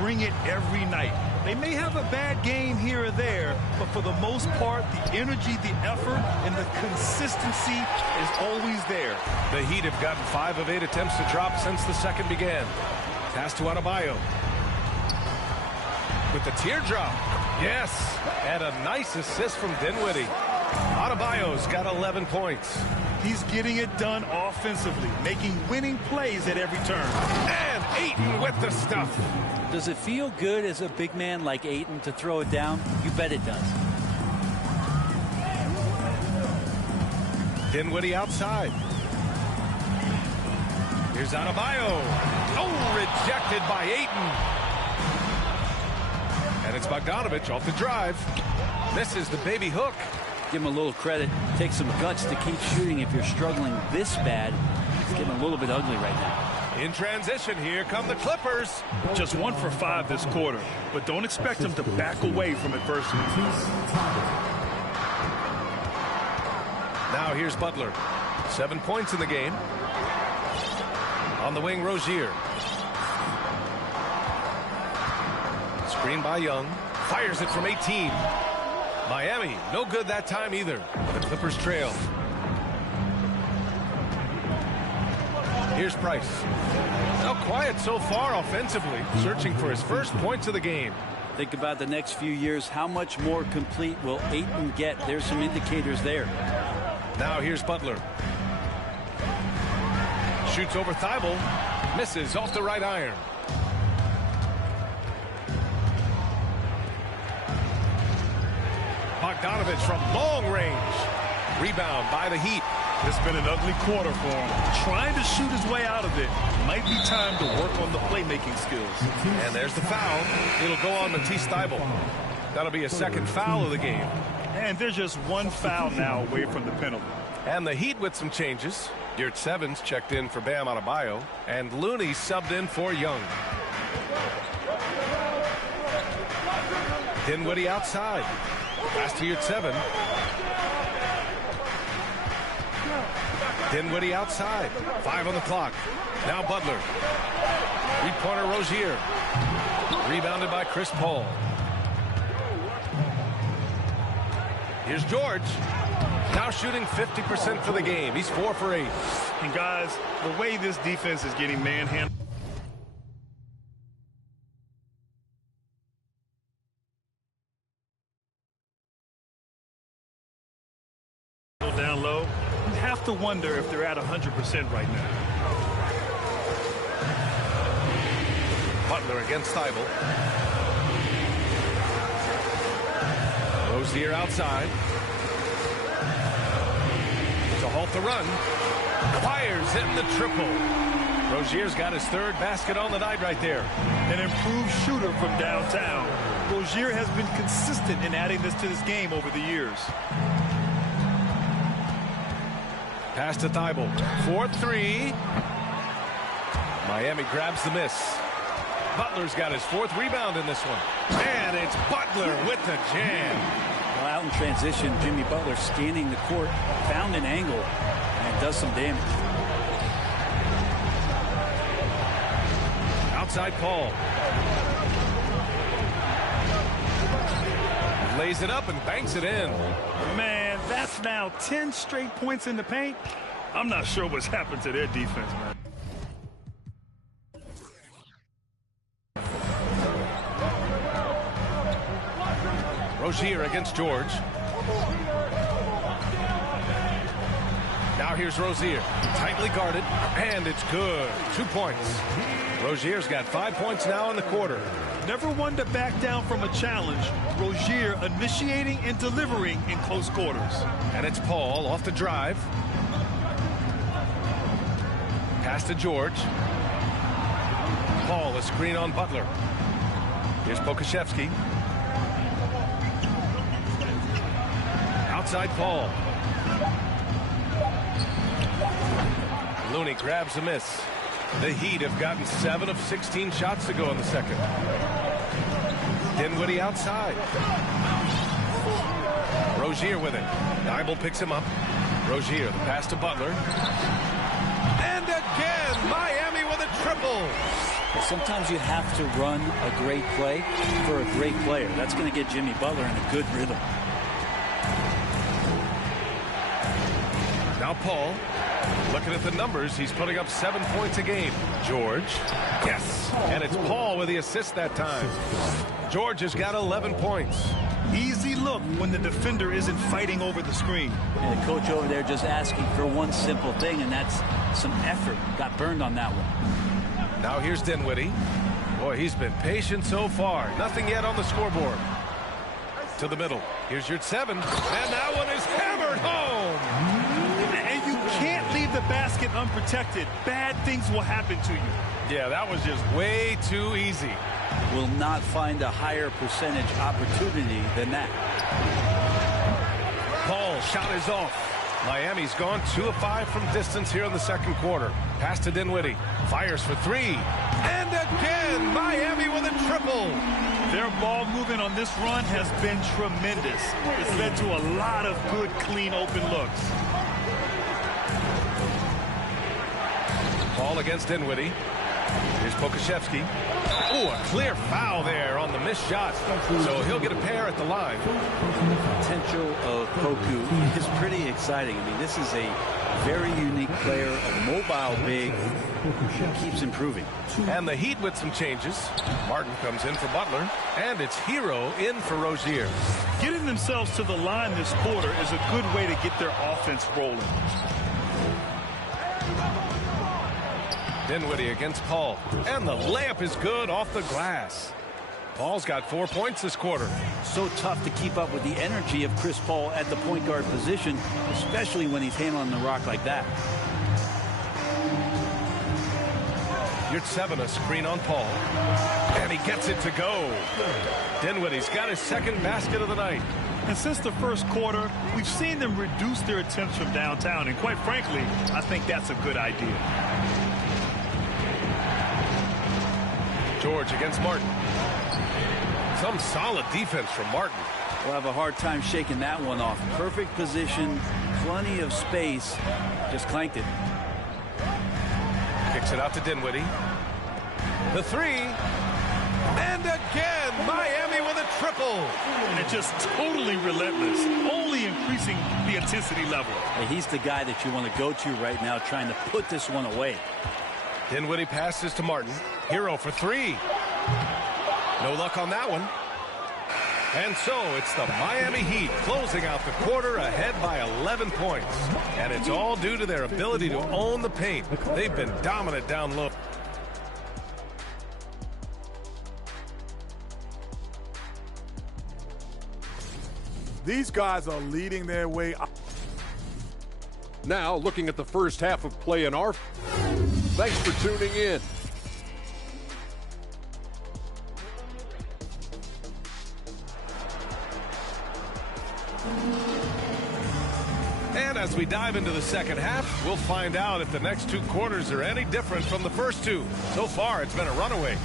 bring it every night. They may have a bad game here or there, but for the most part, the energy, the effort, and the consistency is always there. The Heat have gotten 5 of 8 attempts to drop since the second began. Pass to Adebayo. with the teardrop. Yes, and a nice assist from Dinwiddie. Adebayo's got 11 points. He's getting it done offensively, making winning plays at every turn. And Ayton with the stuff. Does it feel good as a big man like Ayton to throw it down? You bet it does. Dinwiddie outside. Here's Adebayo. Oh, rejected by Ayton. And it's Bogdanović off the drive. Misses the baby hook. Give him a little credit. Take some guts to keep shooting if you're struggling this bad. It's getting a little bit ugly right now. In transition, here come the Clippers. Just 1 for 5 this quarter, but don't expect them to back away from adversity. Now here's Butler. 7 points in the game. On the wing, Rozier. Screen by Young. Fires it from 18. Miami, no good that time either. The Clippers trail. Here's Price. Now quiet so far offensively, searching for his first points of the game. Think about the next few years. How much more complete will Ayton get? There's some indicators there. Now here's Butler. Shoots over Thibault. Misses off the right iron. Bogdanović from long range. Rebound by the Heat. It's been an ugly quarter for him. Trying to shoot his way out of it. Might be time to work on the playmaking skills. And there's the foul. It'll go on Matisse Thybulle. That'll be a second foul of the game. And there's just one foul now away from the penalty. And the Heat with some changes. Yurtseven's checked in for Bam Adebayo. And Looney subbed in for Young. Dinwiddie outside. Pass to Yurtseven. Dinwiddie outside. 5 on the clock. Now Butler. Three-pointer Rozier. Rebounded by Chris Paul. Here's George. Now shooting 50% for the game. He's 4 for 8. And guys, the way this defense is getting manhandled. Down low, you have to wonder if they're at 100% right now. Butler against Thybulle. Rozier outside. To halt the run. Fires in the triple. Rozier's got his 3rd basket on the night right there. An improved shooter from downtown. Rozier has been consistent in adding this to this game over the years. Pass to Thybulle. 4-3. Miami grabs the miss. Butler's got his 4th rebound in this one. And it's Butler with the jam. Well, out in transition, Jimmy Butler scanning the court, found an angle, and does some damage. Outside Paul. Lays it up and banks it in. Man, that's now 10 straight points in the paint. I'm not sure what's happened to their defense, man. Rozier against George. Now here's Rozier. Tightly guarded, and it's good. 2 points. Rozier's got 5 points now in the quarter. Never one to back down from a challenge. Rozier initiating and delivering in close quarters. And it's Paul off the drive. Pass to George. Paul, a screen on Butler. Here's Pokusevski. Outside Paul. Looney grabs a miss. The Heat have gotten 7 of 16 shots to go in the second. Dinwiddie outside. Rozier with it. Thybulle picks him up. Rozier, the pass to Butler. And again, Miami with a triple. Sometimes you have to run a great play for a great player. That's going to get Jimmy Butler in a good rhythm. Now Paul, looking at the numbers, he's putting up 7 points a game. George, yes, and it's Paul with the assist that time. George has got 11 points. Easy look when the defender isn't fighting over the screen. And the coach over there just asking for one simple thing, and that's some effort. Got burned on that one. Now here's Dinwiddie. Boy, he's been patient so far. Nothing yet on the scoreboard. To the middle. Here's your 7. And that one is hammered home. And you can't leave the basket unprotected. Bad things will happen to you. Yeah, that was just way too easy. Will not find a higher percentage opportunity than that. Paul shot is off. Miami's gone 2 of 5 from distance here in the second quarter. Pass to Dinwiddie. Fires for 3. And again, Miami with a triple. Their ball movement on this run has been tremendous. It's led to a lot of good, clean, open looks. Ball against Dinwiddie. Here's Pokusevski. Oh, a clear foul there on the missed shot. So he'll get a pair at the line. Potential of Poku is pretty exciting. I mean, this is a very unique player, a mobile big, keeps improving. And the Heat with some changes. Martin comes in for Butler, and it's Hero in for Rozier. Getting themselves to the line this quarter is a good way to get their offense rolling. Dinwiddie against Paul, and the layup is good off the glass. Paul's got 4 points this quarter. So tough to keep up with the energy of Chris Paul at the point guard position, especially when he's handling the rock like that. You're 7, a screen on Paul, and he gets it to go. Dinwiddie's got his second basket of the night. And since the first quarter, we've seen them reduce their attempts from downtown, and quite frankly, I think that's a good idea. George against Martin. Some solid defense from Martin. We'll have a hard time shaking that one off. Perfect position, plenty of space. Just clanked it. Kicks it out to Dinwiddie. The 3. And again, Miami with a triple. And just totally relentless, only increasing the intensity level. Hey, he's the guy that you want to go to right now, trying to put this one away. Dinwiddie passes to Martin. Hero for 3. No luck on that one. And so it's the Miami Heat closing out the quarter ahead by 11 points. And it's all due to their ability to own the paint. They've been dominant down low. These guys are leading their way up. Now, looking at the first half of play in our... Thanks for tuning in. And as we dive into the second half, we'll find out if the next 2 quarters are any different from the first 2. So far, it's been a runaway.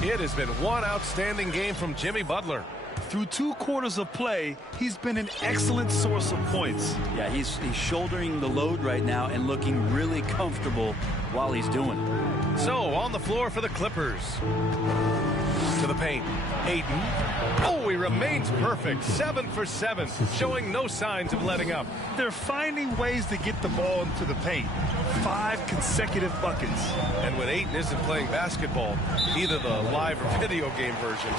It has been one outstanding game from Jimmy Butler. Through 2 quarters of play, he's been an excellent source of points. Yeah, he's shouldering the load right now and looking really comfortable while he's doing it. So, on the floor for the Clippers. To the paint. Ayton. Oh, he remains perfect. 7 for 7, showing no signs of letting up. They're finding ways to get the ball into the paint. 5 consecutive buckets. And when Ayton isn't playing basketball, either the live or video game version,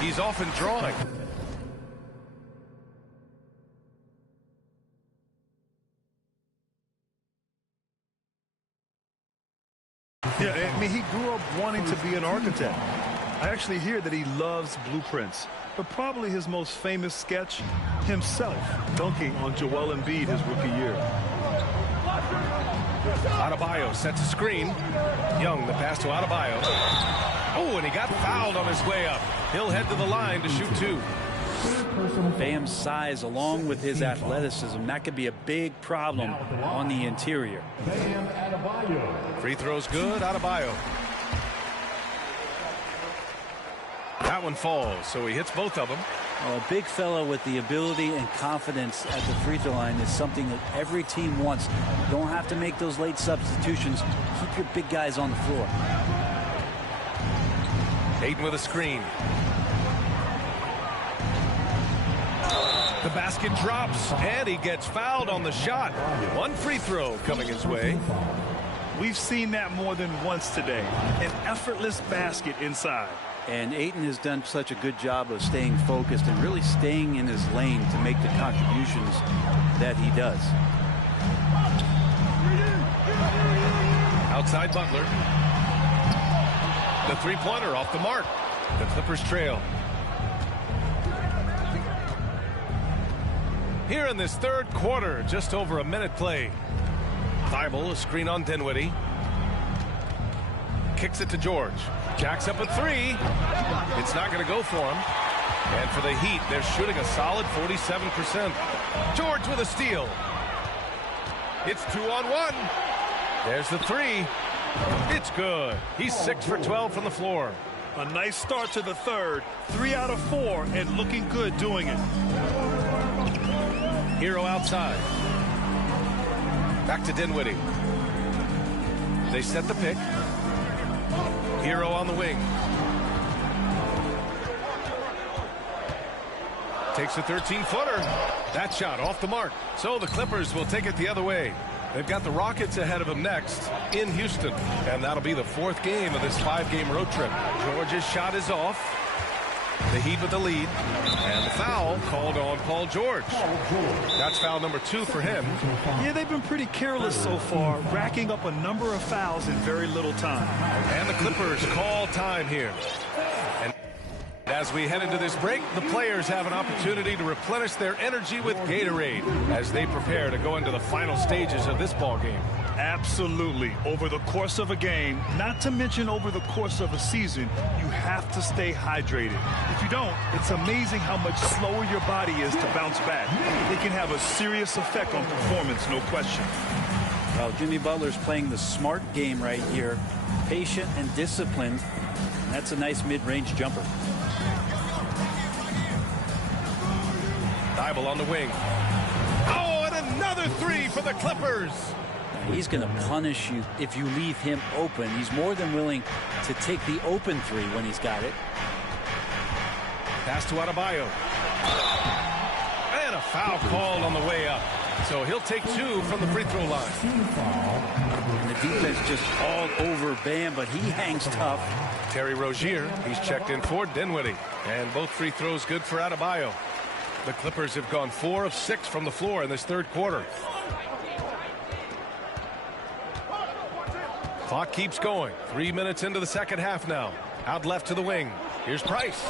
he's often drawing. Yeah, I mean, he grew up wanting to be an architect. I actually hear that he loves blueprints, but probably his most famous sketch, himself dunking on Joel Embiid his rookie year. Adebayo sets a screen. Young, the pass to Adebayo. Oh, and he got fouled on his way up. He'll head to the line to shoot 2. Bam's size along with his athleticism, that could be a big problem on the interior. Free throws good, Adebayo. That one falls, so he hits both of them. Well, a big fella with the ability and confidence at the free throw line is something that every team wants. You don't have to make those late substitutions. Keep your big guys on the floor. Ayton with a screen. The basket drops, and he gets fouled on the shot. 1 free throw coming his way. We've seen that more than once today. An effortless basket inside. And Ayton has done such a good job of staying focused and really staying in his lane to make the contributions that he does. Outside Butler. The three-pointer off the mark. The Clippers trail. Here in this third quarter, just over a minute played. Thibault, a screen on Dinwiddie. Kicks it to George. Jacks up a three. It's not going to go for him. And for the Heat, they're shooting a solid 47%. George with a steal. It's 2-on-1. There's the three. It's good. He's 6 for 12 from the floor. A nice start to the third. 3 out of 4 and looking good doing it. Hero outside. Back to Dinwiddie. They set the pick. Hero on the wing. Takes a 13-footer. That shot off the mark. So the Clippers will take it the other way. They've got the Rockets ahead of them next in Houston. And that'll be the 4th game of this 5-game road trip. George's shot is off. The Heat with the lead. And the foul called on Paul George. That's foul number 2 for him. Yeah, they've been pretty careless so far, racking up a number of fouls in very little time. And the Clippers call time here. And as we head into this break, the players have an opportunity to replenish their energy with Gatorade as they prepare to go into the final stages of this ball game. Absolutely. Over the course of a game, not to mention over the course of a season, you have to stay hydrated. If you don't, it's amazing how much slower your body is to bounce back. It can have a serious effect on performance, no question. Well, Jimmy Butler's playing the smart game right here. Patient and disciplined. And that's a nice mid-range jumper. Thibault on the wing. Oh, and another three for the Clippers. He's going to punish you if you leave him open. He's more than willing to take the open three when he's got it. Pass to Adebayo. And a foul called on the way up. So he'll take 2 from the free throw line. And the defense just all over Bam, but he hangs tough. Terry Rozier, he's checked in for Dinwiddie. And both free throws good for Adebayo. The Clippers have gone 4 of 6 from the floor in this third quarter. Clock keeps going. 3 minutes into the second half now. Out left to the wing. Here's Price.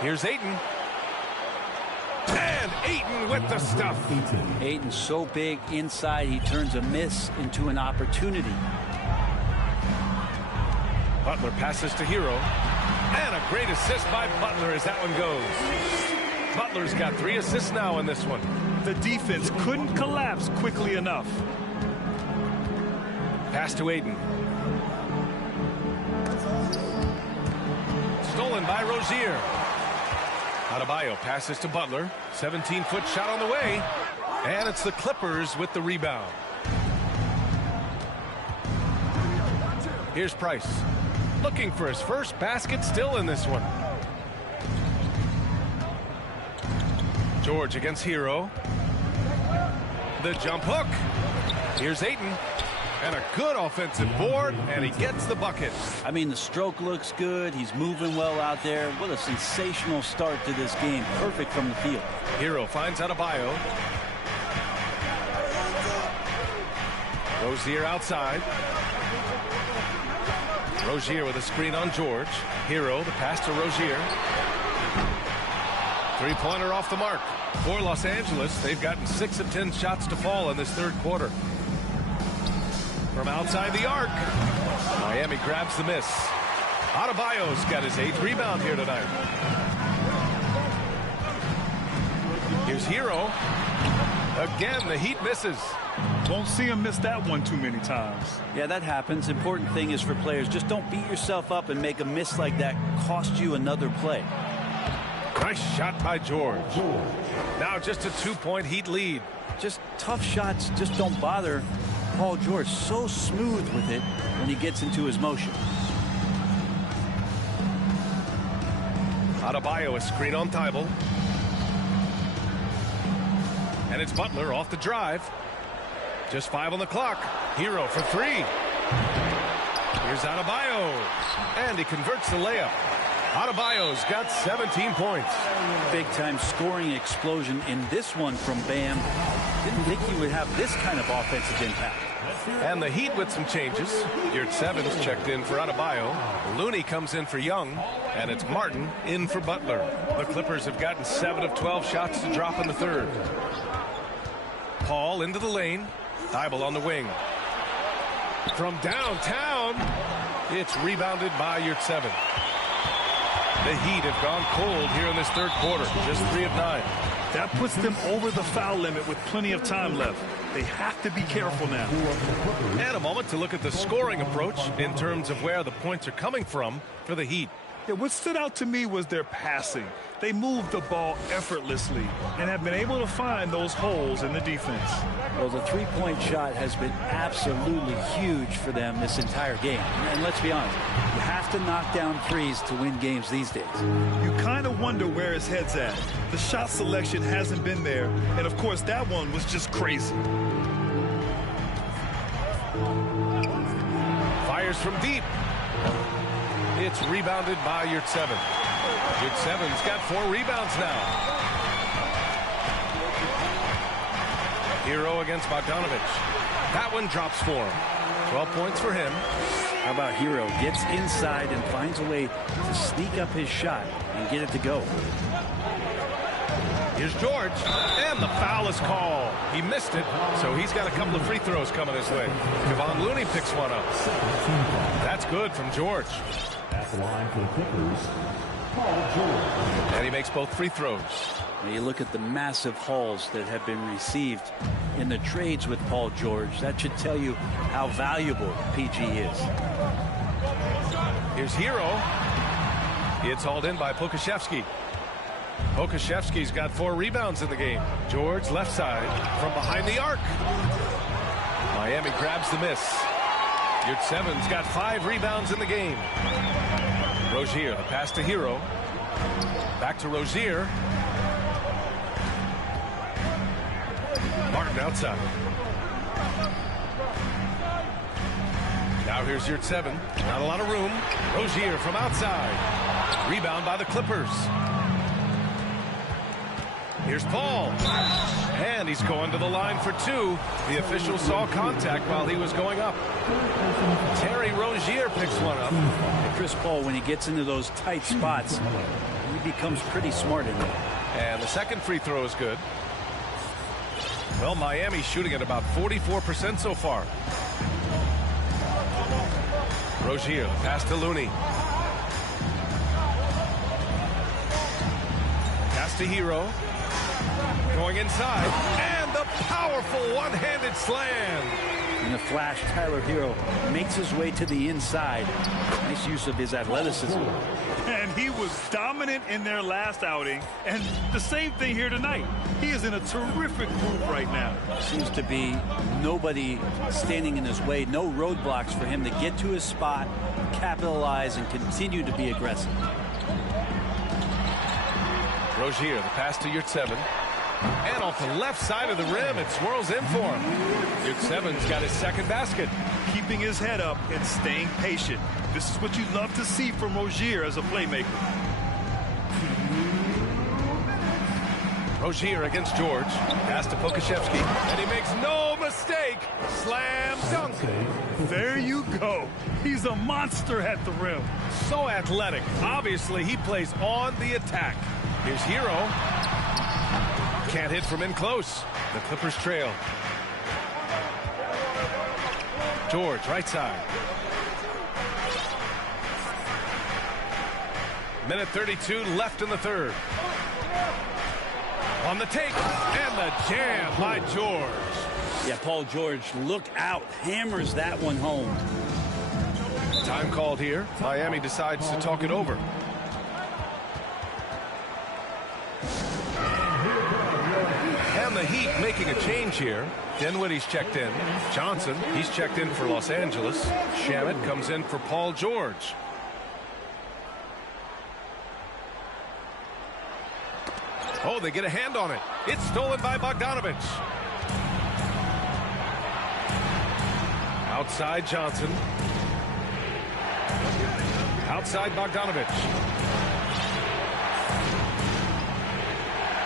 Here's Ayton. And Ayton with the stuff. Ayton's so big inside, he turns a miss into an opportunity. Butler passes to Hero. And a great assist by Butler as that one goes. Butler's got 3 assists now in this one. The defense couldn't collapse quickly enough. Pass to Ayton. Stolen by Rozier. Adebayo passes to Butler. 17-foot shot on the way. And it's the Clippers with the rebound. Here's Price. Looking for his first basket still in this one. George against Hero. The jump hook. Here's Ayton. And a good offensive board, and he gets the bucket. I mean, the stroke looks good. He's moving well out there. What a sensational start to this game. Perfect from the field. Hero finds Adebayo. Rozier outside. Rozier with a screen on George. Hero, the pass to Rozier. Three-pointer off the mark. For Los Angeles, they've gotten 6 of 10 shots to fall in this third quarter. From outside the arc, Miami grabs the miss. Adebayo's got his 8th rebound here tonight. Here's Hero. Again, the Heat misses. Won't see him miss that one too many times. Yeah, that happens. Important thing is for players, just don't beat yourself up and make a miss like that cost you another play. Nice shot by George. Now just a 2-point Heat lead. Just tough shots just don't bother Paul George. So smooth with it when he gets into his motion. Adebayo, a screen on Thibault. And it's Butler off the drive. Just 5 on the clock. Hero for 3. Here's Adebayo, and he converts the layup. Adebayo's got 17 points. Big-time scoring explosion in this one from Bam. Didn't think he would have this kind of offensive impact. And the Heat with some changes. Yurtseven's checked in for Adebayo. Looney comes in for Young, and it's Martin in for Butler. The Clippers have gotten 7 of 12 shots to drop in the third. Paul into the lane. Thibault on the wing. From downtown, it's rebounded by Yurtseven. The Heat have gone cold here in this third quarter, just 3 of 9. That puts them over the foul limit with plenty of time left. They have to be careful now. And a moment to look at the scoring approach in terms of where the points are coming from for the Heat. Yeah, what stood out to me was their passing. They moved the ball effortlessly and have been able to find those holes in the defense. Well, the three-point shot has been absolutely huge for them this entire game. And let's be honest, you have to knock down threes to win games these days. You kind of wonder where his head's at. The shot selection hasn't been there. And, of course, that one was just crazy. Fires from deep. It's rebounded by Yurtseven. Yurtseven's got 4 rebounds now. Hero against Bogdanovic. That one drops for him. 12 points for him. How about Hero gets inside and finds a way to sneak up his shot and get it to go. Here's George, and the foul is called. He missed it, so he's got a couple of free throws coming his way. Kevon Looney picks one up. That's good from George. At the line for the Clippers, Paul George. And he makes both free throws. Now you look at the massive hauls that have been received in the trades with Paul George. That should tell you how valuable PG is. Here's Hero. It's hauled in by Pokashevsky. Pokashevsky's got 4 rebounds in the game. George left side from behind the arc. Miami grabs the miss. Yurtseven's got 5 rebounds in the game. Rozier, the pass to Hero. Back to Rozier. Martin outside. Now here's Yurtseven. Not a lot of room. Rozier from outside. Rebound by the Clippers. Here's Paul. And he's going to the line for 2. The official saw contact while he was going up. Terry Rozier picks one up. And Chris Paul, when he gets into those tight spots, he becomes pretty smart in there. And the second free throw is good. Well, Miami's shooting at about 44% so far. Rozier, pass to Looney. Pass to Hero. Going inside, and the powerful one-handed slam. In the flash, Tyler Hero makes his way to the inside. Nice use of his athleticism. And he was dominant in their last outing, and the same thing here tonight. He is in a terrific groove right now. Seems to be nobody standing in his way, no roadblocks for him to get to his spot, capitalize, and continue to be aggressive. Rozier, the pass to Yurtseven. And off the left side of the rim, it swirls in for him. Yurtseven's got his second basket. Keeping his head up and staying patient. This is what you love to see from Rozier as a playmaker. Rozier against George. Pass to Pokashevsky. And he makes no mistake. Slam dunk. There you go. He's a monster at the rim. So athletic. Obviously, he plays on the attack. Here's Hero. Can't hit from in close. The Clippers trail. George, right side. Minute 32 left in the third. On the take, and the jam by George. Yeah, Paul George, look out. Hammers that one home. Time called here. Miami decides to talk it over. And the Heat making a change here. Dinwiddie's checked in. Johnson, he's checked in for Los Angeles. Shamet comes in for Paul George. Oh, they get a hand on it. It's stolen by Bogdanovic. Outside Johnson. Outside Bogdanovich.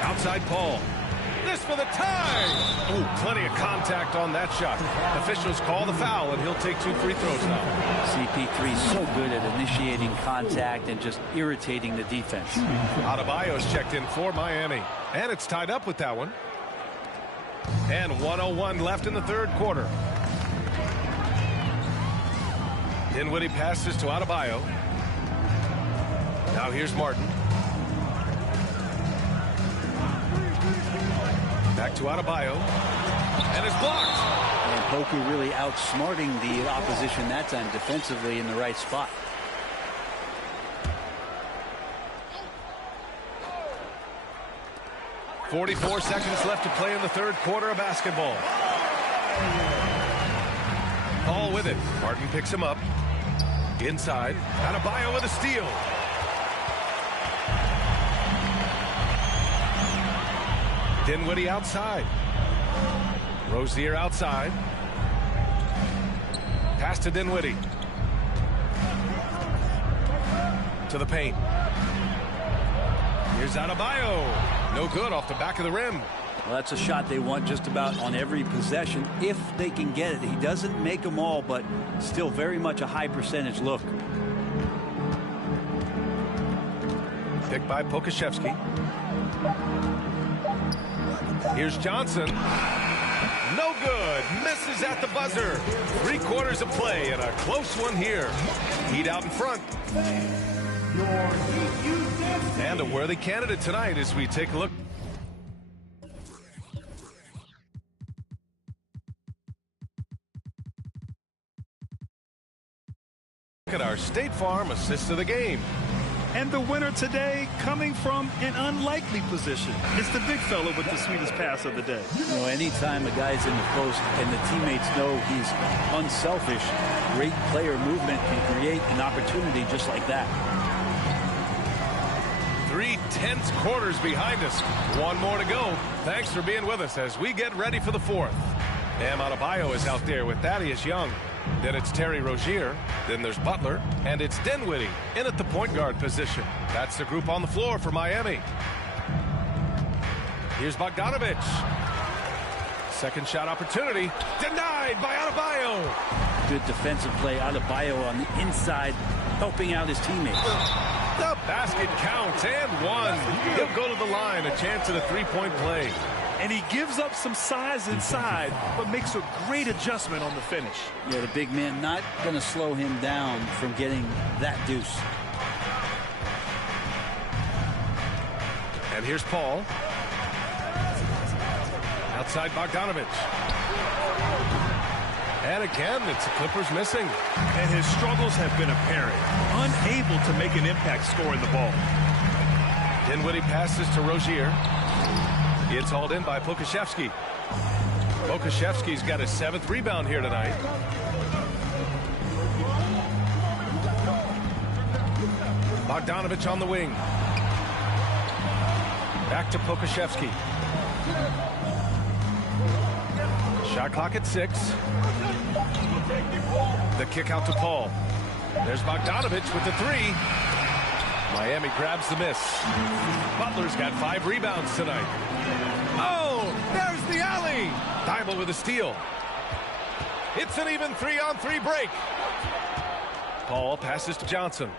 Outside Paul. This for the tie. Ooh, plenty of contact on that shot. Officials call the foul, and he'll take 2 free throws now. CP3 so good at initiating contact and just irritating the defense. Adebayo's checked in for Miami. And it's tied up with that one. And 1:01 left in the third quarter. Dinwiddie passes to Adebayo. Now here's Martin. Back to Adebayo. And it's blocked. And Poku really outsmarting the opposition that time defensively in the right spot. .44 seconds left to play in the third quarter of basketball. Paul with it. Martin picks him up. Inside. Adebayo with a steal. Dinwiddie outside. Rozier outside. Pass to Dinwiddie. To the paint. Here's Adebayo. No good off the back of the rim. Well, that's a shot they want just about on every possession if they can get it. He doesn't make them all, but still very much a high percentage look. Picked by Pokusevski. Here's Johnson. No good. Misses at the buzzer. 3 quarters of play and a close one here. Heat out in front. And a worthy candidate tonight as we take a look. Look at our State Farm assist of the game. And the winner today coming from an unlikely position. It's the big fella with the sweetest pass of the day. You know, anytime a guy's in the post and the teammates know he's unselfish, great player movement can create an opportunity just like that. 3 tense quarters behind us. 1 more to go. Thanks for being with us as we get ready for the 4th. Bam Adebayo is out there with Thaddeus Young. Then it's Terry Rozier. Then there's Butler. And it's Dinwiddie in at the point guard position. That's the group on the floor for Miami. Here's Bogdanovich. Second shot opportunity. Denied by Adebayo. Good defensive play. Adebayo on the inside, helping out his teammates. The basket counts and 1. He'll go to the line. A chance at a 3-point play. And he gives up some size inside, but makes a great adjustment on the finish. Yeah, the big man not going to slow him down from getting that deuce. And here's Paul. Outside Bogdanovich. And again, it's the Clippers missing. And his struggles have been apparent. Unable to make an impact scoring the ball. Dinwiddie passes to Rozier. It's hauled in by Pokusevski. Pokusevski's got his 7th rebound here tonight. Bogdanovich on the wing. Back to Pokusevski. Shot clock at 6. The kick out to Paul. There's Bogdanovich with the 3. Miami grabs the miss. Butler's got 5 rebounds tonight. Oh, there's the alley. Thybulle with a steal. It's an even 3-on-3 break. Paul passes to Johnson.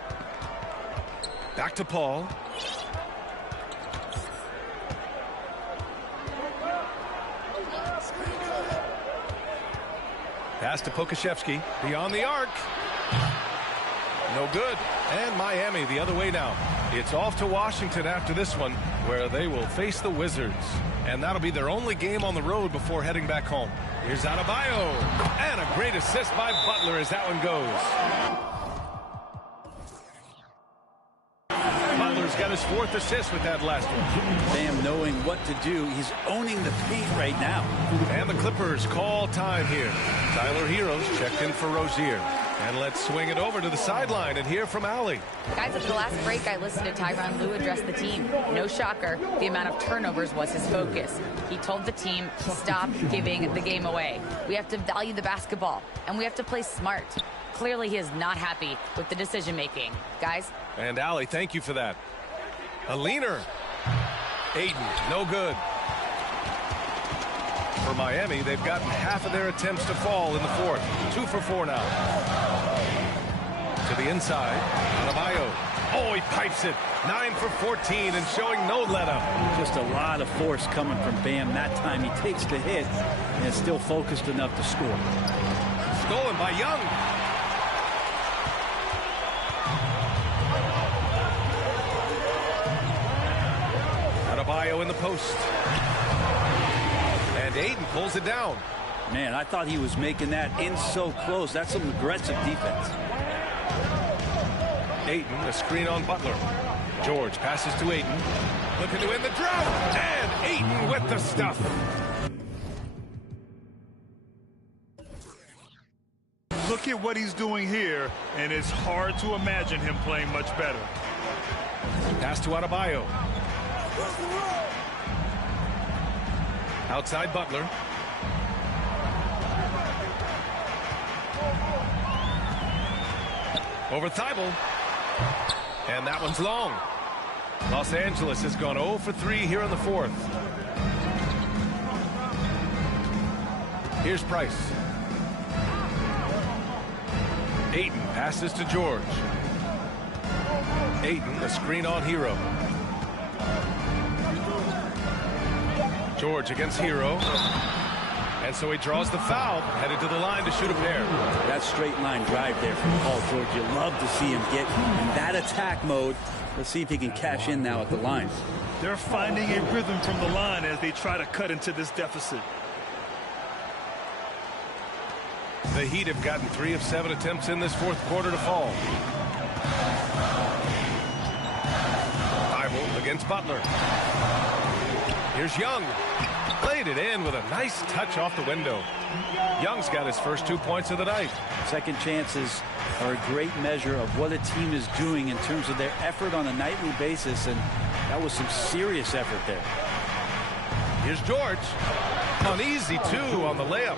Back to Paul. Pass to Pokusevski. Beyond the arc. No good. And Miami the other way now. It's off to Washington after this one, where they will face the Wizards. And that'll be their only game on the road before heading back home. Here's Adebayo. And a great assist by Butler as that one goes. Butler's got his 4th assist with that last one. Bam knowing what to do. He's owning the paint right now. And the Clippers call time here. Tyler Heroes checked in for Rozier. And let's swing it over to the sideline and hear from Allie. Guys, at the last break, I listened to Tyronn Lue address the team. No shocker, the amount of turnovers was his focus. He told the team to stop giving the game away. We have to value the basketball, and we have to play smart. Clearly, he is not happy with the decision-making. Guys? And Allie, thank you for that. A leaner. Ayton, no good. For Miami, they've gotten half of their attempts to fall in the fourth. 2 for 4 now. To the inside, Adebayo. Oh, he pipes it. 9 for 14 and showing no let-up. Just a lot of force coming from Bam. That time he takes the hit and is still focused enough to score. Stolen by Young. Adebayo in the post. And Ayton pulls it down. Man, I thought he was making that in so close. That's some aggressive defense. Ayton, a screen on Butler. George passes to Ayton. Looking to end the drought. And Ayton with the stuff. Look at what he's doing here, and it's hard to imagine him playing much better. Pass to Adebayo. Outside Butler. Over Thibault. And that one's long. Los Angeles has gone 0 for 3 here in the fourth. Here's Price. Ayton passes to George. Ayton, a screen on Hero. George against Hero. And so he draws the foul, headed to the line to shoot a pair. That straight line drive there from Paul George, you love to see him get in that attack mode. Let's see if he can cash in now at the line. They're finding a rhythm from the line as they try to cut into this deficit. The Heat have gotten 3 of 7 attempts in this fourth quarter to fall. Thibault against Butler. Here's Young. Played it in with a nice touch off the window. Young's got his first 2 points of the night. Second chances are a great measure of what a team is doing in terms of their effort on a nightly basis, and that was some serious effort there. Here's George. An easy 2 on the layup.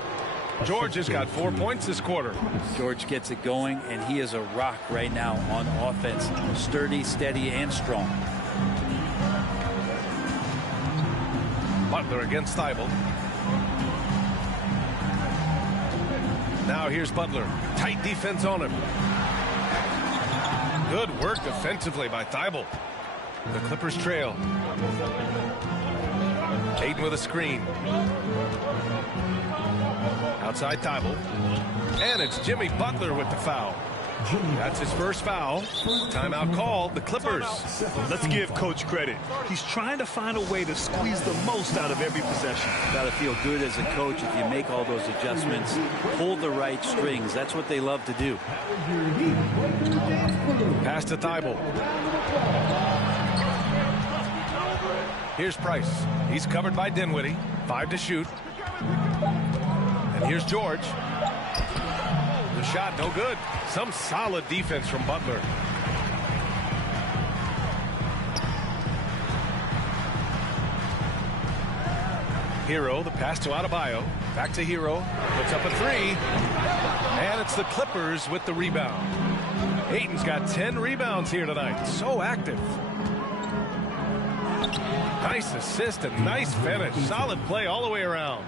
George has got 4 points this quarter. George gets it going, and he is a rock right now on offense. Sturdy, steady, and strong. Butler against Thibault. Now here's Butler. Tight defense on him. Good work defensively by Thibault. The Clippers trail. Ayton with a screen. Outside Thibault. And it's Jimmy Butler with the foul. That's his first foul. Timeout called. The Clippers. Let's give Coach credit. He's trying to find a way to squeeze the most out of every possession. Got to feel good as a coach if you make all those adjustments. Pull the right strings. That's what they love to do. Pass to Thibault. Here's Price. He's covered by Dinwiddie. 5 to shoot. And here's George. The shot no good. Some solid defense from Butler. Hero, the pass to Adebayo. Back to Hero. Puts up a 3. And it's the Clippers with the rebound. Ayton's got 10 rebounds here tonight. So active. Nice assist and nice finish. Solid play all the way around.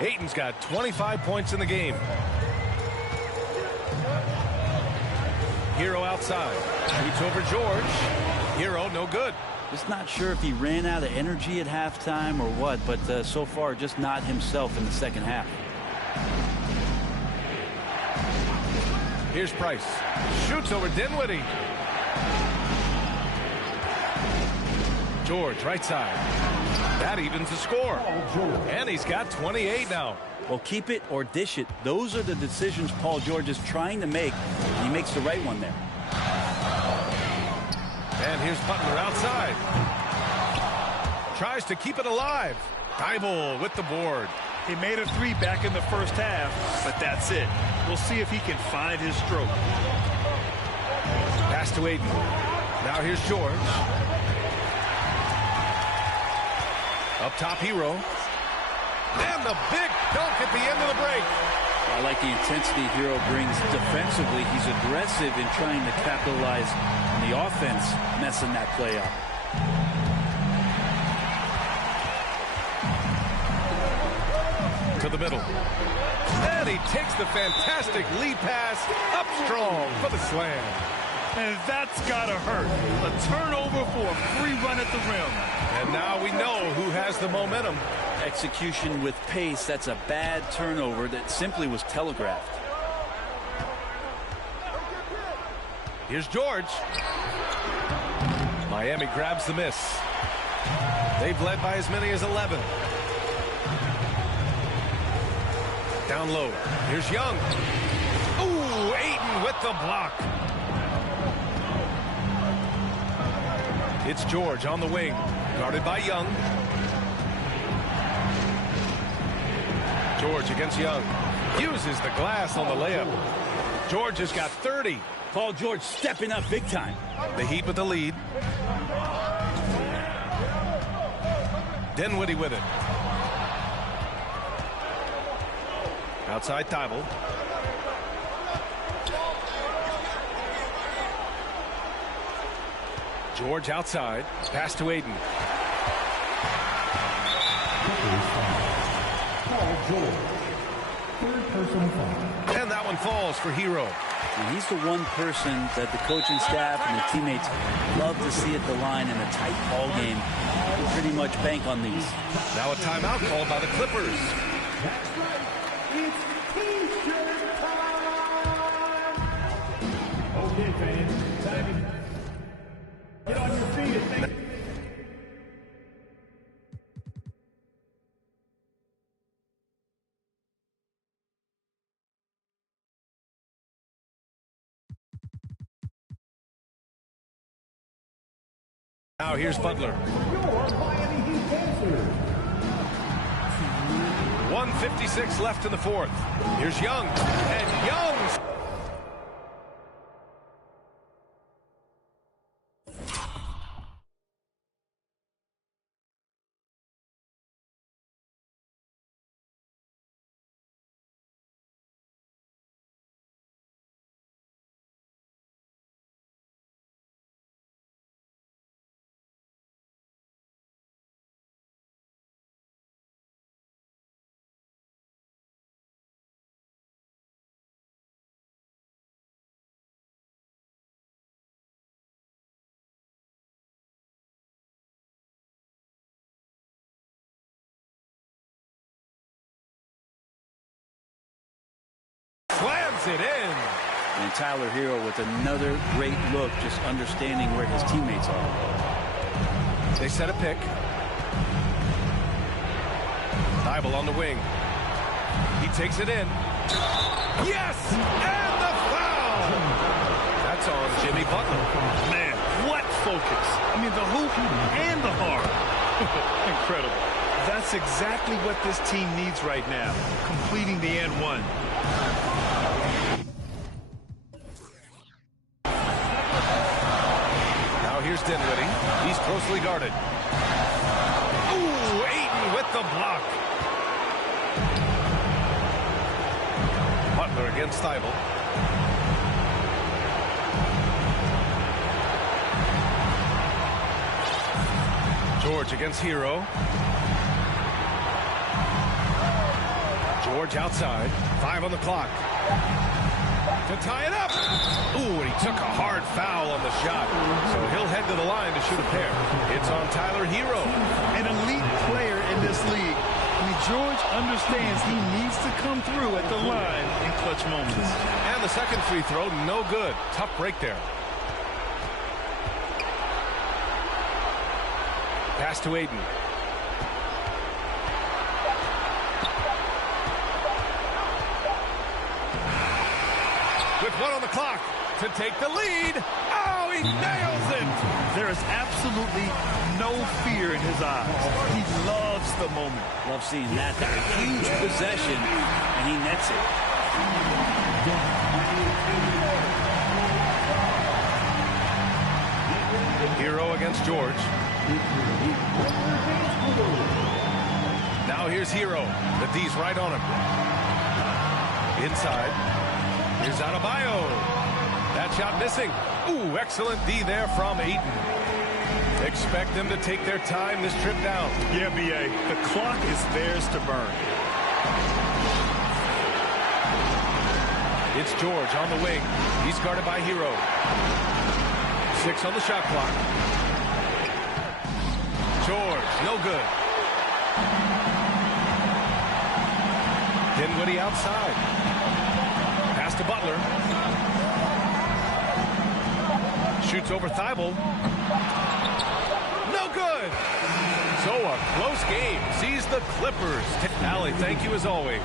Ayton's got 25 points in the game. Hero outside. Shoots over George. Hero no good. Just not sure if he ran out of energy at halftime or what, but so far just not himself in the second half. Here's Price. Shoots over Dinwiddie. George right side. That evens the score. And he's got 28 now. Well, keep it or dish it. Those are the decisions Paul George is trying to make. He makes the right one there. And here's Butler outside. Tries to keep it alive. Thibault with the board. He made a 3 back in the first half, but that's it. We'll see if he can find his stroke. Pass to Ayton. Now here's George. Up top, Hero. And the big dunk at the end of the break. I like the intensity Hero brings defensively. He's aggressive in trying to capitalize on the offense, messing that play up. To the middle. And he takes the fantastic lead pass up strong for the slam. And that's got to hurt. A turnover for a free run at the rim. And now we know who has the momentum. Execution with pace, that's a bad turnover that simply was telegraphed. Here's George. Miami grabs the miss. They've led by as many as 11. Down low. Here's Young. Ooh, Ayton with the block. It's George on the wing, guarded by Young. George against Young. Uses the glass on the layup. George has got 30. Paul George stepping up big time. The Heat with the lead. Dinwiddie with it. Outside Thibault. George outside. Pass to Ayton. And that one falls for Hero. And he's the one person that the coaching staff and the teammates love to see at the line in a tight ball game. They pretty much bank on these. Now a timeout called by the Clippers. Okay, fans. Time. Get on your feet and think. Now here's Butler. 1:56 left in the fourth. Here's Young. And Young. Slams it in. And Tyler Hero with another great look, just understanding where his teammates are. They set a pick. Thibault on the wing. He takes it in. Yes! And the foul! That's on Jimmy Butler. Man, what focus. I mean, the hoop and the heart. Incredible. That's exactly what this team needs right now, completing the and one. Now here's Dinwiddie. He's closely guarded. Ooh, Ayton with the block. Butler against Thibault. George against Hero. George outside. 5 on the clock. To tie it up. Ooh, and he took a hard foul on the shot. So he'll head to the line to shoot a pair. It's on Tyler Hero. An elite player in this league. I mean, George understands he needs to come through at the line in clutch moments. And the second free throw, no good. Tough break there. Pass to Ayton. With 1 on the clock to take the lead. Oh, he nails it. There is absolutely no fear in his eyes. He loves the moment. Love seeing that. That huge possession, and he nets it. Hero against George. Now here's Hero. The D's right on him. Inside. Here's Adebayo. That shot missing. Ooh, excellent D there from Ayton. Expect them to take their time this trip down. Yeah, B.A. The clock is theirs to burn. It's George on the wing. He's guarded by Hero. 6 on the shot clock. George, no good. Dinwiddie outside. Pass to Butler. Shoots over Thibault. No good. So a close game sees the Clippers. Allie, thank you as always.